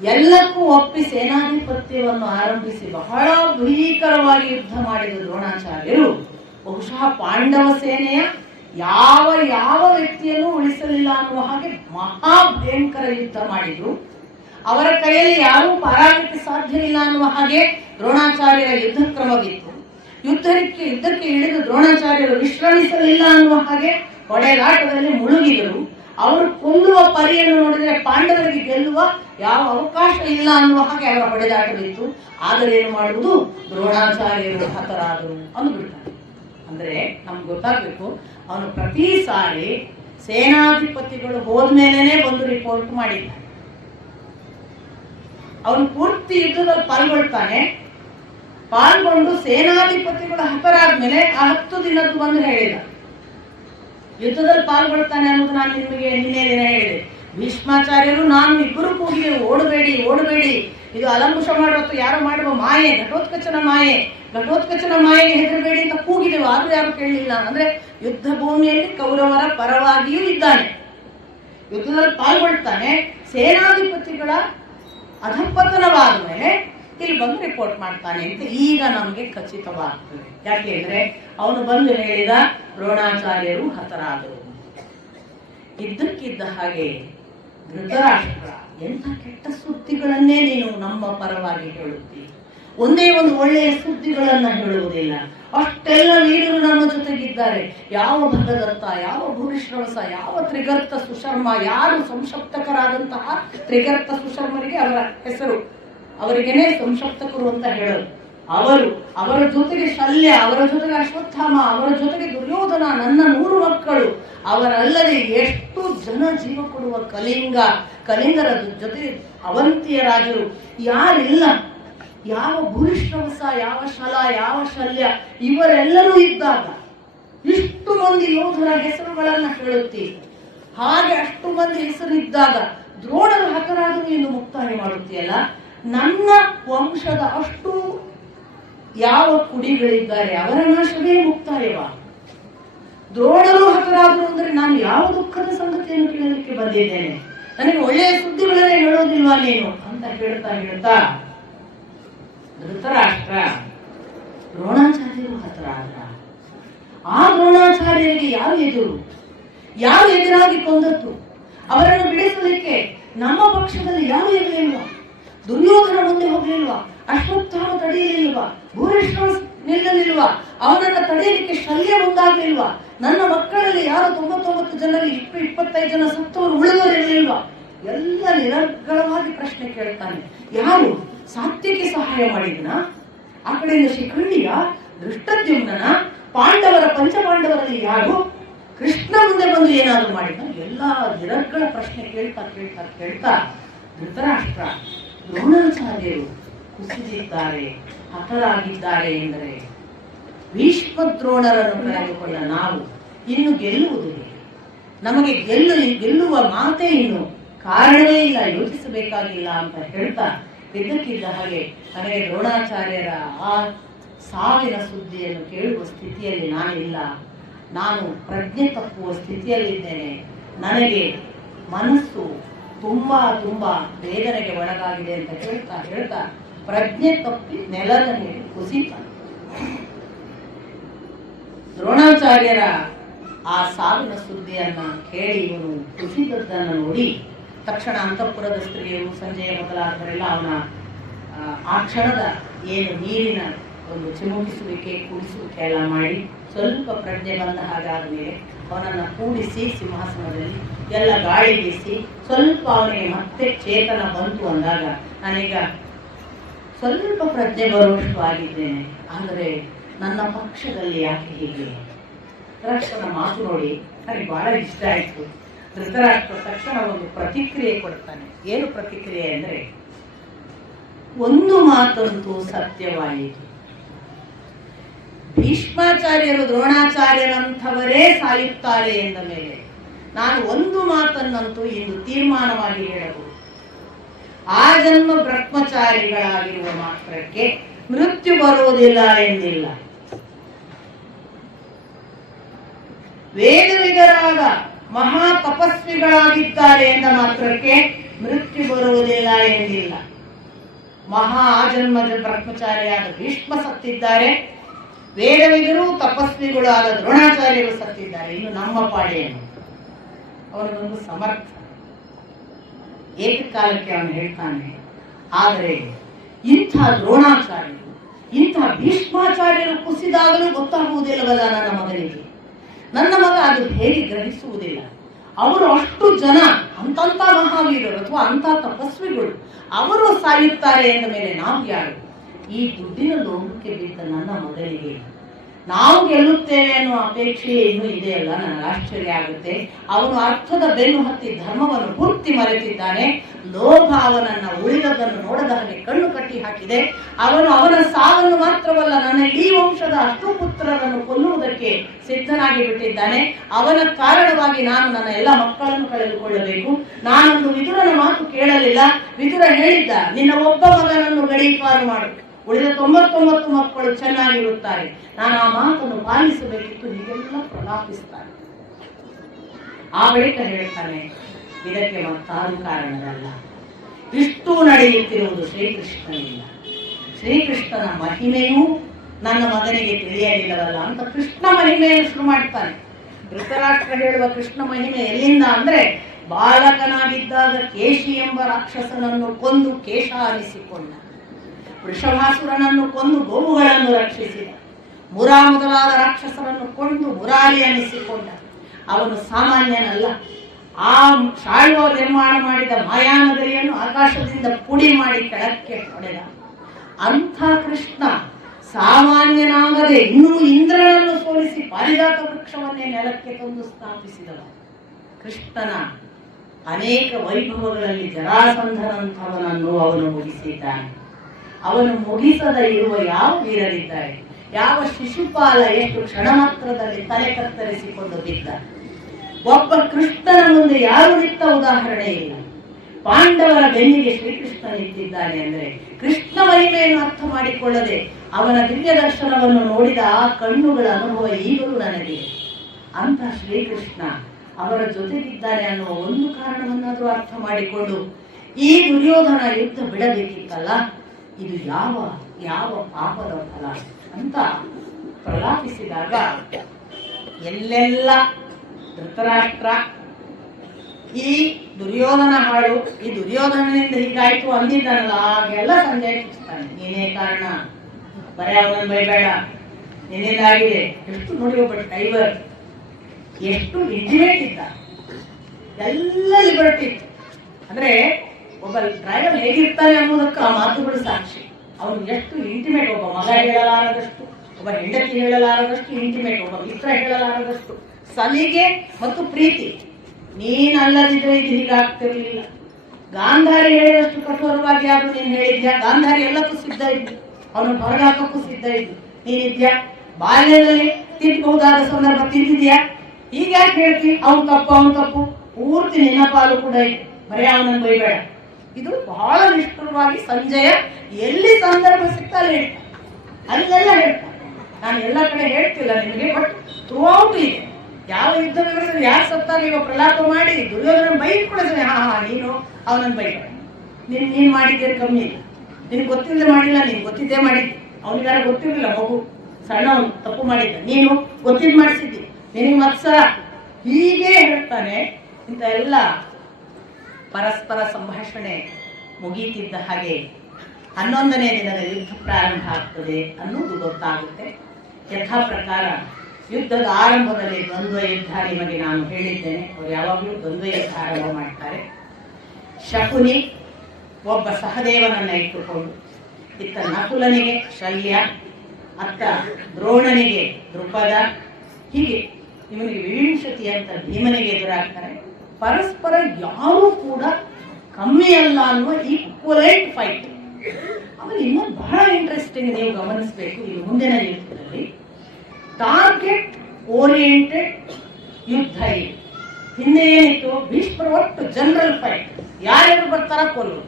ಎಲ್ಲಕ್ಕೂ ಒಪ್ಪಿ ಸೇನಾಧಿಪತ್ಯವನ್ನು ಆರಂಭಿಸಿ ಬಹಳ ಭೀಕರವಾಗಿ ಯುದ್ಧ ಮಾಡಿದ ದ್ರೋಣಾಚಾರ್ಯರು ಬಹುಶಃ ಪಾಂಡವ ಸೇನೆಯ ಯಾವ ಯಾವ ವ್ಯಕ್ತಿಯನ್ನು ಉಳಿಸಲಿಲ್ಲ ಅನ್ನುವ ಹಾಗೆ ಮಹಾಭಯಂಕರ ಯುದ್ಧ ಮಾಡಿದ್ರು. ಅವರ ಕೈಯಲ್ಲಿ ಯಾರೂ ಪಾರಾಗಕ್ಕೆ ಸಾಧ್ಯವಿಲ್ಲ ಅನ್ನುವ ಹಾಗೆ ದ್ರೋಣಾಚಾರ್ಯರ ಯುದ್ಧ ಕ್ರಮವಿತ್ತು. ಯುದ್ಧಕ್ಕೆ ಇಳಿದು ದ್ರೋಣಾಚಾರ್ಯರು ವಿಶ್ರಮಿಸಲಿಲ್ಲ ಅನ್ನುವ ಹಾಗೆ ಹೊಡೆದಾಟದಲ್ಲಿ ಮುಳುಗಿದರು. ಅವರು ಕೊಲ್ಲುವ ಪರಿಯನ್ನು ನೋಡಿದ್ರೆ ಪಾಂಡವರಿಗೆ ಗೆಲ್ಲುವ ಯಾವ ಅವಕಾಶ ಇಲ್ಲ ಅನ್ನುವ ಹಾಗೆ ಅವರ ಹೊಡೆದಾಟವಿತ್ತು. ಆದರೆ ಏನು ಮಾಡುವುದು, ದ್ರೋಣಾಚಾರ್ಯರು ಹತರಾದರು ಅಂದ್ಬಿಡ್ತಾರೆ. ಅಂದ್ರೆ ನಮ್ಗೆ ಗೊತ್ತಾಗ್ಬೇಕು, ಅವನು ಪ್ರತಿ ಸಾರಿ ಸೇನಾಧಿಪತಿಗಳು ಹೋದ್ಮೇಲೆ ಬಂದು ರಿಪೋರ್ಟ್ ಮಾಡಿದ್ದಾನೆ. ಅವನು ಪೂರ್ತಿ ಯುದ್ಧದಲ್ಲಿ ಪಾಲ್ಗೊಂಡು ಸೇನಾಧಿಪತಿಗಳು ಹತರಾದ್ಮೇಲೆ ಆ 10 ದಿನದ್ದು ಬಂದು ಹೇಳಿದ. ಯುದ್ಧದಲ್ಲಿ ಪಾಲ್ಗೊಳ್ತಾನೆ ಅನ್ನೋದು ನಾನು ನಿಮಗೆ ನಿನ್ನೆ ದಿನ ಹೇಳಿದೆ. ಭೀಷ್ಮಾಚಾರ್ಯರು ನಾನು ಇಬ್ಬರು ಕೂಗಿದೆವು, ಓಡಬೇಡಿ ಓಡಬೇಡಿ, ಇದು ಅಲಂಕುಶ ಮಾಡುವ ಯಾರು ಮಾಡುವ ಮಾಯೆ, ಘಟೋತ್ಕಚನ ಮಾಯೆಗೆ ಹೆದರಬೇಡಿ ಅಂತ ಕೂಗಿದೆವು. ಆದ್ರೂ ಯಾರು ಕೇಳಲಿಲ್ಲ. ಅಂದ್ರೆ ಯುದ್ಧ ಭೂಮಿಯಲ್ಲಿ ಕೌರವರ ಪರವಾಗಿಯೂ ಇದ್ದಾನೆ, ಯುದ್ಧದಲ್ಲಿ ಪಾಲ್ಗೊಳ್ತಾನೆ. ಸೇನಾಧಿಪತಿಗಳ ಅಧಪತನವಾದ ಮೇಲೆ ಇಲ್ಲಿ ಬಂದು ರಿಪೋರ್ಟ್ ಮಾಡ್ತಾನೆ ಅಂತ ಈಗ ನಮ್ಗೆ ಖಚಿತವಾಗ್ತದೆ. ಯಾಕೆಂದ್ರೆ ಅವನು ಬಂದು ಹೇಳಿದ ದ್ರೋಣಾಚಾರ್ಯರು ಹತರಾದರು. ಇದ್ದಕ್ಕಿದ್ದ ಹಾಗೆ ಧೃತರಾಷ್ಟ್ರ, ಎಂಥ ಕೆಟ್ಟ ಸುದ್ದಿಗಳನ್ನೇ ನೀನು ನಮ್ಮ ಪರವಾಗಿ ಹೇಳುತ್ತಿ, ಒಂದೇ ಒಂದು ಒಳ್ಳೆಯ ಸುದ್ದಿಗಳನ್ನ ಹೇಳುವುದಿಲ್ಲ. ಅಷ್ಟೆಲ್ಲ ವೀರರು ನಮ್ಮ ಜೊತೆಗಿದ್ದಾರೆ. ಯಾವ ಭಗದತ್ತ, ಯಾವ ಭೂರಿಶ್ರವಸ, ಯಾವ ತ್ರಿಗರ್ತ ಸುಶರ್ಮ, ಯಾರು ಸಂಶಪ್ತಕರಾದಂತಹ ತ್ರಿಗರ್ತ ಸುಶರ್ಮರಿಗೆ ಅವರ ಹೆಸರು, ಅವರಿಗೇನೆ ಸಂಶಪ್ತಕರು ಅಂತ ಹೇಳೋದು. ಅವರ ಜೊತೆಗೆ ಶಲ್ಯ, ಅವರ ಜೊತೆಗೆ ಅಶ್ವತ್ಥಾಮ, ಅವರ ಜೊತೆಗೆ ದುರ್ಯೋಧನ, ನನ್ನ 100 ಮಕ್ಕಳು, ಅವರಲ್ಲದೆ ಎಷ್ಟು ಜನ ಜೀವ ಕೊಡುವ ಕಲಿಂಗರ ಜೊತೆ ಅವಂತಿಯ ರಾಜರು ಯಾರಿಲ್ಲ. ಯಾವ ಭೂರಿಶ್ರವಸ, ಯಾವ ಶಲ, ಯಾವ ಶಲ್ಯ, ಇವರೆಲ್ಲರೂ ಇದ್ದಾಗ ಇಷ್ಟು ಮಂದಿ ಯೋಧರ ಹೆಸರುಗಳನ್ನ ಹೇಳುತ್ತೀವಿ. ಹಾಗೆ ಅಷ್ಟು ಮಂದಿ ಹೆಸರಿದ್ದಾಗ ದ್ರೋಣರು ಹತರಾದರೂ ಎಂದು ಮುಕ್ತಾಯ ಮಾಡುತ್ತೀಯಲ್ಲ, ನನ್ನ ವಂಶದ ಅಷ್ಟು ಯಾವ ಕುಡಿಗಳಿದ್ದಾರೆ ಅವರ ನಾಶವೇ ಮುಕ್ತಾಯವ. ದ್ರೋಣರು ಹತರಾದರು ಅಂದ್ರೆ ನಾನು ಯಾವ ದುಃಖದ ಸಂಗತಿಯನ್ನು ಕೇಳಲಿಕ್ಕೆ ಬಂದಿದ್ದೇನೆ, ನನಗೆ ಒಳ್ಳೆಯ ಸುದ್ದಿಗಳನ್ನೇ ಹೇಳೋದಿಲ್ವಾ ನೀನು ಅಂತ ಹೇಳ್ತಾ ಧೃತರಾಷ್ಟ್ರ ದ್ರೋಣಾಚಾರ್ಯರು ಹತರಾದ್ರ. ಆ ದ್ರೋಣಾಚಾರ್ಯರಿಗೆ ಯಾರು ಎದುರಾಗಿ ಕೊಂದದ್ದು, ಅವರನ್ನು ಬಿಡಿಸಲಿಕ್ಕೆ ನಮ್ಮ ಪಕ್ಷದಲ್ಲಿ ಯಾರು ಇರಲಿಲ್ವಾ? ದುರ್ಯೋಧನ ಮುಂದೆ ಹೋಗ್ಲಿಲ್ವಾ? ಅಶ್ವತ್ಥಾಮ ತಡೆಯಲಿಲ್ವಾ? ಭೂರಿಶ್ರವ ನಿಲ್ಲಲಿಲ್ವಾ? ಅವನನ್ನ ತಡೆಯಲಿಕ್ಕೆ ಶಲ್ಯ ಮುಂದಾಗ್ಲಿಲ್ವಾ? ನನ್ನ ಮಕ್ಕಳಲ್ಲಿ ಯಾರು 99 ಜನರಲ್ಲಿ 25 ಜನ ಸತ್ತವರು ಉಳಿದವರಿರಲಿಲ್ವಾ? ಎಲ್ಲ ನಿರರ್ಗಳವಾಗಿ ಪ್ರಶ್ನೆ ಕೇಳ್ತಾನೆ. ಯಾರು? ಸಾತ್ಯಕ್ಕೆ ಸಹಾಯ ಮಾಡಿದ್ನ? ಆ ಕಡೆಯಿಂದ ಶಿಖಂಡಿಯ, ದೃಷ್ಟದ್ಯುಮ್ನ, ಪಾಂಡವರ ಪಂಚಪಾಂಡವರಲ್ಲಿ ಯಾರು? ಕೃಷ್ಣ ಮುಂದೆ ಬಂದು ಏನಾದ್ರು ಮಾಡಿದ್ನ? ಎಲ್ಲ ನಿರರ್ಗಳ ಪ್ರಶ್ನೆ ಕೇಳ್ತಾ ಧೃತರಾಷ್ಟ್ರ ದ್ರೋಣಾಚಾರ್ಯರು ಕುಸಿದಿದ್ದಾರೆ, ಹತರಾಗಿದ್ದಾರೆ ಎಂದರೆ ಭೀಷ್ಮ ದ್ರೋಣರನ್ನು ಕಳೆದುಕೊಂಡ ನಾವು ಇನ್ನು ಗೆಲ್ಲುವುದಿಲ್ಲ. ನಮಗೆ ಗೆಲ್ಲುವ ಮಾತೇ ಇನ್ನು ಕಾರಣವೇ ಇಲ್ಲ, ಯೋಚಿಸಬೇಕಾಗಿಲ್ಲ ಅಂತ ಹೇಳ್ತಾ ಇದ್ದಕ್ಕಿದ್ದ ಹಾಗೆ ನನಗೆ ದ್ರೋಣಾಚಾರ್ಯರ ಆ ಸಾವಿನ ಸುದ್ದಿಯನ್ನು ಕೇಳುವ ಸ್ಥಿತಿಯಲ್ಲಿ ನಾನಿಲ್ಲ, ನಾನು ಪ್ರಜ್ಞೆ ತಪ್ಪುವ ಸ್ಥಿತಿಯಲ್ಲಿದ್ದೇನೆ, ನನಗೆ ಮನಸ್ಸು ತುಂಬಾ ಬೇದನೆಗೆ ಒಳಗಾಗಿದೆ ಅಂತ ಹೇಳ್ತಾ ಪ್ರಜ್ಞೆ ತಪ್ಪಿ ನೆಲದ ಮೇಲೆ ಕುಸಿತ. ದ್ರೋಣಾಚಾರ್ಯರ ಆ ಸಾವಿನ ಸುದ್ದಿಯನ್ನ ಕೇಳಿ ಇವನು ಕುಸಿದದ್ದನ್ನು ನೋಡಿ ತಕ್ಷಣ ಅಂತಃಪುರದ ಸ್ತ್ರೀಯರು, ಸಂಜಯ ಮೊದಲಾದವರೆಲ್ಲ ಅವನ ಆ ಕ್ಷಣದ ಏನು ನೀರಿನ ಒಂದು ಚಿಮುಕಿಸುವಿಕೆ, ಕುಡಿಸುವಿಕೆ ಎಲ್ಲ ಮಾಡಿ ಸ್ವಲ್ಪ ಪ್ರಜ್ಞೆ ಬಂದ ಹಾಗಾದ ಮೇಲೆ ಅವನನ್ನ ಕೂಡಿಸಿ ಸಿಂಹಾಸನದಲ್ಲಿ ಎಲ್ಲ ಗಾಳಿ ಬೀಸಿ ಸ್ವಲ್ಪ ಅವನಿಗೆ ಮತ್ತೆ ಚೇತನ ಬಂತು ಅಂದಾಗ ನಾನೀಗ ಸ್ವಲ್ಪ ಪ್ರಜ್ಞೆ ಬರುವಷ್ಟು ಆಗಿದ್ದೇನೆ, ಆದರೆ ನನ್ನ ಪಕ್ಷದಲ್ಲಿ ಯಾಕೆ ಹೀಗೆ? ಧೃತರಾಷ್ಟ್ರನ ಮಾತು ನೋಡಿ ನನಗೆ ಬಹಳ ಇಷ್ಟ ಆಯಿತು. ಧೃತರಾಷ್ಟ್ರ ತಕ್ಷಣ ಒಂದು ಪ್ರತಿಕ್ರಿಯೆ ಕೊಡ್ತಾನೆ. ಏನು ಪ್ರತಿಕ್ರಿಯೆ ಅಂದರೆ, ಒಂದು ಮಾತಂತೂ ಸತ್ಯವಾಯಿತು, ಭೀಷ್ಮಾಚಾರ್ಯರು ದ್ರೋಣಾಚಾರ್ಯರಂಥವರೇ ಸಾಯುತ್ತಾರೆ ಎಂದ ಮೇಲೆ ನಾನು ಒಂದು ಮಾತನ್ನಂತೂ ಇಂದು ತೀರ್ಮಾನವಾಗಿ ಹೇಳಬಹುದು. ಆ ಜನ್ಮ ಬ್ರಹ್ಮಚಾರಿಗಳಾಗಿರುವ ಮಾತ್ರಕ್ಕೆ ಮೃತ್ಯು ಬರುವುದಿಲ್ಲ ಎಂದಿಲ್ಲ. ವೇದವಿದರಾದ ಮಹಾ ತಪಸ್ವಿಗಳಾಗಿದ್ದಾರೆ ಎಂದ ಮಾತ್ರಕ್ಕೆ ಮೃತ್ಯು ಬರುವುದಿಲ್ಲ ಎಂದಿಲ್ಲ. ಮಹಾ ಆಜನ್ಮದ ಬ್ರಹ್ಮಚಾರಿಯಾದ ಭೀಷ್ಮ ಸತ್ತಿದ್ದಾರೆ, ವೇದವಿದರು ತಪಸ್ವಿಗಳು ಆದ ದ್ರೋಣಾಚಾರ್ಯರು ಸತ್ತಿದ್ದಾರೆ. ಇನ್ನು ನಮ್ಮ ಪಾಡೇನು? ಅವನಿಗೊಂದು ಸಮರ್ಥ ಏಕಕಾಲಕ್ಕೆ ಅವನು ಹೇಳ್ತಾನೆ, ಆದರೆ ಇಂಥ ದ್ರೋಣಾಚಾರ್ಯರು ಇಂಥ ಭೀಷ್ಮಾಚಾರ್ಯರು ಕುಸಿದಾಗಲೂ ಗೊತ್ತಾಗುವುದಿಲ್ಲವಲ್ಲ ನನ್ನ ಮಗನಿಗೆ. ನನ್ನ ಮಗ ಅದು ಹೇಗೆ ಗ್ರಹಿಸುವುದಿಲ್ಲ. ಅವರು ಅಷ್ಟು ಜನ ಅಂತಂತ ಮಹಾವೀರರು ಅಥವಾ ಅಂತ ತಪಸ್ವಿಗಳು ಅವರು ಸಾಯುತ್ತಾರೆ ಎಂದ ಮೇಲೆ ನಾವು ಯಾರು? ಈ ದುಡ್ಡಿನ ಲೋಕಕ್ಕೆ ಬಿದ್ದ ನನ್ನ ಮಗನಿಗೆ ನಾವು ಗೆಲ್ಲುತ್ತೇವೆ ಅನ್ನೋ ಅಪೇಕ್ಷೆ ಇನ್ನೂ ಇದೆಯಲ್ಲ, ನನಗೆ ಆಶ್ಚರ್ಯ ಆಗುತ್ತೆ. ಅವನು ಅರ್ಥದ ಬೆನ್ನು ಹತ್ತಿ ಧರ್ಮವನ್ನು ಪೂರ್ತಿ ಮರೆತಿದ್ದಾನೆ. ಲೋಭ ಅವನನ್ನ ಉಳಿದದನ್ನು ನೋಡದ ಹಾಗೆ ಕಣ್ಣು ಕಟ್ಟಿ ಹಾಕಿದೆ. ಅವನ ಸಾವನ್ನು ಮಾತ್ರವಲ್ಲ, ನನ್ನ ಇಡೀ ವಂಶದ ಅಷ್ಟು ಪುತ್ರರನ್ನು ಕೊಲ್ಲುವುದಕ್ಕೆ ಸಿದ್ಧನಾಗಿ ಬಿಟ್ಟಿದ್ದಾನೆ. ಅವನ ಕಾರಣವಾಗಿ ನಾನು ನನ್ನ ಎಲ್ಲ ಮಕ್ಕಳನ್ನು ಕಳೆದುಕೊಳ್ಳಬೇಕು. ನಾನೊಂದು ವಿದುರನ ಮಾತು ಕೇಳಲಿಲ್ಲ. ವಿದುರ ಹೇಳಿದ್ದ, ನಿನ್ನ ಒಬ್ಬ ಮಗನನ್ನು ಗಡೀಪಾರು ಮಾಡು, ಉಳಿದ 99 ಮಕ್ಕಳು ಚೆನ್ನಾಗಿರುತ್ತಾರೆ. ನಾನು ಆ ಮಾತನ್ನು ಪಾಲಿಸಬೇಕಿತ್ತು. ಹೀಗೆಲ್ಲ ಪ್ರಲಾಪಿಸ್ತಾನೆ. ಆ ಬಳಿಕ ಹೇಳ್ತಾನೆ, ಇದಕ್ಕೆ ಮತ್ತಾರು ಕಾರಣವಲ್ಲ, ಇಷ್ಟು ನಡೆಯುತ್ತಿರುವುದು ಶ್ರೀಕೃಷ್ಣನಿಲ್ಲ. ಶ್ರೀಕೃಷ್ಣನ ಮಹಿಮೆಯೂ ನನ್ನ ಮಗನಿಗೆ ತಿಳಿಯಲಿಲ್ಲವಲ್ಲ ಅಂತ ಕೃಷ್ಣ ಮಹಿಮೆಯನ್ನು ಶುರು ಮಾಡ್ತಾನೆ. ಧೃತರಾಷ್ಟ್ರ ಹೇಳುವ ಕೃಷ್ಣ ಮಹಿಮೆ ಎಲ್ಲಿಂದ ಅಂದ್ರೆ, ಬಾಲಕನಾಗಿದ್ದಾಗ ಕೇಶಿ ಎಂಬ ರಾಕ್ಷಸನನ್ನು ಕೊಂದು ಕೇಶ ಅನಿಸಿಕೊಂಡ, ವೃಷಭಾಸುರನನ್ನು ಕೊಂದು ಗೋವುಗಳನ್ನು ರಕ್ಷಿಸಿದ, ಮುರಾ ಮೊದಲಾದ ರಾಕ್ಷಸರನ್ನು ಕೊಂದು ಮುರಾರಿ ಅನಿಸಿಕೊಂಡ. ಅವನು ಸಾಮಾನ್ಯನಲ್ಲ. ಆ ಶಾಳ್ವ ನಿರ್ಮಾಣ ಮಾಡಿದ ಮಾಯಾನಗರಿಯನ್ನು ಆಕಾಶದಿಂದ ಪುಡಿ ಮಾಡಿ ಕೆಳಕ್ಕೆ ಹೊಡೆದ. ಅಂಥ ಕೃಷ್ಣ ಸಾಮಾನ್ಯನಾಗದೆ ಇನ್ನೂ ಇಂದ್ರನನ್ನು ಸೋಲಿಸಿ ಪಾರಿಜಾತ ವೃಕ್ಷವನ್ನೇ ನೆಲಕ್ಕೆ ತಂದು ಸ್ಥಾಪಿಸಿದವ. ಕೃಷ್ಣನ ಅನೇಕ ವೈಭವಗಳಲ್ಲಿ ಜರಾಸಂಧನಂಥವನನ್ನು ಅವನು ಮುಗಿಸಿದ್ದಾನೆ. ಅವನು ಮುಗಿಸದ ಇರುವ ಯಾವ ವೀರರಿದ್ದಾರೆ? ಯಾವ ಶಿಶುಪಾಲ ಎಷ್ಟು ಕ್ಷಣ ಮಾತ್ರದಲ್ಲಿ ತಲೆ ಕತ್ತರಿಸಿಕೊಂಡು ಬಿದ್ದ? ಒಬ್ಬ ಕೃಷ್ಣನ ಮುಂದೆ ಯಾರು ನಿಂತ ಉದಾಹರಣೆ ಇಲ್ಲ. ಪಾಂಡವರ ಬೆನ್ನಿಗೆ ಶ್ರೀಕೃಷ್ಣ ನಿಂತಿದ್ದಾನೆ ಅಂದ್ರೆ ಕೃಷ್ಣ ಮಹಿಮೆಯನ್ನು ಅರ್ಥ ಮಾಡಿಕೊಳ್ಳದೆ ಅವನ ದಿವ್ಯ ದರ್ಶನವನ್ನು ನೋಡಿದ ಆ ಕಣ್ಣುಗಳ ಅನುಭವ ಈಗಲೂ ನನಗೆ. ಅಂತ ಶ್ರೀಕೃಷ್ಣ ಅವರ ಜೊತೆಗಿದ್ದಾನೆ ಅನ್ನುವ ಒಂದು ಕಾರಣವನ್ನಾದರೂ ಅರ್ಥ ಮಾಡಿಕೊಂಡು ಈ ದುರ್ಯೋಧನ ಯುದ್ಧ ಬಿಡಬೇಕಿತ್ತಲ್ಲ, ಇದು ಯಾವ ಪಾಪದ ಫಲ ಅಂತ ಪ್ರಲಾಪಿಸಿದಾಗ ಎಲ್ಲೆಲ್ಲ ಧೃತರಾಷ್ಟ್ರ ಈ ದುರ್ಯೋಧನ ಹಾಳು, ಈ ದುರ್ಯೋಧನನಿಂದ ಹೀಗಾಯ್ತು ಅಂದಿದ್ದಾನಲ್ಲ, ಹಾಗೆಲ್ಲ ಸಂಜೆ ಚುಚ್ತಾನೆ. ನೀನೇ ಕಾರಣ, ಬರೀ ಅವನನ್ನು ಬೈಬೇಡ, ನಿನ್ನೇದಾಗಿದೆ. ಎಷ್ಟು ನೋಡಿ ಒಬ್ಬ ಡ್ರೈವರ್ ಎಷ್ಟು ಇಂಟಿಮೇಟ್ ಇದ್ದ, ಎಲ್ಲ ಲಿಬರ್ಟಿ ಇತ್ತು. ಅಂದ್ರೆ ಒಬ್ಬ ಡ್ರೈವರ್ ಹೇಗಿರ್ತಾನೆ ಅನ್ನೋದಕ್ಕೆ ಆ ಮಾತುಗಳು ಸಾಕ್ಷಿ. ಅವನು ಎಷ್ಟು ಇಂಟಿಮೇಟ್, ಒಬ್ಬ ಮಗ ಹೇಳಲಾರದಷ್ಟು, ಒಬ್ಬ ಹೆಂಡತಿ ಹೇಳಲಾರದಷ್ಟು ಇಂಟಿಮೇಟ್, ಒಬ್ಬ ಮಿತ್ರ ಹೇಳಲಾರದಷ್ಟು ಸಲಿಗೆ ಮತ್ತು ಪ್ರೀತಿ. ನೀನಲ್ಲದಿದ್ರೆ ಇದು ಹೀಗಾಗ್ತಿರ್ಲಿಲ್ಲ. ಗಾಂಧಾರಿ ಹೇಳಿದಷ್ಟು ಕಠೋರವಾಗಿ ಆದ್ರೂ ನೀನು ಹೇಳಿದ್ಯಾ? ಗಾಂಧಾರಿ ಎಲ್ಲಕ್ಕೂ ಸಿದ್ಧ ಇದ್ದು, ಅವನು ಹೊರಗಾಕಕ್ಕೂ ಸಿದ್ಧ ಇದ್ದು, ನೀನಿದ್ಯಾ? ಬಾಲ್ಯದಲ್ಲಿ ತಿನ್ನಬಹುದಾದ ಸಂದರ್ಭ ತಿಂದಿದ್ಯಾ? ಈಗ ಯಾಕೆ ಹೇಳ್ತಿ ಅವನು ತಪ್ಪು ಪೂರ್ತಿ ನಿನ್ನ ಪಾಲು ಕೂಡ ಇದೆ, ಬರೀ ಅವನನ್ನು ಬೈಬೇಡ. ಇದು ಬಹಳ ನಿಷ್ಠುರವಾಗಿ ಸಂಜಯ ಎಲ್ಲಿ ಸಂದರ್ಭ ಸಿಗ್ತಲ್ಲ ಹೇಳ್ತಾನೆ, ಅಲ್ಲೆಲ್ಲ ಹೇಳ್ತಾನೆ. ನಾನು ಎಲ್ಲ ಕಡೆ ಹೇಳ್ತಿಲ್ಲ ನಿಮಗೆ, ಬಟ್ ಥ್ರೂ ಔಟ್ ಇದೆ. ಯಾವ ಯುದ್ಧ ವ್ಯವಸ್ಥೆ ಯಾರು ಸತ್ತಾಗ ಇವಾಗ ಪ್ರಲಾಪ ಮಾಡಿ ದುರ್ಯೋಧನ ಬೈಕ್ ಕೊಡಿದ್ರೆ ನೀನು ಅವನನ್ನು ಬೈಬೇಡ, ನೀನ್ ಮಾಡಿದ್ದೇನು ಕಮ್ಮಿ ಇಲ್ಲ, ನಿನ್ಗೆ ಗೊತ್ತಿಲ್ಲದೆ ಮಾಡಿಲ್ಲ, ನೀನ್ ಗೊತ್ತಿದ್ದೇ ಮಾಡಿದ್ದೆ. ಅವನಿಗಾರ ಗೊತ್ತಿರಲಿಲ್ಲ, ಮಗು ಸಣ್ಣವನು ತಪ್ಪು ಮಾಡಿದ್ದ, ನೀನು ಗೊತ್ತಿದ್ದು ಮಾಡಿಸಿದ್ದಿ, ನಿನಗೆ ಮತ್ಸರ, ಹೀಗೆ ಹೇಳ್ತಾನೆ. ಇಂಥ ಎಲ್ಲ ಪರಸ್ಪರ ಸಂಭಾಷಣೆ ಮುಗೀತಿದ್ದ ಹಾಗೆ 11ನೇ ದಿನದ ಯುದ್ಧ ಪ್ರಾರಂಭ ಆಗ್ತದೆ ಅನ್ನೋದು ಗೊತ್ತಾಗುತ್ತೆ. ಯಥಾ ಪ್ರಕಾರ ಯುದ್ಧದ ಆರಂಭದಲ್ಲಿ ದ್ವಂದ್ವ ಯುದ್ಧ ನಿಮಗೆ ನಾನು ಹೇಳಿದ್ದೇನೆ. ಅವರು ಯಾವಾಗಲೂ ದ್ವಂದ್ವ ಯುದ್ಧ ಆರಂಭ ಮಾಡ್ತಾರೆ. ಶಕುನಿ ಒಬ್ಬ ಸಹದೇವನನ್ನ ಇಟ್ಟುಕೊಂಡು, ಇತ್ತ ನಕುಲನಿಗೆ ಶಲ್ಯ, ಅತ್ತ ದ್ರೋಣನಿಗೆ ದೃಪದ, ಹೀಗೆ ಇವನಿಗೆ ವಿವಿಂಶತಿ ಅಂತ ಭೀಮನಿಗೆ ಎದುರಾಗ್ತಾರೆ. ಪರಸ್ಪರ ಯಾರೂ ಕೂಡ ಕಮ್ಮಿ ಅಲ್ಲ ಅನ್ನುವ ಈಕ್ವಲೆಂಟ್ ಫೈಟ್. ಆಮೇಲೆ ಇನ್ನೊಂದು ಬಹಳ ಇಂಟ್ರೆಸ್ಟಿಂಗ್ ನೀವು ಗಮನಿಸಬೇಕು ಈ ಮುಂದಿನ ಯುದ್ಧದಲ್ಲಿ, ಟಾರ್ಗೆಟ್ ಓರಿಯೆಂಟೆಡ್ ಯುದ್ಧ. ಹಿಂದೆ ಏನಿತ್ತು, ಭೀಷ್ಮರ ಒಟ್ಟು ಜನರಲ್ ಫೈಟ್, ಯಾರ್ಯಾರು ಬರ್ತಾರ ಕೊಲ್ಲು.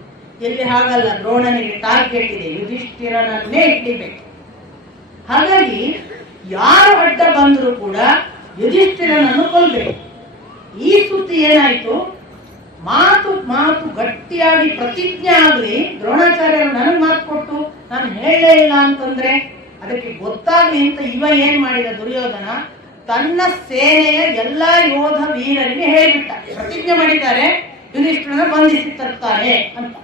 ಎಲ್ಲಿ ಹಾಗಲ್ಲ, ದ್ರೋಣನಿಗೆ ಟಾರ್ಗೆಟ್ ಇದೆ, ಯುಧಿಷ್ಠಿರನನ್ನೇ ಹಿಡಿಬೇಕು. ಹಾಗಾಗಿ ಯಾರು ಅಡ್ಡ ಬಂದರೂ ಕೂಡ ಯುಧಿಷ್ಠಿರನನ್ನು ಕೊಲ್ಬೇಕು. ಈ ಸುದ್ದಿ ಏನಾಯ್ತು, ಮಾತು ಗಟ್ಟಿಯಾಗಿ ಪ್ರತಿಜ್ಞೆ ಆಗಲಿ, ದ್ರೋಣಾಚಾರ್ಯರು ನನಗೆ ಮಾತು ಕೊಟ್ಟು ನಾನು ಹೇಳಲೇ ಇಲ್ಲ ಅಂತಂದ್ರೆ ಅದಕ್ಕೆ ಗೊತ್ತಾಗ್ಲಿ ಅಂತ ಇವ ಏನ್ ಮಾಡಿದ ದುರ್ಯೋಧನ, ತನ್ನ ಸೇನೆಯ ಎಲ್ಲಾ ಯೋಧ ವೀರರಿಗೆ ಹೇಳಿಬಿಟ್ಟ, ಪ್ರತಿಜ್ಞೆ ಮಾಡಿದ್ದಾರೆ ಯುಧಿಷ್ಠಿರನ ಬಂಧಿಸಿ ತರ್ತಾರೆ ಅಂತ.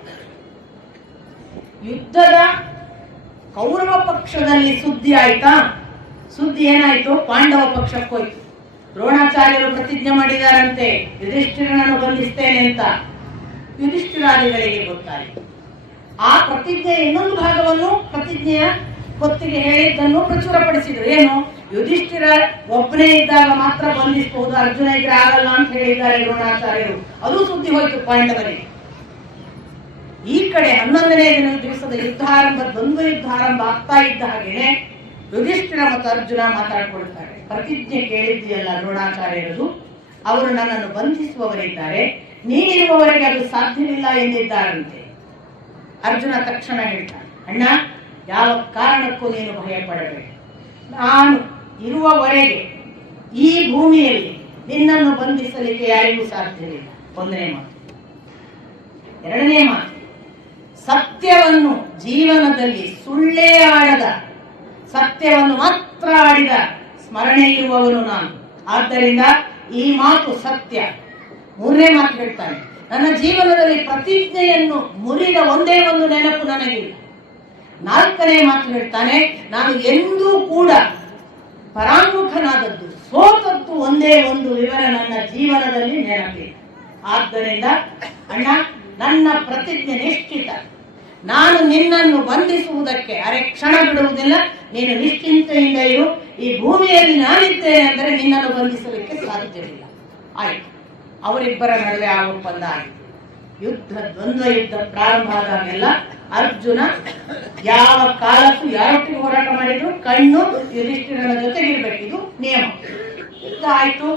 ಯುದ್ಧದ ಕೌರವ ಪಕ್ಷದಲ್ಲಿ ಸುದ್ದಿ ಆಯ್ತಾ? ಸುದ್ದಿ ಏನಾಯ್ತು? ಪಾಂಡವ ಪಕ್ಷಕ್ಕೆ ಹೋಯ್ತು. ದ್ರೋಣಾಚಾರ್ಯರು ಪ್ರತಿಜ್ಞೆ ಮಾಡಿದಾರಂತೆ ಯುಧಿಷ್ಠಿರನನ್ನು ಬಂಧಿಸ್ತೇನೆ ಅಂತ. ಯುಧಿಷ್ಠಿರಾದಿಗಳಿಗೆ ಗೊತ್ತಾಯಿತು. ಆ ಪ್ರತಿಜ್ಞೆ ಇನ್ನೊಂದು ಭಾಗವನ್ನು ಪ್ರತಿಜ್ಞೆಯ ಹೊತ್ತಿಗೆ ಹೇಳಿದ್ದನ್ನು ಪ್ರಚುರಪಡಿಸಿದ್ರು. ಏನು? ಯುಧಿಷ್ಠಿರ ಒಬ್ಬನೇ ಇದ್ದಾಗ ಮಾತ್ರ ಬಂಧಿಸಬಹುದು, ಅರ್ಜುನ ಇದ್ರೆ ಆಗಲ್ಲ ಅಂತ ಹೇಳಿದ್ದಾರೆ ದ್ರೋಣಾಚಾರ್ಯರು. ಅದು ಸುದ್ದಿ ಹೋಯ್ತು ಪಾಂಡವರಿಗೆ. ಈ ಕಡೆ 11ನೇ ದಿವಸದ ಯುದ್ಧಾರಂಭ, ದ್ವಂದ್ವ ಯುದ್ಧ ಆರಂಭ ಆಗ್ತಾ ಇದ್ದ ಹಾಗೇನೆ ಯುಧಿಷ್ಠಿರ ಮತ್ತು ಅರ್ಜುನ ಮಾತಾಡ್ಕೊಳ್ತಾರೆ. ಪ್ರತಿಜ್ಞೆ ಕೇಳಿದ್ದೀಯಲ್ಲ ದ್ರೋಣಾಚಾರ್ಯರದು, ಅವರು ನನ್ನನ್ನು ಬಂಧಿಸುವವರಿದ್ದಾರೆ, ನೀನಿರುವವರೆಗೆ ಅದು ಸಾಧ್ಯವಿಲ್ಲ ಎಂದಿದ್ದಾರಂತೆ. ಅರ್ಜುನ ತಕ್ಷಣ ಹೇಳ್ತಾನೆ, ಅಣ್ಣ, ಯಾವ ಕಾರಣಕ್ಕೂ ನೀನು ಭಯ ಪಡಬೇಡ. ನಾನು ಇರುವವರೆಗೆ ಈ ಭೂಮಿಯಲ್ಲಿ ನಿನ್ನನ್ನು ಬಂಧಿಸಲಿಕ್ಕೆ ಯಾರಿಗೂ ಸಾಧ್ಯವಿಲ್ಲ. ಒಂದನೇ ಮಾತು. ಎರಡನೇ ಮಾತು, ಸತ್ಯವನ್ನು ಜೀವನದಲ್ಲಿ ಸುಳ್ಳೇ ಆಡದ, ಸತ್ಯವನ್ನು ಮಾತ್ರ ಆಡಿದ ಸ್ಮರಣೆ ಇರುವವನು ನಾನು. ಆದ್ದರಿಂದ ಈ ಮಾತು ಸತ್ಯ. ಮೂರನೇ ಮಾತು ಹೇಳ್ತಾನೆ, ನನ್ನ ಜೀವನದಲ್ಲಿ ಪ್ರತಿಜ್ಞೆಯನ್ನು ಮುರಿದ ಒಂದೇ ಒಂದು ನೆನಪು ನನಗಿಲ್ಲ. ನಾಲ್ಕನೇ ಮಾತು ಹೇಳ್ತಾನೆ, ನಾನು ಎಂದೂ ಕೂಡ ಪರಾಂಗುಖನಾದದ್ದು, ಸೋತದ್ದು ಒಂದೇ ಒಂದು ವಿವರ ನನ್ನ ಜೀವನದಲ್ಲಿ ನೆನಪಿಲ್ಲ. ಆದ್ದರಿಂದ ಅಣ್ಣ, ನನ್ನ ಪ್ರತಿಜ್ಞೆ ನಿಶ್ಚಿತ. ನಾನು ನಿನ್ನನ್ನು ಬಂಧಿಸುವುದಕ್ಕೆ ಅರೆ ಕ್ಷಣ ಬಿಡುವುದಿಲ್ಲ. ನೀನು ನಿಶ್ಚಿಂತೆಯಿಂದ ಇರು. ಈ ಭೂಮಿಯಲ್ಲಿ ನಾನಿದ್ದೇನೆ ಅಂದರೆ ನಿನ್ನನ್ನು ಬಂಧಿಸಲಿಕ್ಕೆ ಸಾಧ್ಯವಿಲ್ಲ. ಆಯ್ತು. ಅವರಿಬ್ಬರ ನಡುವೆ ಆ ಒಪ್ಪಂದ ಆಯಿತು. ಯುದ್ಧ, ದ್ವಂದ್ವ ಯುದ್ಧ ಪ್ರಾರಂಭ ಆದಾಗೆಲ್ಲ ಅರ್ಜುನ ಯಾವ ಕಾಲಕ್ಕೂ ಯಾರೊಟ್ಟಿಗೆ ಹೋರಾಟ ಮಾಡಿದ್ರು ಕಣ್ಣು ಯುಧಿಷ್ಠಿರನ ಜೊತೆಗಿರ್ಬೇಕಿದು ನಿಯಮ. ಯುದ್ಧ ಆಯ್ತು.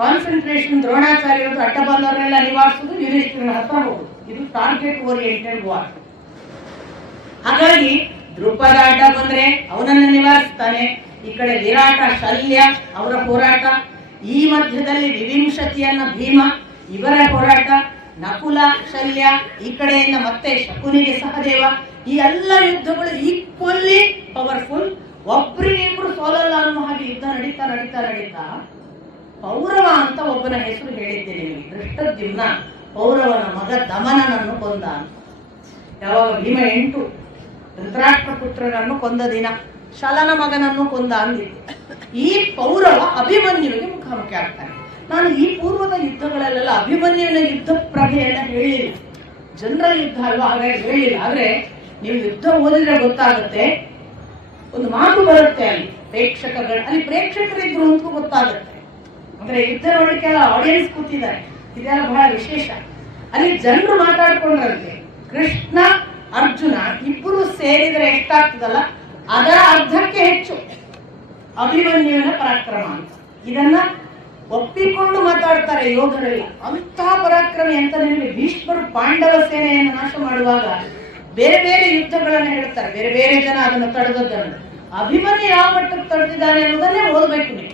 ಕಾನ್ಸಂಟ್ರೇಷನ್ ದ್ರೋಣಾಚಾರ್ಯರು ಅಡ್ಡ ಬಂದವರೆಲ್ಲ ನಿವಾರಿಸುವುದು, ಯುಧಿಷ್ಠಿರನ ಹತ್ರ ಹೋಗುದು. ಇದು ಟಾರ್ಗೆಟ್ ಓರಿಯೆಂಟೆಡ್ ವಾರ್. ಹಾಗಾಗಿ ದ್ರುಪದ ಅಡ್ಡ ಬಂದ್ರೆ ಅವನನ್ನು ನಿವಾರಿಸ್ತಾನೆ. ಈ ಕಡೆ ವಿರಾಟ, ಶಲ್ಯ ಅವರ ಹೋರಾಟ. ಈ ಮಧ್ಯದಲ್ಲಿ ವಿವಿಂಶತಿಯನ್ನ ಭೀಮ, ಇವರ ಹೋರಾಟ. ನಕುಲ, ಶಲ್ಯ, ಈ ಕಡೆಯಿಂದ ಮತ್ತೆ ಶಕುನಿಗೆ ಸಹದೇವ. ಈ ಎಲ್ಲ ಯುದ್ಧಗಳು ಈಕ್ವಲ್ಲಿ ಪವರ್ಫುಲ್. ಒಬ್ಬರಿಗಿಬ್ರು ಸೋಲಲ್ಲ ಅನ್ನೋ ಹಾಗೆ ಯುದ್ಧ ನಡೀತಾ ನಡೀತಾ ನಡೀತಾ ಪೌರವ ಅಂತ ಒಬ್ಬನ ಹೆಸರು ಹೇಳಿದ್ದೇನೆ ನಿಮಗೆ. ದೃಷ್ಟದ್ಯುಮ್ನ ಪೌರವನ ಮಗ ದಮನನನ್ನು ಕೊಂದ ಅಂತ. ಯಾವಾಗ ಭೀಮ 8 ಧೃತರಾಷ್ಟ್ರ ಪುತ್ರನನ್ನು ಕೊಂದ ದಿನ, ಶಲನ ಮಗನನ್ನು ಕೊಂದ ಅಂದಿತ್ತು. ಈ ಪೌರವ ಅಭಿಮನ್ಯುವಿಗೆ ಮುಖಾಮುಖಿ ಆಗ್ತಾನೆ. ನಾನು ಈ ಪೂರ್ವದ ಯುದ್ಧಗಳಲ್ಲೆಲ್ಲ ಅಭಿಮನ್ಯುವಿನ ಯುದ್ಧ ಪ್ರಭೆಯನ್ನ ಹೇಳಿಲ್ಲ, ಜನರಲ್ ಯುದ್ಧ ಅಲ್ವಾ, ಹಾಗಾಗಿ ಹೇಳಿಲ್ಲ. ಆದ್ರೆ ನೀವು ಯುದ್ಧ ಓದಿದ್ರೆ ಗೊತ್ತಾಗುತ್ತೆ. ಒಂದು ಮಾತು ಬರುತ್ತೆ ಅಲ್ಲಿ, ಪ್ರೇಕ್ಷಕಗಳು, ಅಲ್ಲಿ ಪ್ರೇಕ್ಷಕರಿದ್ರು ಅಂತ ಗೊತ್ತಾಗುತ್ತೆ. ಅಂದ್ರೆ ಯುದ್ಧ ನೋಡಲಿಕ್ಕೆ ಎಲ್ಲ ಆಡಿಯನ್ಸ್ ಕೂತಿದ್ದಾರೆ, ಇದೆಲ್ಲ ಬಹಳ ವಿಶೇಷ. ಅಲ್ಲಿ ಜನರು ಮಾತಾಡ್ಕೊಂಡ್ರಂತೆ, ಕೃಷ್ಣ ಅರ್ಜುನ ಇಬ್ಬರು ಸೇರಿದ್ರೆ ಎಷ್ಟಾಗ್ತದಲ್ಲ ಅದರ ಅರ್ಧಕ್ಕೆ ಹೆಚ್ಚು ಅಭಿಮನ್ಯುವಿನ ಪರಾಕ್ರಮ ಅಂತ. ಇದನ್ನ ಒಪ್ಪಿಕೊಂಡು ಮಾತಾಡ್ತಾರೆ ಯೋಧರೆಲ್ಲ. ಅಂತಹ ಪರಾಕ್ರಮಿ ಅಂತ ನಿಮಗೆ ಭೀಷ್ಮರು ಪಾಂಡವ ಸೇನೆಯನ್ನು ನಾಶ ಮಾಡುವಾಗ ಬೇರೆ ಬೇರೆ ಯುದ್ಧಗಳನ್ನು ಹೇಳ್ತಾರೆ, ಬೇರೆ ಬೇರೆ ಜನ ಅದನ್ನು ತಡೆದದ್ದನ್ನು. ಅಭಿಮನ್ಯು ಯಾವ ಮಟ್ಟಕ್ಕೆ ತಡೆದಿದ್ದಾನೆ ಅನ್ನೋದನ್ನೇ ಓದಬೇಕು ನೀವು.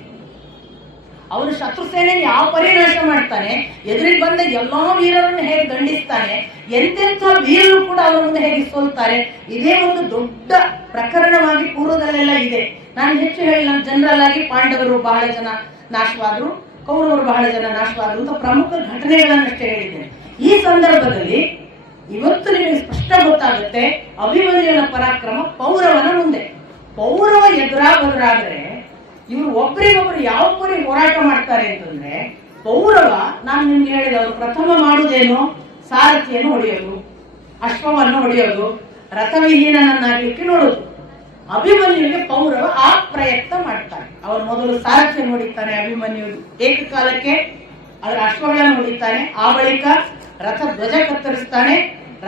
ಅವನು ಶತ್ರು ಸೇನೆಯನ್ನು ಯಾವ ಪರಿನಾಶ ಮಾಡ್ತಾನೆ, ಎದುರಿಗೆ ಬಂದ ಎಲ್ಲಾ ವೀರರನ್ನು ಹೇಗೆ ದಂಡಿಸ್ತಾನೆ, ಎಂತೆಂಥ ವೀರರು ಕೂಡ ಅವರ ಮುಂದೆ ಹೇಗೆ ಸೋಲ್ತಾರೆ. ಇದೇ ಒಂದು ದೊಡ್ಡ ಪ್ರಕರಣವಾಗಿ ಪೂರ್ವದಲ್ಲೆಲ್ಲ ಇದೆ. ನಾನು ಹೆಚ್ಚು ಹೇಳಿಲ್ಲ, ಜನರಲ್ ಆಗಿ ಪಾಂಡವರು ಬಹಳ ಜನ ನಾಶವಾದ್ರು, ಕೌರವರು ಬಹಳ ಜನ ನಾಶವಾದ್ರು ಅಂತ ಪ್ರಮುಖ ಘಟನೆಗಳನ್ನಷ್ಟೇ ಹೇಳಿದ್ದೇನೆ. ಈ ಸಂದರ್ಭದಲ್ಲಿ ಇವತ್ತು ನಿಮಗೆ ಸ್ಪಷ್ಟ ಗೊತ್ತಾಗುತ್ತೆ ಅಭಿಮನ್ಯುವಿನ ಪರಾಕ್ರಮ ಪೌರವನ ಮುಂದೆ. ಪೌರವ ಎದುರಾದ್ರೆ ಇವರು ಒಬ್ಬರಿಗೊಬ್ಬರು ಯಾವ ಪರಿ ಹೋರಾಟ ಮಾಡ್ತಾರೆ ಅಂತಂದ್ರೆ, ಪೌರವ ನಾನು ನಿಮ್ಗೆ ಹೇಳಿದ ಅವರು ಪ್ರಥಮ ಮಾಡುವುದೇನು, ಸಾರಥಿಯನ್ನು ಹೊಡೆಯೋದು, ಅಶ್ವವನ್ನು ಹೊಡೆಯೋದು, ರಥವಿಹೀನನನ್ನಾಗ್ಲಿಕ್ಕೆ ನೋಡೋದು. ಅಭಿಮನ್ಯುವಿಗೆ ಪೌರವ ಆ ಪ್ರಯತ್ನ ಮಾಡ್ತಾನೆ. ಅವನು ಮೊದಲು ಸಾರಥಿಯನ್ನು ಹೊಡಿತಾನೆ ಅಭಿಮನ್ಯು ಏಕಕಾಲಕ್ಕೆ, ಅದರ ಅಶ್ವಗಳನ್ನು ಹೊಡಿತಾನೆ. ಆ ಬಳಿಕ ರಥ ಧ್ವಜ ಕತ್ತರಿಸ್ತಾನೆ.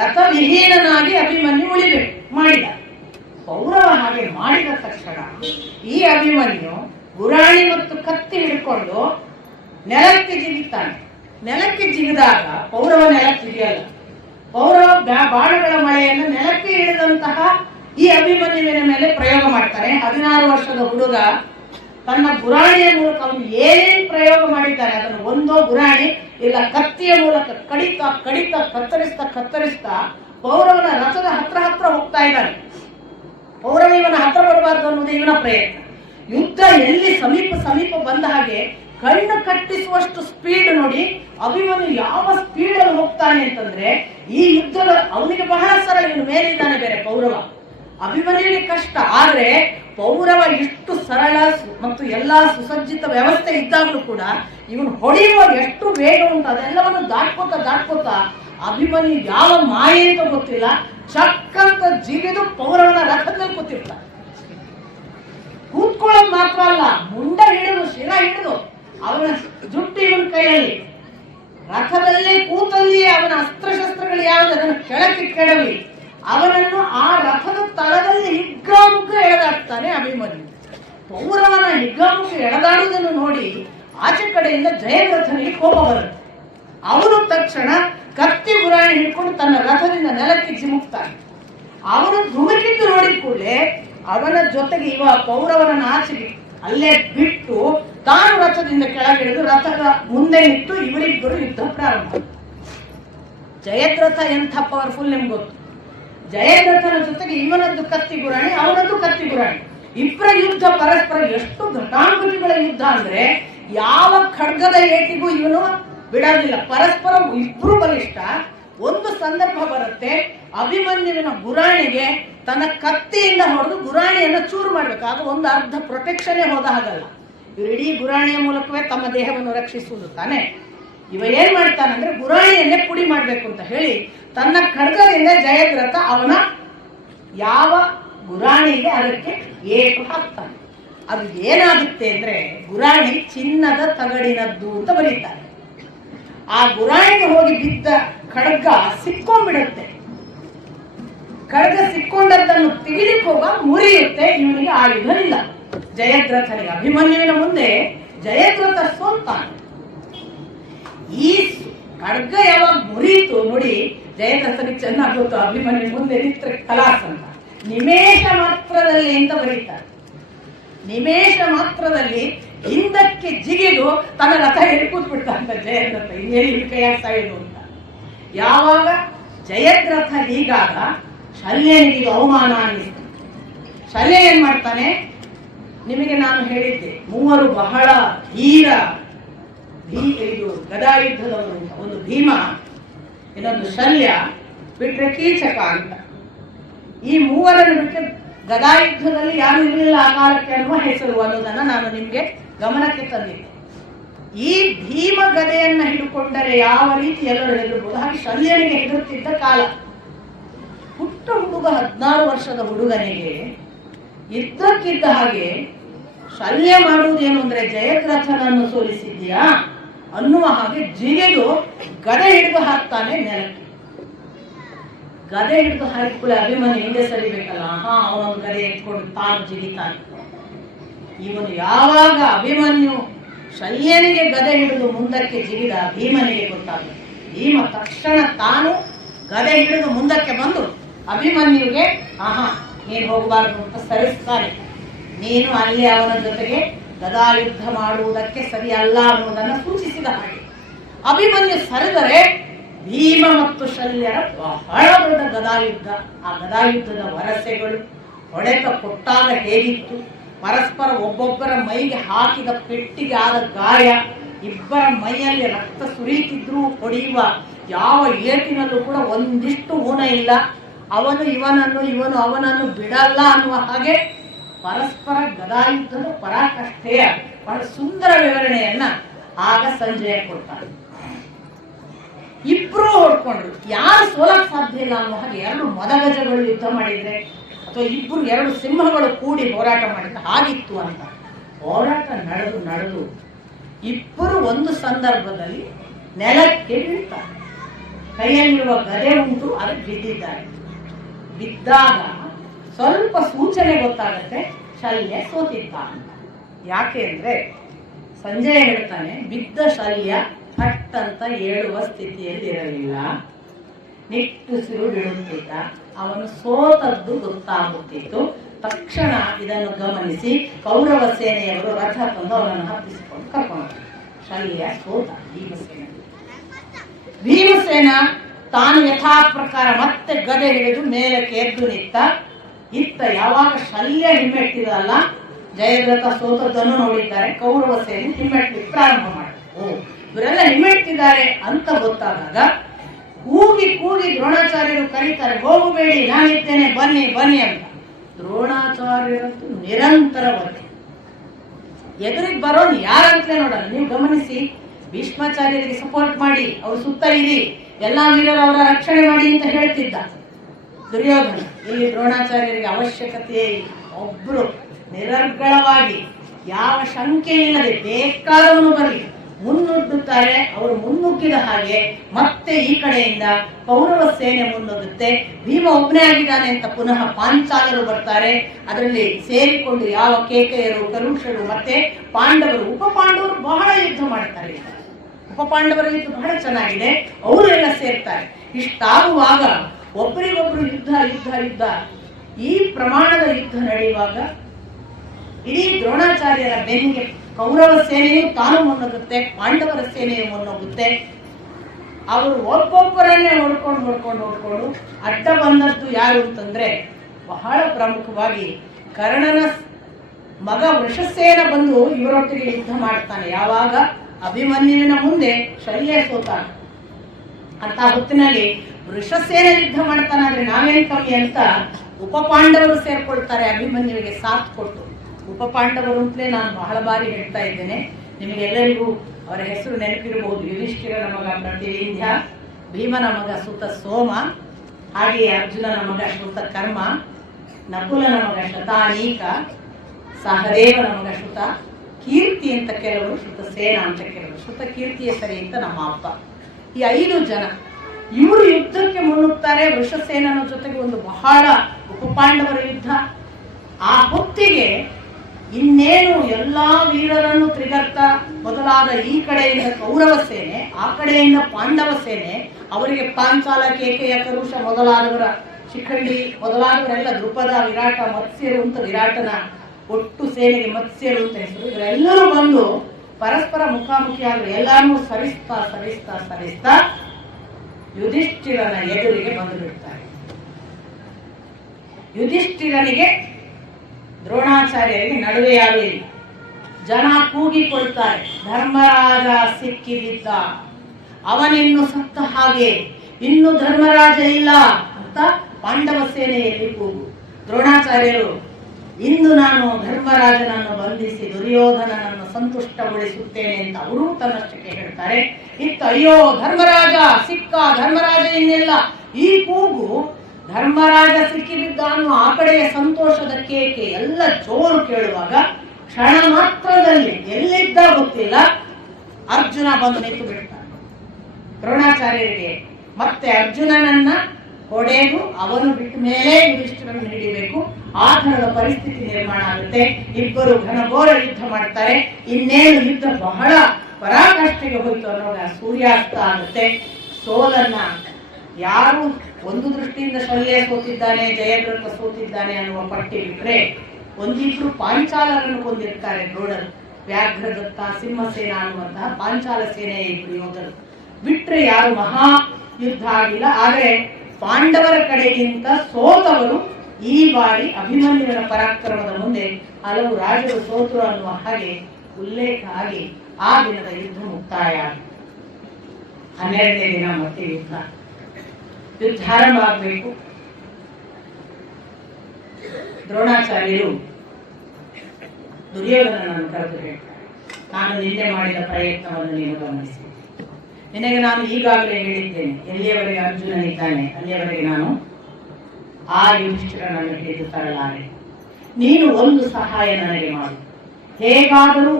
ರಥವಿಹೀನನಾಗಿ ಅಭಿಮನ್ಯು ಉಳಿಬೇಕು ಮಾಡಿದ. ಪೌರವ ಹಾಗೆ ಮಾಡಿದ ತಕ್ಷಣ ಈ ಅಭಿಮನ್ಯು ಗುರಾಣಿ ಮತ್ತು ಕತ್ತಿ ಹಿಡ್ಕೊಂಡು ನೆಲಕ್ಕೆ ಜಿಗಿತಾನೆ. ನೆಲಕ್ಕೆ ಜಿಗಿದಾಗ ಪೌರವ ನೆಲಕ್ಕೆ ಜಿಗಿಯಲ್ಲ. ಪೌರವ ಬಾಣಗಳ ಮಳೆಯನ್ನು ನೆಲಕ್ಕೆ ಇಳಿದಂತಹ ಈ ಅಭಿಮನ್ಯುವಿನ ಮೇಲೆ ಪ್ರಯೋಗ ಮಾಡ್ತಾನೆ. 16 ವರ್ಷದ ಹುಡುಗ ತನ್ನ ಗುರಾಣಿಯ ಮೂಲಕ ಅವನು ಏನೇನು ಪ್ರಯೋಗ ಮಾಡಿದ್ದಾನೆ ಅದನ್ನು ಒಂದೋ ಗುರಾಣಿ ಇಲ್ಲ ಕತ್ತಿಯ ಮೂಲಕ ಕಡಿತಾ ಕಡಿತಾ ಕತ್ತರಿಸ್ತಾ ಪೌರವನ ರಥದ ಹತ್ರ ಹೋಗ್ತಾ ಇದ್ದಾನೆ. ಪೌರವ ಇವನ ಹತ್ರ ಬರಬಾರ್ದು ಅನ್ನೋದು ಇವನ ಪ್ರಯತ್ನ. ಯುದ್ಧ ಎಲ್ಲಿ ಸಮೀಪ ಬಂದ ಹಾಗೆ ಕಣ್ಣು ಕಟ್ಟಿಸುವಷ್ಟು ಸ್ಪೀಡ್ ನೋಡಿ ಅಭಿಮನ್ಯು ಯಾವ ಸ್ಪೀಡ್ ಅಲ್ಲಿ ಹೋಗ್ತಾನೆ ಅಂತಂದ್ರೆ, ಈ ಯುದ್ಧದ ಅವನಿಗೆ ಬಹಳ ಸರಳ, ಇವನು ಮೇಲಿದ್ದಾನೆ ಬೇರೆ ಪೌರವ. ಅಭಿಮನ್ಯುವಿಗೆ ಕಷ್ಟ. ಆದ್ರೆ ಪೌರವ ಇಷ್ಟು ಸರಳ ಮತ್ತು ಎಲ್ಲಾ ಸುಸಜ್ಜಿತ ವ್ಯವಸ್ಥೆ ಇದ್ದಾಗಲೂ ಕೂಡ ಇವನು ಹೊಡೆಯುವ ಎಷ್ಟು ವೇಗ ಉಂಟು ಅದೆಲ್ಲವನ್ನು ದಾಟ್ಕೋತ ಅಭಿಮನ್ಯು ಯಾವ ಮಾಯೆ ಅಂತ ಗೊತ್ತಿಲ್ಲ, ಚಕ್ಕಂತ ಜಿಗಿದು ಪೌರವನ ರಥದಲ್ಲಿ ಕೂತಿರ್ತಾನೆ. ಕೂತ್ಕೊಳ್ಳೋದು ಮಾತ್ರ ಅಲ್ಲ, ಮುಂಡ ಹಿಡಿದು ಶಿರ ಹಿಡಿದು ಅವನ ಜುಟ್ಟು ಇವನ ಕೈಯಲ್ಲಿ, ರಥದಲ್ಲೇ ಕೂತಲ್ಲಿಯೇ ಅವನ ಅಸ್ತ್ರಶಸ್ತ್ರಗಳು ಯಾವುದು ಅದನ್ನು ಕೆಳಕ್ಕೆ ಕೆಡವಿ ಅವನನ್ನು ಆ ರಥದ ತಳದಲ್ಲಿ ಹಿಗ್ಗಾಮುಗ್ಗ ಎಳೆದಾಡ್ತಾನೆ ಅಭಿಮನ್ಯು. ಪೌರವನ ಹಿಗ್ಗಾಮುಗ್ಗ ಎಳೆದಾಡುವುದನ್ನು ನೋಡಿ ಆಚೆ ಕಡೆಯಿಂದ ಜಯದ್ರಥನಿಗೆ ಕೋಪ ಬರುತ್ತೆ. ಅವನು ತಕ್ಷಣ ಕತ್ತಿ ಗುರಾಣಿ ಹಿಡ್ಕೊಂಡು ತನ್ನ ರಥದಿಂದ ನೆಲಕ್ಕೆ ಜಿಮುಕ್ತಾನೆ. ಅವನು ಧುಮುಕಿದ್ದು ನೋಡಿದ ಕೂಡಲೇ ಅವನ ಜೊತೆಗೆ ಇವ ಪೌರವನ ಆಚೆಗೆ ಅಲ್ಲೇ ಬಿಟ್ಟು ತಾನು ರಥದಿಂದ ಕೆಳಗಿಳಿದು ರಥದ ಮುಂದೆ ನಿಂತು ಇವರಿಬ್ಬರು ಯುದ್ಧ ಪ್ರಾರಂಭ. ಜಯದ್ರಥ ಎಂಥ ಪವರ್ಫುಲ್ ನಿಮ್ಗೆ ಗೊತ್ತು. ಜಯದ್ರಥನ ಜೊತೆಗೆ ಇವನದ್ದು ಕತ್ತಿ ಗುರಾಣಿ, ಅವನದ್ದು ಕತ್ತಿ ಗುರಾಣಿ, ಇಬ್ಬರ ಯುದ್ಧ ಪರಸ್ಪರ ಎಷ್ಟು ಘಟಾನುಘಟಿಗಳ ಯುದ್ಧ ಅಂದ್ರೆ ಯಾವ ಖಡ್ಗದ ಏಟಿಗೂ ಇವನು ಬಿಡೋದಿಲ್ಲ. ಪರಸ್ಪರ ಇಬ್ರು ಬಲಿಷ್ಠ. ಒಂದು ಸಂದರ್ಭ ಬರುತ್ತೆ, ಅಭಿಮನ್ಯುವಿನ ಗುರಾಣಿಗೆ ತನ್ನ ಕತ್ತಿಯಿಂದ ಹೊಡೆದು ಗುರಾಣಿಯನ್ನ ಚೂರು ಮಾಡ್ಬೇಕು. ಆಗ ಒಂದು ಅರ್ಧ ಪ್ರೊಟೆಕ್ಷನ್ ಹೋದ ಹಾಗಲ್ಲ. ಇವರು ಇಡೀ ಗುರಾಣಿಯ ಮೂಲಕವೇ ತಮ್ಮ ದೇಹವನ್ನು ರಕ್ಷಿಸುವುದು ತಾನೆ. ಇವ ಏನ್ ಮಾಡ್ತಾನಂದ್ರೆ ಗುರಾಣಿಯನ್ನೇ ಪುಡಿ ಮಾಡ್ಬೇಕು ಅಂತ ಹೇಳಿ ತನ್ನ ಖಡ್ಗದಿಂದ ಜಯದ್ರಥ ಅವನ ಯಾವ ಗುರಾಣಿಗೆ ಅದಕ್ಕೆ ಏಟು ಹಾಕ್ತಾನೆ. ಅದು ಏನಾಗುತ್ತೆ ಅಂದ್ರೆ ಗುರಾಣಿ ಚಿನ್ನದ ತಗಡಿನದ್ದು ಅಂತ ಬರೀತಾರೆ. ಆ ಗುರಾಣಿಗೆ ಹೋಗಿ ಬಿದ್ದ ಖಡ್ಗ ಸಿಕ್ಕೊಂಡ್ಬಿಡುತ್ತೆ. ಖಡ್ಗ ಸಿಕ್ಕೊಂಡದ್ದನ್ನು ತೆಗಿಲಿಕ್ಕೆ ಹೋಗ ಮುರಿಯುತ್ತೆ. ಇವನಿಗೆ ಆಯುಧ ಇಲ್ಲ ಜಯದ್ರಥನಿಗೆ. ಅಭಿಮನ್ಯುವಿನ ಮುಂದೆ ಜಯದ್ರಥ ಸೋಲ್ತಾನೆ. ಈ ಖಡ್ಗ ಯಾವಾಗ ಮುರಿಯಿತು ನೋಡಿ, ಜಯದ್ರಥನಿಗೆ ಚೆನ್ನಾಗಿ ಗೊತ್ತು ಅಭಿಮನ್ಯು ಮುಂದೆ ನಿತ್ರ ಕಲಾಸ್ ಅಂತ. ನಿಮೇಷ ಮಾತ್ರದಲ್ಲಿ ಅಂತ ಬರೀತಾರೆ. ನಿಮೇಷ ಮಾತ್ರದಲ್ಲಿ ಹಿಂದಕ್ಕೆ ಜಿಗಿದು ತನ್ನ ರಥ ಎಲ್ಲಿ ಕೂತ್ಬಿಡ್ತಾನೆ ಜಯದ್ರಥ. ಇನ್ನೇನು ಕೈಯಾಗ ಸಾಯೋದು ಅಂತ. ಯಾವಾಗ ಜಯದ್ರಥ ಹೀಗಾದ ಶಲ್ಯನಿಗೆ ಅವಮಾನ ಅನ್ನಿಸ್ತು. ಶಲ್ಯ ಏನ್ ಮಾಡ್ತಾನೆ, ನಿಮಗೆ ನಾನು ಹೇಳಿದ್ದೆ ಮೂವರು ಬಹಳ ಧೀರ ಇದು ಗದಾಯುದ್ಧದವರು. ಒಂದು ಭೀಮ, ಇನ್ನೊಂದು ಶಲ್ಯ, ಬಿಟ್ರೆ ಕೀಚಕ ಅಂತ. ಈ ಮೂವರನ್ನು ಬಿಟ್ಟು ಗದಾಯುದ್ಧದಲ್ಲಿ ಯಾರು ಇರಲಿಲ್ಲ ಆ ಕಾಲಕ್ಕೆ ಅನ್ನುವ ಹೆಸರು ಅನ್ನೋದನ್ನ ನಾನು ನಿಮ್ಗೆ ಗಮನಕ್ಕೆ ತಂದಿದ್ದೆ. ಈ ಭೀಮ ಗದೆಯನ್ನ ಹಿಡ್ಕೊಂಡರೆ ಯಾವ ರೀತಿ ಎಲ್ಲರೂ ಹೆದರ್ಬೋದು, ಹಾಗೆ ಶಲ್ಯನಿಗೆ ಹೆದರುತ್ತಿದ್ದ ಕಾಲ. ಪುಟ್ಟ ಹುಡುಗ 16 ವರ್ಷದ ಹುಡುಗನಿಗೆ ಇದ್ದಕ್ಕಿದ್ದ ಹಾಗೆ ಶಲ್ಯ ಮಾಡುವುದೇನು ಅಂದ್ರೆ ಜಯದ್ರಥನನ್ನು ಸೋಲಿಸಿದ್ಯಾ ಅನ್ನುವ ಹಾಗೆ ಜಿಗಿದು ಗದೆ ಹಿಡಿದು ಹಾಕ್ತಾನೆ ನೆಲಕ್ಕೆ. ಗದೆ ಹಿಡಿದು ಹಾಕಿಕೊಳ್ಳಿ ಅಭಿಮನ್ಯು ಹಿಂದೆ ಸರಿಬೇಕಲ್ಲ, ಅವನೊಂದು ಗದೆ ಇಟ್ಕೊಂಡು ತಾನು ಜಿಗಿತಾನೆ. ಇವನು ಯಾವಾಗ ಅಭಿಮನ್ಯು ಶಲ್ಯನಿಗೆ ಗದೆ ಹಿಡಿದು ಮುಂದಕ್ಕೆ ಜಿಗಿದ ಭೀಮನಿಗೆ ಗೊತ್ತಾಗುತ್ತೆ. ಭೀಮ ತಕ್ಷಣ ತಾನು ಗದೆ ಹಿಡಿದು ಮುಂದಕ್ಕೆ ಬಂದು ಅಭಿಮನ್ಯುಗೆ ನೀನು ಹೋಗಬಾರ್ದು ಅಂತ ಸರಿಸ್ತಾನೆ. ನೀನು ಅಲ್ಲಿ ಅವನ ಜೊತೆಗೆ ಗದಾಯುದ್ಧ ಮಾಡುವುದಕ್ಕೆ ಸರಿಯಲ್ಲ ಅನ್ನುವುದನ್ನು ಸೂಚಿಸಿದ ಹಾಗೆ. ಅಭಿಮನ್ಯು ಸರಿದರೆ ಭೀಮ ಮತ್ತು ಶಲ್ಯರ ಬಹಳ ದೊಡ್ಡ ಗದಾಯುದ್ಧ. ಆ ಗದಾಯುದ್ಧದ ವರಸೆಗಳು, ಹೊಡೆತ ಕೊಟ್ಟಾಗ ಹೇಗಿತ್ತು, ಪರಸ್ಪರ ಒಬ್ಬೊಬ್ಬರ ಮೈಗೆ ಹಾಕಿದ ಪೆಟ್ಟಿಗೆ ಆದ ಗಾಯ, ಇಬ್ಬರ ಮೈಯಲ್ಲಿ ರಕ್ತ ಸುರಿಯುತ್ತಿದ್ರೂ ಹೊಡೆಯುವ ಯಾವ ಏಟಿನಲ್ಲೂ ಕೂಡ ಒಂದಿಷ್ಟು ಊನ ಇಲ್ಲ. ಅವನು ಇವನನ್ನು, ಇವನು ಅವನನ್ನು ಬಿಡಲ್ಲ ಅನ್ನುವ ಹಾಗೆ ಪರಸ್ಪರ ಗದಾಯುದ್ಧದ ಪರಾಕಾಷ್ಠೆಯ ಬಹಳ ಸುಂದರ ವಿವರಣೆಯನ್ನ ಆಗ ಸಂಜಯ ಕೊಡ್ತಾನೆ. ಇಬ್ರು ಹೊಡ್ಕೊಂಡ್ರು, ಯಾರು ಸೋಲಕ್ ಸಾಧ್ಯ ಇಲ್ಲ ಅನ್ನೋ ಹಾಗೆ ಎರಡು ಮದಗಜಗಳು ಯುದ್ಧ ಮಾಡಿದ್ರೆ ಅಥವಾ ಇಬ್ರು ಎರಡು ಸಿಂಹಗಳು ಕೂಡಿ ಹೋರಾಟ ಮಾಡಿದ್ರೆ ಹಾಗಿತ್ತು ಅಂತ. ಹೋರಾಟ ನಡೆದು ಇಬ್ಬರು ಒಂದು ಸಂದರ್ಭದಲ್ಲಿ ನೆಲಕ್ಕೆ ಬೀಳ್ತಾರೆ. ಕೈಯಲ್ಲಿರುವ ಗದೆ ಉಂಟು, ಅದಕ್ಕೆ ಬಿದ್ದಿದ್ದಾರೆ. ಬಿದ್ದಾಗ ಸ್ವಲ್ಪ ಸೂಚನೆ ಗೊತ್ತಾಗತ್ತೆ, ಶಲ್ಯ ಸೋತಿದ್ದ ಅಂತ. ಯಾಕೆ ಅಂದ್ರೆ ಸಂಜಯ ಹೇಳ್ತಾನೆ, ಬಿದ್ದ ಶಲ್ಯ ಪಟ್ಟಂತ ಏಳುವ ಸ್ಥಿತಿಯಲ್ಲಿ ಇರಲಿಲ್ಲ, ನಿಟ್ಟುಸಿರು ಬಿಡುತ್ತಿದ್ದ. ಅವನು ಸೋತದ್ದು ಗೊತ್ತಾಗುತ್ತಿತ್ತು. ತಕ್ಷಣ ಇದನ್ನು ಗಮನಿಸಿ ಕೌರವ ಸೇನೆಯವರು ರಥ ತಂದು ಅವನನ್ನು ಹತ್ತಿಸಿಕೊಂಡು ಕರ್ಕೊಂಡು ಶಲ್ಯ ಸೋತ. ಭೀಮಸೇನ ತಾನು ಯಥಾ ಪ್ರಕಾರ ಮತ್ತೆ ಗದೆ ಹಿಡಿದು ಮೇಲಕ್ಕೆ ಎದ್ದು ನಿಂತ. ಯಾವಾಗ ಶಲ್ಯ ಹಿಮ್ಮೆಟ್ಟಿದಲ್ಲ, ಜಯದ್ರಥ ಸೋತದ್ದನ್ನು ನೋಡಿದ್ದಾರೆ. ಕೌರವ ಸೇನೆ ಹಿಮ್ಮೆಟ್ಟಿ ಪ್ರಾರಂಭ ಮಾಡಿ ಇವರೆಲ್ಲ ಹಿಮ್ಮೆಟ್ಟಿದ್ದಾರೆ ಅಂತ ಗೊತ್ತಾದಾಗ ಕೂಗಿ ದ್ರೋಣಾಚಾರ್ಯರು ಕರೀತಾರೆ, ಹೋಗಬೇಡಿ ನಾನಿದ್ದೇನೆ, ಬನ್ನಿ ಬನ್ನಿ ಅಂತ. ದ್ರೋಣಾಚಾರ್ಯರಂತೂ ನಿರಂತರವಾಗಿ ಎದುರಿಗೆ ಬರೋನು ಯಾರಂತಲೇ ನೋಡಲ್ಲ. ನೀವು ಗಮನಿಸಿ, ಭೀಷ್ಮಾಚಾರ್ಯರಿಗೆ ಸಪೋರ್ಟ್ ಮಾಡಿ, ಅವ್ರ ಸುತ್ತ ಇರಿ, ಎಲ್ಲಾ ವೀರರು ಅವರ ರಕ್ಷಣೆ ಮಾಡಿ ಅಂತ ಹೇಳ್ತಿದ್ದ ದುರ್ಯೋಧನ. ಇಲ್ಲಿ ದ್ರೋಣಾಚಾರ್ಯರಿಗೆ ಅವಶ್ಯಕತೆಯೇ ಇಲ್ಲ. ಒಬ್ರು ನಿರರ್ಗಳವಾಗಿ ಯಾವ ಶಂಕೆ ಇಲ್ಲದೆ ಬೇಕಾದವನು ಬರಲಿ ಮುನ್ನುಗ್ಗುತ್ತಾರೆ. ಅವರು ಮುನ್ನುಗ್ಗಿದ ಹಾಗೆ ಮತ್ತೆ ಈ ಕಡೆಯಿಂದ ಕೌರವ ಸೇನೆ ಮುನ್ನುಗ್ಗುತ್ತೆ. ಭೀಮ ಒಬ್ಬನೇ ಆಗಿದ್ದಾನೆ ಅಂತ ಪುನಃ ಪಾಂಚಾಲರು ಬರ್ತಾರೆ. ಅದರಲ್ಲಿ ಸೇರಿಕೊಂಡು ಯಾವ ಕೇಕೆಯರು, ಕರುಷರು ಮತ್ತೆ ಪಾಂಡವರು, ಉಪ ಪಾಂಡವರು ಬಹಳ ಯುದ್ಧ ಮಾಡ್ತಾರೆ. ಉಪ ಪಾಂಡವರ ಯುದ್ಧ ಬಹಳ ಚೆನ್ನಾಗಿದೆ. ಅವರು ಎಲ್ಲ ಸೇರ್ತಾರೆ. ಇಷ್ಟಾಗುವಾಗ ಒಬ್ಬರಿಗೊಬ್ರು ಯುದ್ಧ ಯುದ್ಧ ಯುದ್ಧ ಈ ಪ್ರಮಾಣದ ಯುದ್ಧ ನಡೆಯುವಾಗ ಇಡೀ ದ್ರೋಣಾಚಾರ್ಯರ ಬೆನ್ನಿಗೆ ಕೌರವ ಸೇನೆಯು ತಾನು ಮುನ್ನುಗ್ಗುತ್ತೆ, ಪಾಂಡವರ ಸೇನೆಯು ಮುನ್ನುಗ್ಗುತ್ತೆ. ಅವರು ಒಬ್ಬೊಬ್ಬರನ್ನೇ ಹೊಡ್ಕೊಂಡು ಅಡ್ಡ ಬಂದದ್ದು ಯಾರು ಅಂತಂದ್ರೆ ಬಹಳ ಪ್ರಮುಖವಾಗಿ ಕರ್ಣನ ಮಗ ವೃಷಸೇನ ಬಂದು ಇವರೊಟ್ಟಿಗೆ ಯುದ್ಧ ಮಾಡ್ತಾನೆ. ಯಾವಾಗ ಅಭಿಮನ್ಯುವಿನ ಮುಂದೆ ಶಲ್ಯ ಸೋತಾನ ಅಂತ ಹೊತ್ತಿನಲ್ಲಿ ವೃಷಸೇನ ಯುದ್ಧ ಮಾಡ್ತಾನೆ. ಆದ್ರೆ ನಾವೇನ್ ಕಮ್ಮಿ ಅಂತ ಉಪ ಪಾಂಡವರು ಸೇರ್ಕೊಳ್ತಾರೆ ಅಭಿಮನ್ಯುವಿಗೆ ಸಾಥ್ ಕೊಟ್ಟು. ಉಪ ಪಾಂಡವರು ಅಂತಲೇ ನಾನು ಬಹಳ ಬಾರಿ ಹೇಳ್ತಾ ಇದ್ದೇನೆ. ನಿಮಗೆಲ್ಲರಿಗೂ ಅವರ ಹೆಸರು ನೆನಪಿರಬಹುದು. ಯುಧಿಷ್ಠಿರನ ಮಗ ಪ್ರತಿವಿಂಧ್ಯ, ಭೀಮನ ಮಗ ಸುತ ಸೋಮ, ಹಾಗೆಯೇ ಅರ್ಜುನನ ಮಗ ಶ್ರುತ ಕರ್ಮ, ನಕುಲನ ಮಗ ಶತಾನೀಕ, ಸಹದೇವನ ಮಗ ಶ್ರುತ ಕೀರ್ತಿ ಅಂತ ಕೆಲವರು, ಶ್ರುತ ಸೇನ ಅಂತ ಕೆಲವರು, ಶ್ರುತ ಕೀರ್ತಿಯ ಸರಿ ಅಂತ ನಮ್ಮ ಅಪ್ಪ. ಈ 5 ಜನ ಇವರು ಯುದ್ಧಕ್ಕೆ ಮುನ್ನುಗ್ತಾರೆ. ವೃಷಸೇನನ ಜೊತೆಗೆ ಒಂದು ಬಹಳ ಉಪ ಪಾಂಡವರ ಯುದ್ಧ. ಆ ಹೊತ್ತಿಗೆ ಇನ್ನೇನು ಎಲ್ಲಾ ವೀರರನ್ನು ತ್ರಿಗರ್ತ ಮೊದಲಾದ ಈ ಕಡೆಯಿಂದ ಕೌರವ ಸೇನೆ, ಆ ಕಡೆಯಿಂದ ಪಾಂಡವ ಸೇನೆ, ಅವರಿಗೆ ಪಾಂಚಾಲ, ಕೇಕೆಯ, ಕರುಷ ಮೊದಲಾದವರ, ಶಿಖಂಡಿ ಮೊದಲಾದವರೆಲ್ಲ, ದೃಪದ, ವಿರಾಟ, ಮತ್ಸ್ಯರು ಅಂತ ವಿರಾಟನ ಒಟ್ಟು ಸೇನೆಗೆ ಮತ್ಸ್ಯರು ಅಂತ ಹೆಸರು. ಇವರೆಲ್ಲರೂ ಬಂದು ಪರಸ್ಪರ ಮುಖಾಮುಖಿ ಆದ್ರೆ ಎಲ್ಲಾನು ಸರಿಸ್ತಾ ಸರಿಸ್ತಾ ಸರಿಸ್ತಾ ಯುಧಿಷ್ಠಿರನ ಎದುರಿಗೆ ಬಂದು ಬಿಡ್ತಾರೆ. ಯುಧಿಷ್ಠಿರನಿಗೆ ದ್ರೋಣಾಚಾರ್ಯರಿಗೆ ನಡುವೆ ಯಾರು ಇಲ್ಲ. ಜನ ಕೂಗಿಕೊಳ್ತಾರೆ, ಧರ್ಮರಾಜ ಸಿಕ್ಕಿಬಿದ್ದ, ಅವನಿನ್ನು ಸತ್ತ ಹಾಗೆ, ಇನ್ನು ಧರ್ಮರಾಜ ಇಲ್ಲ ಅಂತ ಪಾಂಡವ ಸೇನೆಯಲ್ಲಿ ಕೂಗು. ದ್ರೋಣಾಚಾರ್ಯರು, ಇಂದು ನಾನು ಧರ್ಮರಾಜನನ್ನು ಬಂಧಿಸಿ ದುರ್ಯೋಧನನನ್ನು ಸಂತುಷ್ಟಗೊಳಿಸುತ್ತೇನೆ ಅಂತ ಅವರು ತನ್ನಷ್ಟಕ್ಕೆ ಹೇಳ್ತಾರೆ. ಇತ್ತು ಅಯ್ಯೋ ಧರ್ಮರಾಜ ಸಿಕ್ಕ, ಧರ್ಮರಾಜ ಇನ್ನಿಲ್ಲ, ಈ ಕೂಗು ಧರ್ಮರಾಜ ಸಿಕ್ಕಿಬಿದ್ದ ಅನ್ನೋ ಆ ಕಡೆಯ ಸಂತೋಷದ ಕೇಕೆ ಎಲ್ಲ ಜೋರು ಕೇಳುವಾಗ ಕ್ಷಣ ಮಾತ್ರದಲ್ಲಿ ಎಲ್ಲಿದ್ದ ಗೊತ್ತಿಲ್ಲ ಅರ್ಜುನ ಬಂದು ನಿಂತು ಬಿಡ್ತಾನೆ. ದ್ರೋಣಾಚಾರ್ಯರಿಗೆ ಮತ್ತೆ ಅರ್ಜುನನನ್ನ ಹೊಡೆದು ಅವನು ಬಿಟ್ಟ ಮೇಲೆ ಯುಧಿಷ್ಠಿರನ್ನು ಹಿಡಿಬೇಕು, ಆ ತರದ ಪರಿಸ್ಥಿತಿ ನಿರ್ಮಾಣ ಆಗುತ್ತೆ. ಇಬ್ಬರು ಘನಘೋರ ಯುದ್ಧ ಮಾಡ್ತಾರೆ. ಇನ್ನೇನು ಯುದ್ಧ ಬಹಳ ಪರಾಕಾಷ್ಠೆಗೆ ಹೋಯ್ತು ಅನ್ನೋವಾಗ ಸೂರ್ಯಾಸ್ತ ಆಗುತ್ತೆ. ಸೋಲನ್ನ ಯಾರು ಒಂದು ದೃಷ್ಟಿಯಿಂದ ಶಲ್ಯ ಸೋತಿದ್ದಾನೆ, ಜಯದ್ರಥ ಸೋತಿದ್ದಾನೆ ಅನ್ನುವ ಪಟ್ಟಿ ಬಿಟ್ರೆ ಒಂದಿಬ್ರು ಪಾಂಚಾಲರನ್ನು ಕೊಂದಿರ್ತಾರೆ ದ್ರೋಣರು. ವ್ಯಾಘ್ರದತ್ತ, ಸಿಂಹಸೇನ ಅನ್ನುವಂತಹ ಪಾಂಚಾಲ ಸೇನೆಯ ಇಬ್ರು ಯೋಧರು ಬಿಟ್ರೆ ಯಾರು ಮಹಾ ಯುದ್ಧ ಆಗಿಲ್ಲ. ಆದರೆ ಪಾಂಡವರ ಕಡೆಗಿಂತ ಸೋತವರು ಈ ಬಾರಿ ಅಭಿಮನ್ಯುವಿನ ಪರಾಕ್ರಮದ ಮುಂದೆ ಹಲವು ರಾಜರು ಸೋತರು ಅನ್ನುವ ಹಾಗೆ ಉಲ್ಲೇಖ ಆಗಿ ಆ ದಿನದ ಯುದ್ಧ ಮುಕ್ತಾಯ. 12ನೇ ದಿನ ಮತ್ತೆ ಯುದ್ಧ ಆರಂಭ ಆಗಬೇಕು. ದ್ರೋಣಾಚಾರ್ಯರು ದುರ್ಯೋಧನನನ್ನು ಕರೆದು ಹೇಳ್ತಾರೆ, ನಾನು ನಿನ್ನೆ ಮಾಡಿದ ಪ್ರಯತ್ನವನ್ನು ನೀನು ಗಮನಿಸಿ. ನಿನಗೆ ನಾನು ಈಗಾಗಲೇ ಹೇಳಿದ್ದೇನೆ, ಎಲ್ಲಿಯವರೆಗೆ ಅರ್ಜುನನಿದ್ದಾನೆ ಅಲ್ಲಿಯವರೆಗೆ ನಾನು ಆ ಯುಧಿಷ್ಠಿರನನ್ನು ಹಿಡಿದು ತರಲಾರೆ. ನೀನು ಒಂದು ಸಹಾಯ ನನಗೆ ಮಾಡು, ಹೇಗಾದರೂ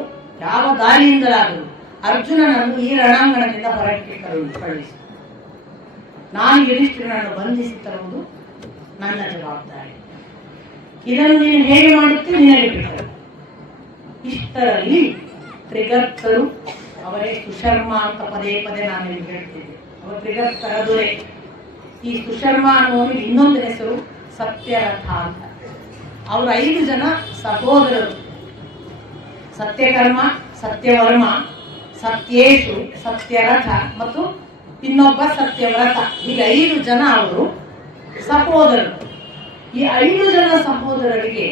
ಯಾವ ದಾರಿಯಿಂದಲಾದರೂ ಅರ್ಜುನನನ್ನು ಈ ರಣಾಂಗಣದಿಂದ ಹೊರಕ್ಕೆ ಕಳುಹಿಸು. ನಾನು ಯುಧಿಷ್ಠಿರನನ್ನು ಬಂಧಿಸಿ ತರುವುದು ನನ್ನ ಜವಾಬ್ದಾರಿ. ಇದನ್ನು ನೀನು ಹೇಗೆ ಮಾಡುತ್ತೀ ನಿನಗೆ ಬಿಟ್ಟರು. ಇಷ್ಟರಲ್ಲಿ ತ್ರಿಗರ್ತರು, ಅವರೇ ಸುಶರ್ಮ ಅಂತ ಪದೇ ಪದೇ ನಾನು ನಿಮಗೆ ಹೇಳ್ತಿದ್ದೆ, ಅವರು ತ್ರಿಗರ್ತರ ದೊರೆ. ಈ ಸುಶರ್ಮ ಅನ್ನುವರು ಇನ್ನೊಂದು ಹೆಸರು ಸತ್ಯರಥ ಅಂತ. ಅವರು 5 ಜನ ಸಹೋದರರು, ಸತ್ಯಕರ್ಮ, ಸತ್ಯವರ್ಮ, ಸತ್ಯೇಶು, ಸತ್ಯರಥ ಮತ್ತು ಇನ್ನೊಬ್ಬ ಸತ್ಯವ್ರತ. ಹೀಗೆ 5 ಜನ ಅವರು ಸಹೋದರರು. ಈ 5 ಜನ ಸಹೋದರರಿಗೆ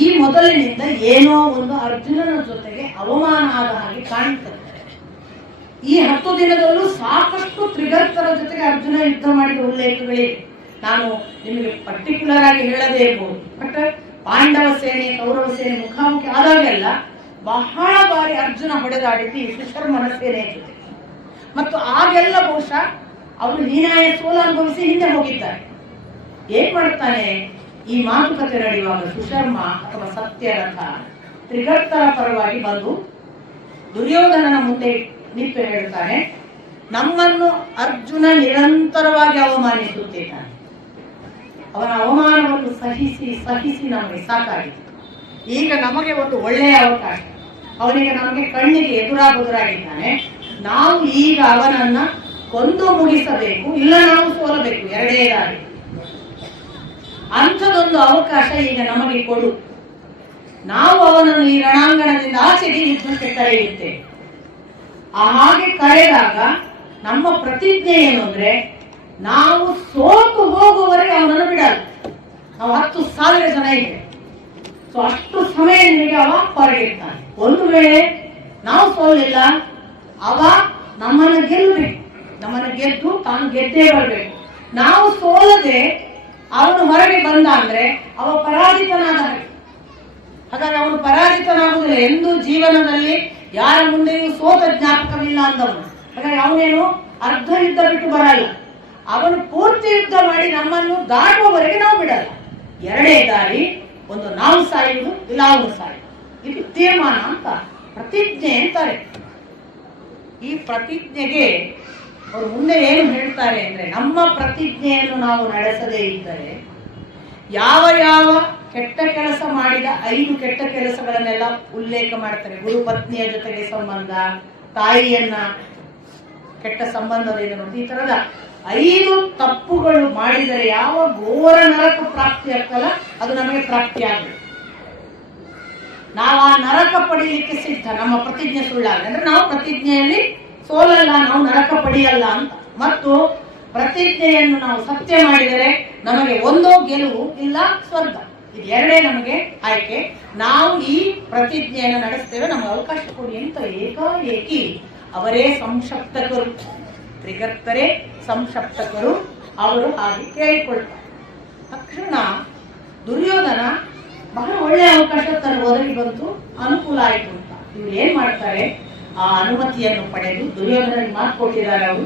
ಈ ಮೊದಲಿನಿಂದ ಏನೋ ಒಂದು ಅರ್ಜುನನ ಜೊತೆಗೆ ಅವಮಾನ ಆದ ಹಾಗೆ ಕಾಣ್ತದೆ. ಈ 10 ದಿನದಲ್ಲೂ ಸಾಕಷ್ಟು ತ್ರಿಗರ್ತರ ಜೊತೆಗೆ ಅರ್ಜುನ ಯುದ್ಧ ಮಾಡಿದ ಉಲ್ಲೇಖಗಳಿವೆ. ನಾನು ನಿಮಗೆ ಪರ್ಟಿಕ್ಯುಲರ್ ಆಗಿ ಹೇಳದೇ ಇರ್ಬೋದು, ಬಟ್ ಪಾಂಡವ ಸೇನೆ ಕೌರವ ಸೇನೆ ಮುಖಾಮುಖಿ ಆದಾಗೆಲ್ಲ ಬಹಳ ಬಾರಿ ಅರ್ಜುನ ಹೊಡೆದಾಡಿದ್ದು ಈ ಸುಶರ್ಮನ ಸೇನೆ ಜೊತೆ. ಮತ್ತು ಆಗೆಲ್ಲ ಬಹುಶಃ ಅವರು ಹೀನಾಯ ಸೋಲು ಅನುಭವಿಸಿ ಹಿಂದೆ ಹೋಗಿದ್ದಾರೆ. ಏನ್ ಮಾಡ್ತಾನೆ, ಈ ಮಾತುಕತೆ ನಡೆಯುವಾಗ ಸುಶರ್ಮ ಅಥವಾ ಸತ್ಯರಥ ತ್ರಿಗರ್ತರ ಪರವಾಗಿ ಬಂದು ದುರ್ಯೋಧನನ ಮುಂದೆ ನಿಂತು ಹೇಳ್ತಾನೆ, ನಮ್ಮನ್ನು ಅರ್ಜುನ ನಿರಂತರವಾಗಿ ಅವಮಾನಿಸುತ್ತಿದ್ದಾನೆ. ಅವನ ಅವಮಾನವನ್ನು ಸಹಿಸಿ ಸಹಿಸಿ ನಮಗೆ ಸಾಕಾಗಿದೆ. ಈಗ ನಮಗೆ ಒಂದು ಒಳ್ಳೆಯ ಅವಕಾಶ. ಅವನಿಗೆ ನಮಗೆ ಕಣ್ಣಿಗೆ ಎದುರಾಗಿದ್ದಾನೆ. ನಾವು ಈಗ ಅವನನ್ನ ಕೊಂದು ಮುಗಿಸಬೇಕು, ಇಲ್ಲ ನಾವು ಸೋಲಬೇಕು, ಎರಡೇ ದಾರಿ. ಅಂಥದೊಂದು ಅವಕಾಶ ಈಗ ನಮಗೆ ಕೊಡು. ನಾವು ಅವನನ್ನು ಈ ರಣಾಂಗಣದಿಂದ ಆಚೆಗೆ ಯುದ್ಧಕ್ಕೆ ಕರೆಯುತ್ತೇವೆ. ಹಾಗೆ ಕರೆದಾಗ ನಮ್ಮ ಪ್ರತಿಜ್ಞೆ ಏನು ಅಂದ್ರೆ, ನಾವು ಸೋತು ಹೋಗುವವರೆಗೆ ಅವನನ್ನು ಬಿಡಲ್ಲ. ನಾವು 10,000 ಜನ ಇದೆ, ಸೊ ಅಷ್ಟು ಸಮಯ ನಿಮಗೆ ಅವ ಹೊರಗಿರ್ತಾನೆ. ಒಂದು ವೇಳೆ ನಾವು ಸೋಲಿಲ್ಲ, ಅವ ನಮ್ಮನ್ನು ಗೆಲ್ಲಬೇಕು, ನಮ್ಮನ್ನು ಗೆದ್ದು ತಾನು ಗೆದ್ದೇ ಬರಬೇಕು. ನಾವು ಸೋಲದೆ ಅವನು ಹೊರಗೆ ಬಂದ ಅಂದ್ರೆ ಅವ ಪರಾಜಿತನಾದ ಹಾಗೆ. ಹಾಗಾಗಿ ಅವನು ಪರಾಜಿತನಾಗುವುದಿಲ್ಲ. ಎಂದೂ ಜೀವನದಲ್ಲಿ ಯಾರ ಮುಂದೆಯೂ ಸೋತ ಜ್ಞಾಪಕವಿಲ್ಲ ಅಂದವನು. ಹಾಗಾಗಿ ಅವನೇನು ಅರ್ಧ ಯುದ್ಧ ಬಿಟ್ಟು ಬರಲ್ಲ, ಅವನು ಪೂರ್ತಿ ಯುದ್ಧ ಮಾಡಿ ನಮ್ಮನ್ನು ದಾಟುವವರೆಗೆ ನಾವು ಬಿಡಲ್ಲ. ಎರಡೇ ದಾರಿ, ಒಂದು ನಾವು ಸಾಯುವುದು, ಇಲ್ಲ ಅವನು ಸಾಯುವುದು. ಇದು ತೀರ್ಮಾನ ಅಂತ ಪ್ರತಿಜ್ಞೆ ಅಂತಾರೆ. ಈ ಪ್ರತಿಜ್ಞೆಗೆ ಅವರು ಮುಂದೆ ಏನು ಹೇಳ್ತಾರೆ ಅಂದ್ರೆ, ನಮ್ಮ ಪ್ರತಿಜ್ಞೆಯನ್ನು ನಾವು ನಡೆಸದೇ ಇದ್ದರೆ ಯಾವ ಯಾವ ಕೆಟ್ಟ ಕೆಲಸ ಮಾಡಿದ 5 ಕೆಟ್ಟ ಕೆಲಸಗಳನ್ನೆಲ್ಲ ಉಲ್ಲೇಖ ಮಾಡ್ತಾರೆ. ಗುರು ಪತ್ನಿಯ ಜೊತೆಗೆ ಸಂಬಂಧ, ತಾಯಿಯನ್ನ ಕೆಟ್ಟ ಸಂಬಂಧದಿಂದ ನೋಡಿ, ಈ ತರದ 5 ತಪ್ಪುಗಳು ಮಾಡಿದರೆ ಯಾವ ಘೋರ ನರಕ ಪ್ರಾಪ್ತಿ ಆಗ್ತಲ್ಲ ಅದು ನಮಗೆ ಪ್ರಾಪ್ತಿ ಆಗಬೇಕು. ನಾವು ಆ ನರಕ ಪಡೀಲಿಕ್ಕೆ ಸಿದ್ಧ. ನಮ್ಮ ಪ್ರತಿಜ್ಞೆ ಸುಳ್ಳಾಗ ಅಂದ್ರೆ ನಾವು ಪ್ರತಿಜ್ಞೆಯಲ್ಲಿ ಸೋಲಲ್ಲ, ನಾವು ನರಕ ಪಡೆಯಲ್ಲ ಅಂತ. ಮತ್ತು ಪ್ರತಿಜ್ಞೆಯನ್ನು ನಾವು ಸತ್ಯ ಮಾಡಿದರೆ ನಮಗೆ ಒಂದು ಗೆಲುವು, ಇಲ್ಲ ಸ್ವರ್ಗ. ಇದು ಎರಡೇ ನಮಗೆ ಆಯ್ಕೆ. ನಾವು ಈ ಪ್ರತಿಜ್ಞೆಯನ್ನು ನಡೆಸ್ತೇವೆ, ನಮಗೆ ಅವಕಾಶ ಕೊಡಿ ಅಂತ ಏಕಾಏಕಿ ಅವರೇ ಸಂಶಪ್ತಕರು, ತ್ರಿಗರ್ತರೇ ಸಂಶಪ್ತಕರು, ಅವರು ಹಾಗೆ ಕೇಳಿಕೊಳ್ತಾರೆ. ತಕ್ಷಣ ದುರ್ಯೋಧನ ಬಹಳ ಒಳ್ಳೆಯ ಅವಕಾಶ ತನ್ನ ಒದಗಿ ಬಂತು, ಅನುಕೂಲ ಆಯಿತು ಅಂತ ಇವ್ರು ಏನ್ ಮಾಡ್ತಾರೆ, ಆ ಅನುಮತಿಯನ್ನು ಪಡೆದು ದುರ್ಯೋಧನಿಗೆ ಮಾತು ಕೊಟ್ಟಿದ್ದಾರೆ ಅವರು,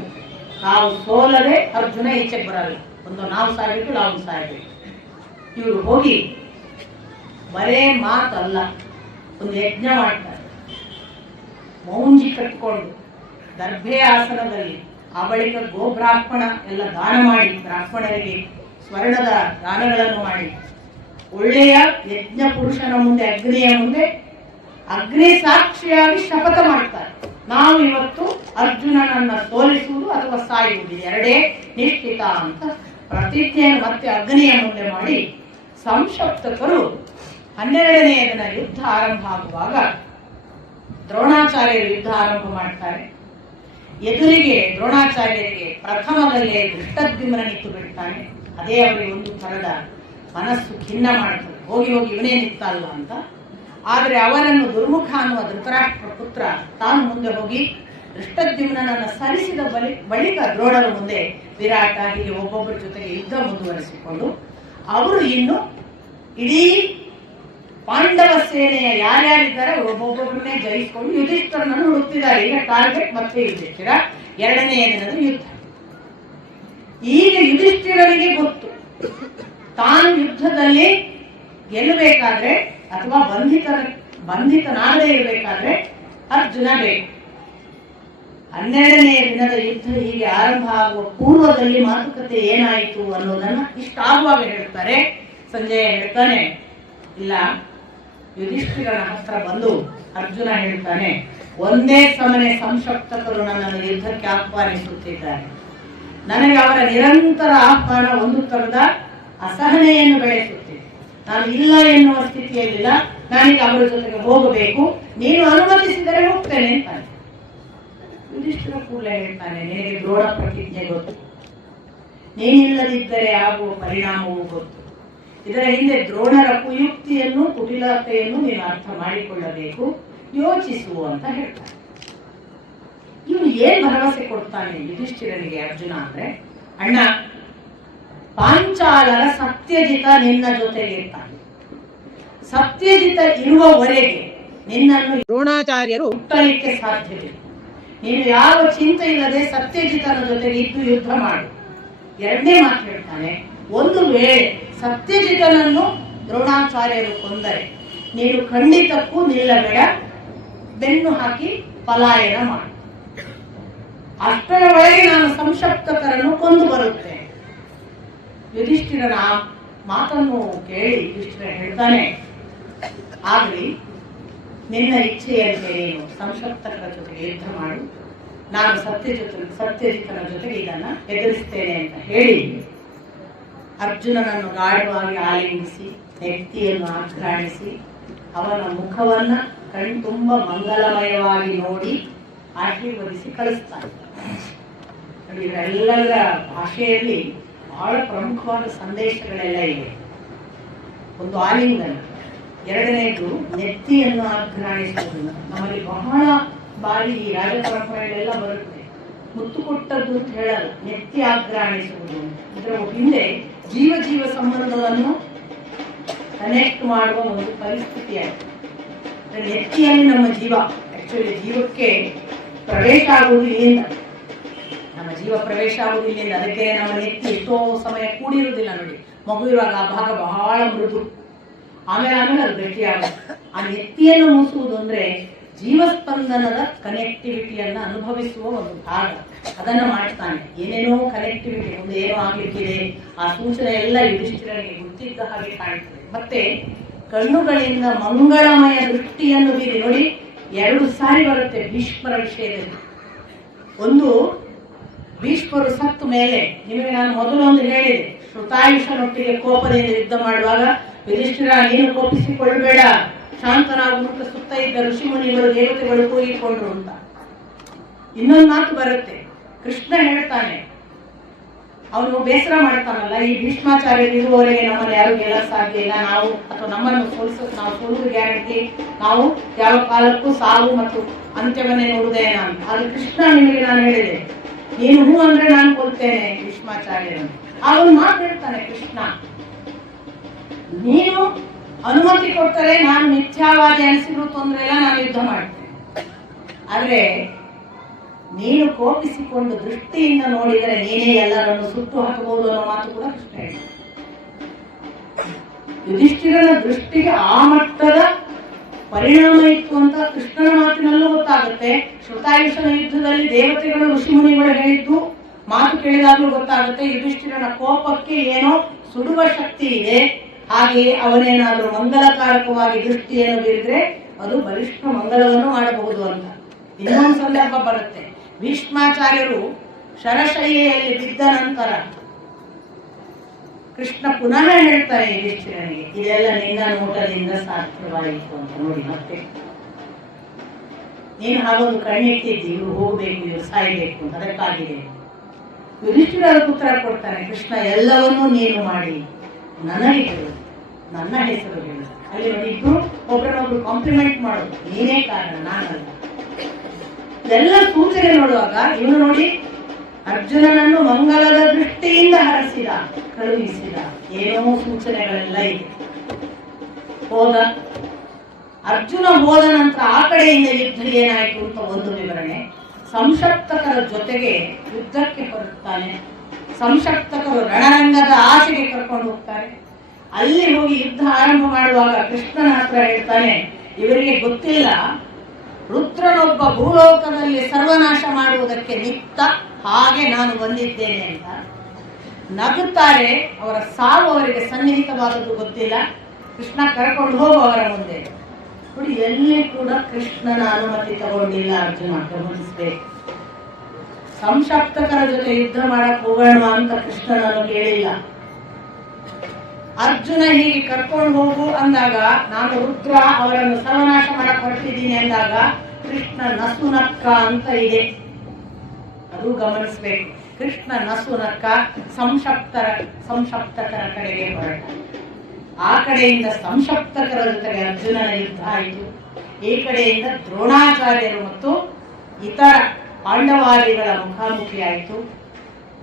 ನಾವು ಸೋಲದೆ ಅರ್ಜುನ ಈಚೆಗೆ ಬರಲ್ಲ, ಒಂದು ನಾವು ಸಾಯ್ಬೇಕು, ನಾವು ಸಾಯ್ಬೇಕು. ಇವರು ಹೋಗಿ ಬರೇ ಮಾತಲ್ಲ, ಒಂದು ಯಜ್ಞ ಮಾಡ್ತಾರೆ. ಮೌಂಜಿ ಕಟ್ಕೊಂಡು ದರ್ಭೆ ಆಸನದಲ್ಲಿ, ಆ ಬಳಿಕ ಗೋಬ್ರಾಹ್ಮಣ ಎಲ್ಲ ದಾನ ಮಾಡಿ, ಬ್ರಾಹ್ಮಣರಿಗೆ ಸ್ವರ್ಣದ ದಾನಗಳನ್ನು ಮಾಡಿ, ಒಳ್ಳೆಯ ಯಜ್ಞ ಪುರುಷನ ಮುಂದೆ, ಅಗ್ನಿಯ ಮುಂದೆ ಅಗ್ನಿ ಸಾಕ್ಷಿಯಾಗಿ ಶಪಥ ಮಾಡ್ತಾರೆ, ನಾವು ಇವತ್ತು ಅರ್ಜುನನನ್ನ ಸೋಲಿಸುವುದು ಅಥವಾ ಸಾಯುವುದು ಎರಡೇ ನಿಶ್ಚಿತ ಅಂತ ಪ್ರತಿಜ್ಞೆಯನ್ನು ಮತ್ತೆ ಅಗ್ನಿಯ ಮುಂದೆ ಮಾಡಿ ಸಂಶಪ್ತಕರು 12ನೇ ದಿನ ಯುದ್ಧ ಆರಂಭ ಆಗುವಾಗ ದ್ರೋಣಾಚಾರ್ಯರು ಯುದ್ಧ ಆರಂಭ ಮಾಡ್ತಾರೆ. ಎದುರಿಗೆ ದ್ರೋಣಾಚಾರ್ಯರಿಗೆ ಪ್ರಥಮದಲ್ಲೇ ದೃಷ್ಟದ್ಯುಮ್ನ ನಿಂತು ಬಿಡ್ತಾನೆ. ಅದೇ ಅವರಿಗೆ ಒಂದು ತರದ ಮನಸ್ಸು ಖಿನ್ನ ಮಾಡ್ತದೆ, ಹೋಗಿ ಹೋಗಿ ಇವನೇ ನಿಂತಲ್ಲ ಅಂತ. ಆದರೆ ಅವರನ್ನು ದುರ್ಮುಖ ಅನ್ನುವ ಧೃತರಾಷ್ಟ್ರ ಪುತ್ರ ತಾನು ಮುಂದೆ ಹೋಗಿ ದೃಷ್ಟದ್ಯುಮ್ನನ್ನು ಸರಿಸಿದ ಬಳಿಕ ದ್ರೋಣರ ಮುಂದೆ ವಿರಾಟ ಹೀಗೆ ಒಬ್ಬೊಬ್ಬರ ಜೊತೆಗೆ ಯುದ್ಧ ಮುಂದುವರಿಸಿಕೊಂಡು ಅವರು ಇನ್ನು ಇಡೀ ಪಾಂಡವ ಸೇನೆಯ ಯಾರ್ಯಾರಿದ್ದಾರೆ ಒಬ್ಬೊಬ್ಬರನ್ನೇ ಜಯಿಸಿಕೊಂಡು ಯುಧಿಷ್ಠರನನ್ನು ಹುಡುಕ್ತಿದ್ದಾರೆ. ಈಗ ಟಾರ್ಗೆಟ್ ಮತ್ತೆ ಯುಧಿಷ್ಠಿರ, 2ನೇ ದಿನದ ಯುದ್ಧ. ಈಗ ಯುಧಿಷ್ಠಿರನಿಗೆ ಗೊತ್ತು, ತಾನು ಯುದ್ಧದಲ್ಲಿ ಗೆಲ್ಲಬೇಕಾದ್ರೆ ಅಥವಾ ಬಂಧಿತನಾಗದೇ ಇರಬೇಕಾದ್ರೆ ಅರ್ಜುನ ಬೇಕು. 12ನೇ ದಿನದ ಯುದ್ಧ ಹೀಗೆ ಆರಂಭ ಆಗುವ ಪೂರ್ವದಲ್ಲಿ ಮಾತುಕತೆ ಏನಾಯಿತು ಅನ್ನೋದನ್ನ ಇಷ್ಟಾಗುವಾಗ ಹೇಳ್ತಾರೆ. ಸಂಜಯ ಹೇಳ್ತಾನೆ, ಇಲ್ಲ, ಯುಧಿಷ್ಠಿರನ ಹತ್ರ ಬಂದು ಅರ್ಜುನ ಹೇಳ್ತಾನೆ, ಒಂದೇ ಸಮನೆ ಸಂಶಪ್ತಕರು ನನ್ನನ್ನು ಯುದ್ಧಕ್ಕೆ ಆಹ್ವಾನಿಸುತ್ತಿದ್ದಾರೆ. ನನಗೆ ಅವರ ನಿರಂತರ ಆಹ್ವಾನ ಒಂದು ತರದ ಅಸಹನೆಯನ್ನು ಬೆಳೆಸುತ್ತಿದೆ. ನಾನು ಇಲ್ಲ ಎನ್ನುವ ಸ್ಥಿತಿಯಲ್ಲಿಲ್ಲ, ನಾನೀಗ ಅವರ ಜೊತೆಗೆ ಹೋಗಬೇಕು, ನೀನು ಅನುಮತಿಸಿದರೆ ಹೋಗ್ತೇನೆ ಅಂತಾನೆ. ಯುಧಿಷ್ಠಿರ ಕೂಡಲೇ ಹೇಳ್ತಾನೆ, ನಿನಗೆ ದ್ರೋಣ ಪ್ರತಿಜ್ಞೆ ಗೊತ್ತು, ನೀನಿಲ್ಲದಿದ್ದರೆ ಆಗುವ ಪರಿಣಾಮವೂ ಗೊತ್ತು. ಇದರ ಹಿಂದೆ ದ್ರೋಣರ ಕುಯುಕ್ತಿಯನ್ನು ಕುಟಿಲತೆಯನ್ನು ನೀನು ಅರ್ಥ ಮಾಡಿಕೊಳ್ಳಬೇಕು, ಯೋಚಿಸು ಅಂತ ಹೇಳ್ತಾನೆ. ಇವನು ಏನ್ ಭರವಸೆ ಕೊಡ್ತಾನೆ ಯುಧಿಷ್ಠಿರನಿಗೆ ಅರ್ಜುನ ಅಂದ್ರೆ, ಅಣ್ಣ, ಪಾಂಚ ಪಾಂಚಾಲರ ಸತ್ಯಜಿತ ನಿನ್ನ ಜೊತೆಗೆ ಇರ್ತಾನೆ. ಸತ್ಯಜಿತ ಇರುವವರೆಗೆ ನಿನ್ನನ್ನು ದ್ರೋಣಾಚಾರ್ಯರು ಹುಟ್ಟಲಿಕ್ಕೆ ಸಾಧ್ಯವಿಲ್ಲ. ನೀನು ಯಾವ ಚಿಂತೆ ಇಲ್ಲದೆ ಸತ್ಯಜಿತನ ಜೊತೆಗೆ ಇದ್ದು ಯುದ್ಧ ಮಾಡು. ಎರಡನೇ ಮಾತು ಹೇಳ್ತಾನೆ, ಒಂದು ವೇಳೆ ಸತ್ಯಜಿತನನ್ನು ದ್ರೋಣಾಚಾರ್ಯರು ಕೊಂದರೆ ನೀನು ಖಂಡಿತಕ್ಕೂ ನಿಲ್ಲಬೇಡ, ಬೆನ್ನು ಹಾಕಿ ಪಲಾಯನ ಮಾಡು. ಅಷ್ಟರೊಳಗೆ ನಾನು ಸಂಶಪ್ತಕರನ್ನು ಕೊಂದು ಬರುತ್ತೇನೆ. ಯುಧಿಷ್ಠಿರನ ಮಾತನ್ನು ಕೇಳಿ ಯುಧಿಷ್ಠಿರ ಹೇಳ್ತಾನೆ, ಆಗಲಿ, ನಿನ್ನ ಇಚ್ಛೆಯಂತೆ ನೀನು ಸಂಶಪ್ತಕರ ಜೊತೆಗೆ ಯುದ್ಧ ಮಾಡು, ನಾನು ಸತ್ಯಜಿತನ ಜೊತೆಗೆ ಇದನ್ನ ಎದುರಿಸ್ತೇನೆ ಅಂತ ಹೇಳಿ ಅರ್ಜುನನನ್ನು ಗಾಢವಾಗಿ ಆಲಿಂಗಿಸಿ ನೆತ್ತಿಯನ್ನು ಆಘ್ರಾಣಿಸಿ ಅವನ ಮುಖವನ್ನ ಕಣ್ತುಂಬ ಮಂಗಲಮಯವಾಗಿ ನೋಡಿ ಆಶೀರ್ವದಿಸಿ ಕಳಿಸ್ತಾನೆ. ಇವರೆಲ್ಲರ ಭಾಷೆಯಲ್ಲಿ ಬಹಳ ಪ್ರಮುಖವಾದ ಸಂದೇಶಗಳೆಲ್ಲ ಇವೆ. ಒಂದು ಆಲಿಂಗನ, ಎರಡನೇದು ನೆತ್ತಿಯನ್ನು ಆಘ್ರಾಣಿಸುವುದು. ನಮ್ಮಲ್ಲಿ ಬಹಳ ಬಾರಿ ಈ ರಾಜ ಪರಂಪರೆಗಳೆಲ್ಲ ಬರುತ್ತೆ. ಮುತ್ತು ಕೊಟ್ಟದ್ದು ಅಂತ ಹೇಳಲ್ಲ, ನೆತ್ತಿ ಆಘ್ರಾಣಿಸುವುದು. ಇದರ ಹಿಂದೆ ಜೀವ ಸಂಬಂಧವನ್ನು ಕನೆಕ್ಟ್ ಮಾಡುವ ಒಂದು ಪರಿಸ್ಥಿತಿಯಾಗಿದೆ. ನೆತ್ತಿಯಲ್ಲಿ ನಮ್ಮ ಜೀವ, ಆಕ್ಚುಲಿ ಜೀವಕ್ಕೆ ಪ್ರವೇಶ ಆಗುವುದು ಇಲ್ಲಿಂದ, ನಮ್ಮ ಜೀವ ಪ್ರವೇಶ ಆಗುವುದು ಇಲ್ಲಿಂದ. ಅದಕ್ಕೆ ನಮ್ಮ ನೆತ್ತಿ ಎಷ್ಟೋ ಸಮಯ ಕೂಡಿರುವುದಿಲ್ಲ ನೋಡಿ. ಮಗು ಇರುವಾಗ ಆ ಭಾಗ ಬಹಳ ಮೃದು, ಆಮೇಲೆ ಅದು ಗಟ್ಟಿಯಾಗುತ್ತೆ. ಆ ನೆತ್ತಿಯನ್ನು ಮೂಸುವುದು ಅಂದ್ರೆ ಜೀವಸ್ಪಂದನದ ಕನೆಕ್ಟಿವಿಟಿಯನ್ನ ಅನುಭವಿಸುವ ಒಂದು ಭಾಗ. ಅದನ್ನ ಮಾಡ್ತಾನೆ. ಏನೇನೋ ಕನೆಕ್ಟಿವಿಟಿ, ಒಂದು ಏನೋ ಆಗ್ಲಿಕ್ಕಿದೆ, ಆ ಸೂಚನೆ ಎಲ್ಲ ಯುಧಿಷ್ಠಿರನಿಗೆ ಗೊತ್ತಿದ್ದ ಹಾಗೆ ಕಾಣ್ತದೆ. ಮತ್ತೆ ಕಣ್ಣುಗಳಿಂದ ಮಂಗಳಮಯ ದೃಷ್ಟಿಯನ್ನು ಬೀರಿ ನೋಡಿ. 2 ಸಾರಿ ಬರುತ್ತೆ ಭೀಷ್ಮರ ವಿಷಯದಲ್ಲಿ. ಒಂದು, ಭೀಷ್ಮರು ಸತ್ತ ಮೇಲೆ, ನಿಮಗೆ ನಾನು ಮೊದಲೊಂದು ಹೇಳಿದೆ, ಶ್ರುತಾಯುಷನೊಟ್ಟಿಗೆ ಕೋಪದಿಂದ ಯುದ್ಧ ಮಾಡುವಾಗ ಯುಧಿಷ್ಠಿರ ನೀನು ಕೋಪಿಸಿಕೊಳ್ಳಬೇಡ, ಶಾಂತನಾಗುವಂತ ಸುತ್ತ ಇದ್ದ ಋಷಿಮುನಿಗಳು ದೇವತೆಗಳು ಕೂಗಿಕೊಂಡ್ರು ಅಂತ. ಇನ್ನೊಂದು ಮಾತು ಬರುತ್ತೆ, ಕೃಷ್ಣ ಹೇಳ್ತಾನೆ, ಅವನು ಬೇಸರ ಮಾಡ್ತಾನಲ್ಲ, ಈ ಭೀಷ್ಮಾಚಾರ್ಯರು ಇರುವವರೆಗೆ ನಮ್ಮನ್ನು ಯಾರು ಗೆಲ್ಲಕ್ಕೆ ಸಾಧ್ಯ ಇಲ್ಲ, ನಾವು ಅಥವಾ ನಮ್ಮನ್ನು ನಾವು ಸೋಲುವುದು ಗ್ಯಾರಂಟಿ, ನಾವು ಯಾವ ಕಾಲಕ್ಕೂ ಸಾವು ಮತ್ತು ಅಂತ್ಯವನ್ನೇ ನೋಡುವುದೇನ ಅಂತ. ಅದು ಕೃಷ್ಣ ನಿಮಗೆ ನಾನು ಹೇಳಿದೆ, ನೀನು ಹೂ ಅಂದ್ರೆ ನಾನು ಕೊಲ್ತೇನೆ ಭೀಷ್ಮಾಚಾರ್ಯರನ್ನು. ಅವನು ಮಾತು ಹೇಳ್ತಾನೆ ಕೃಷ್ಣ, ನೀನು ಅನುಮತಿ ಕೊಟ್ಟರೆ ನಾನು ಮಿಥ್ಯಾವಾದಿ ಅನಿಸಿದ್ರು ತೊಂದರೆ ಇಲ್ಲ, ನಾನು ಯುದ್ಧ ಮಾಡ್ತೇನೆ. ಆದ್ರೆ ನೀನು ಕೋಪಿಸಿಕೊಂಡು ದೃಷ್ಟಿಯಿಂದ ನೋಡಿದರೆ ನೀನೇ ಎಲ್ಲರನ್ನು ಸುಟ್ಟು ಹಾಕಬಹುದು ಅನ್ನೋ ಮಾತು ಕೂಡ ಕೃಷ್ಣ ಹೇಳಿ. ಯುಧಿಷ್ಠಿರನ ದೃಷ್ಟಿಗೆ ಆ ಮಟ್ಟದ ಪರಿಣಾಮ ಇತ್ತು ಅಂತ ಕೃಷ್ಣನ ಮಾತಿನಲ್ಲೂ ಗೊತ್ತಾಗುತ್ತೆ. ಶ್ರುತಾಯುಷನ ಯುದ್ಧದಲ್ಲಿ ದೇವತೆಗಳು ಋಷಿಮುನಿಗಳು ಹೇಳಿದ್ದು ಮಾತು ಕೇಳಿದಾಗಲೂ ಗೊತ್ತಾಗುತ್ತೆ. ಯುಧಿಷ್ಠಿರನ ಕೋಪಕ್ಕೆ ಏನೋ ಸುಡುವ ಶಕ್ತಿ ಇದೆ. ಹಾಗೆಯೇ ಅವನೇನಾದರೂ ಮಂಗಲಕಾರಕವಾಗಿ ದೃಷ್ಟಿಯನ್ನು ಬೀರಿದ್ರೆ ಅದು ಬಲಿಷ್ಠ ಮಂಗಲವನ್ನು ಮಾಡಬಹುದು ಅಂತ. ಇನ್ನೊಂದು ಸಂದರ್ಭ ಬರುತ್ತೆ, ಭೀಷ್ಮಾಚಾರ್ಯರು ಶರಶಯ್ಯೆಯಲ್ಲಿ ಬಿದ್ದ ನಂತರ ಕೃಷ್ಣ ಪುನಃ ಹೇಳ್ತಾರೆ ಯುಧಿಷ್ಠಿರನಿಗೆ, ಇದೆಲ್ಲ ನಿನ್ನ ನೋಟದಿಂದ ಸಾಧ್ಯವಾಯಿತು ಅಂತ. ನೋಡಿ, ಮತ್ತೆ ನೀನು ಹಾಗೊಂದು ಕಣ್ಣಿಟ್ಟಿದ್ದಿ, ಇವ್ರು ಹೋಗ್ಬೇಕು, ಇವ್ರು ಸಾಯ್ಬೇಕು ಅಂತ, ಅದಕ್ಕಾಗಿದೆ. ಯುಧಿಷ್ಠಿರ ಉತ್ತರ ಕೊಡ್ತಾನೆ, ಕೃಷ್ಣ ಎಲ್ಲವನ್ನೂ ನೀನು ಮಾಡಿ ನನಗೆ ಹೇಳು, ನನ್ನ ಹೆಸರು ಹೇಳು. ಅಲ್ಲಿ ನೋಡಿ, ಇಬ್ರು ಒಬ್ಬರನ್ನೊಬ್ರು ಕಾಂಪ್ಲಿಮೆಂಟ್ ಮಾಡೋದು, ನೀನೇ ಕಾರಣ, ನಾನಲ್ಲ. ಎಲ್ಲ ಸೂಚನೆ ನೋಡುವಾಗ ಇವನು ನೋಡಿ, ಅರ್ಜುನನನ್ನು ಮಂಗಲದ ದೃಷ್ಟಿಯಿಂದ ಹರಸಿದ, ಕಳುಹಿಸಿದ, ಏನೋ ಸೂಚನೆಗಳೆಲ್ಲ ಇದೆ. ಹೋದ ಅರ್ಜುನ, ಹೋದ ನಂತರ ಆ ಕಡೆಯಿಂದ ಯುದ್ಧ ಏನಾಯ್ತು ಅಂತ ಒಂದು ವಿವರಣೆ. ಸಂಶಪ್ತಕರ ಜೊತೆಗೆ ಯುದ್ಧಕ್ಕೆ ಹೊರಡ್ತಾನೆ. ಸಂಶಪ್ತಕರು ರಣರಂಗದ ಆಚೆಗೆ ಕರ್ಕೊಂಡು ಹೋಗ್ತಾರೆ. ಅಲ್ಲಿ ಹೋಗಿ ಯುದ್ಧ ಆರಂಭ ಮಾಡುವಾಗ ಕೃಷ್ಣನ ಹತ್ರ ಹೇಳ್ತಾನೆ, ಇವರಿಗೆ ಗೊತ್ತಿಲ್ಲ ರುದ್ರನೊಬ್ಬ ಭೂಲೋಕದಲ್ಲಿ ಸರ್ವನಾಶ ಮಾಡುವುದಕ್ಕೆ ನಿತ್ತ, ಹಾಗೆ ನಾನು ಬಂದಿದ್ದೇನೆ ಅಂತ. ನಗುತ್ತಾರೆ. ಅವರ ಸಾವು ಅವರಿಗೆ ಸನ್ನಿಹಿತವಾದದ್ದು ಗೊತ್ತಿಲ್ಲ. ಕೃಷ್ಣ ಕರ್ಕೊಂಡು ಹೋಗು ಅವರ ಮುಂದೆ. ನೋಡಿ, ಎಲ್ಲಿ ಕೂಡ ಕೃಷ್ಣನ ಅನುಮತಿ ತಗೊಂಡಿಲ್ಲ ಅರ್ಜುನ, ಗಮನಿಸ್ಬೇಕು. ಸಂಶಪ್ತಕರ ಜೊತೆ ಯುದ್ಧ ಮಾಡಕ್ ಹೋಗೋಣ ಅಂತ ಕೃಷ್ಣನನ್ನು ಕೇಳಿಲ್ಲ. ಅರ್ಜುನ ಹೀಗೆ ಕರ್ಕೊಂಡು ಹೋಗು ಅಂದಾಗ, ನಾನು ರುದ್ರ ಅವರನ್ನು ಸರ್ವನಾಶ ಮಾಡಕ್ ಹೊರಟಿದ್ದೀನಿ ಅಂದಾಗ ಕೃಷ್ಣ ನಸುನಕ್ಕ ಅಂತ ಇದೆ, ಅದು ಗಮನಿಸ್ಬೇಕು. ಕೃಷ್ಣ ನಸುನಕ್ಕ ಸಂಶಪ್ತಕರ ಕಡೆಗೆ ಹೊರಟ. ಆ ಕಡೆಯಿಂದ ಸಂಶಪ್ತಕರ ಜೊತೆಗೆ ಅರ್ಜುನನ ಯುದ್ಧ ಆಯಿತು. ಈ ಕಡೆಯಿಂದ ದ್ರೋಣಾಚಾರ್ಯರು ಮತ್ತು ಇತರ ಪಾಂಡವಾದಿಗಳ ಮುಖಾಮುಖಿ ಆಯಿತು.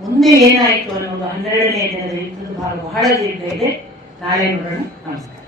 ಮುಂದೆ ಏನಾಯಿತು ಅನ್ನೋದು 12ನೇ ದಿನದ ಯುದ್ಧದ ಭಾಗ ಬಹಳ ದೀರ್ಘ ಇದೆ. ನಾಳೆ ನೋಡೋಣ. ನಮಸ್ಕಾರ.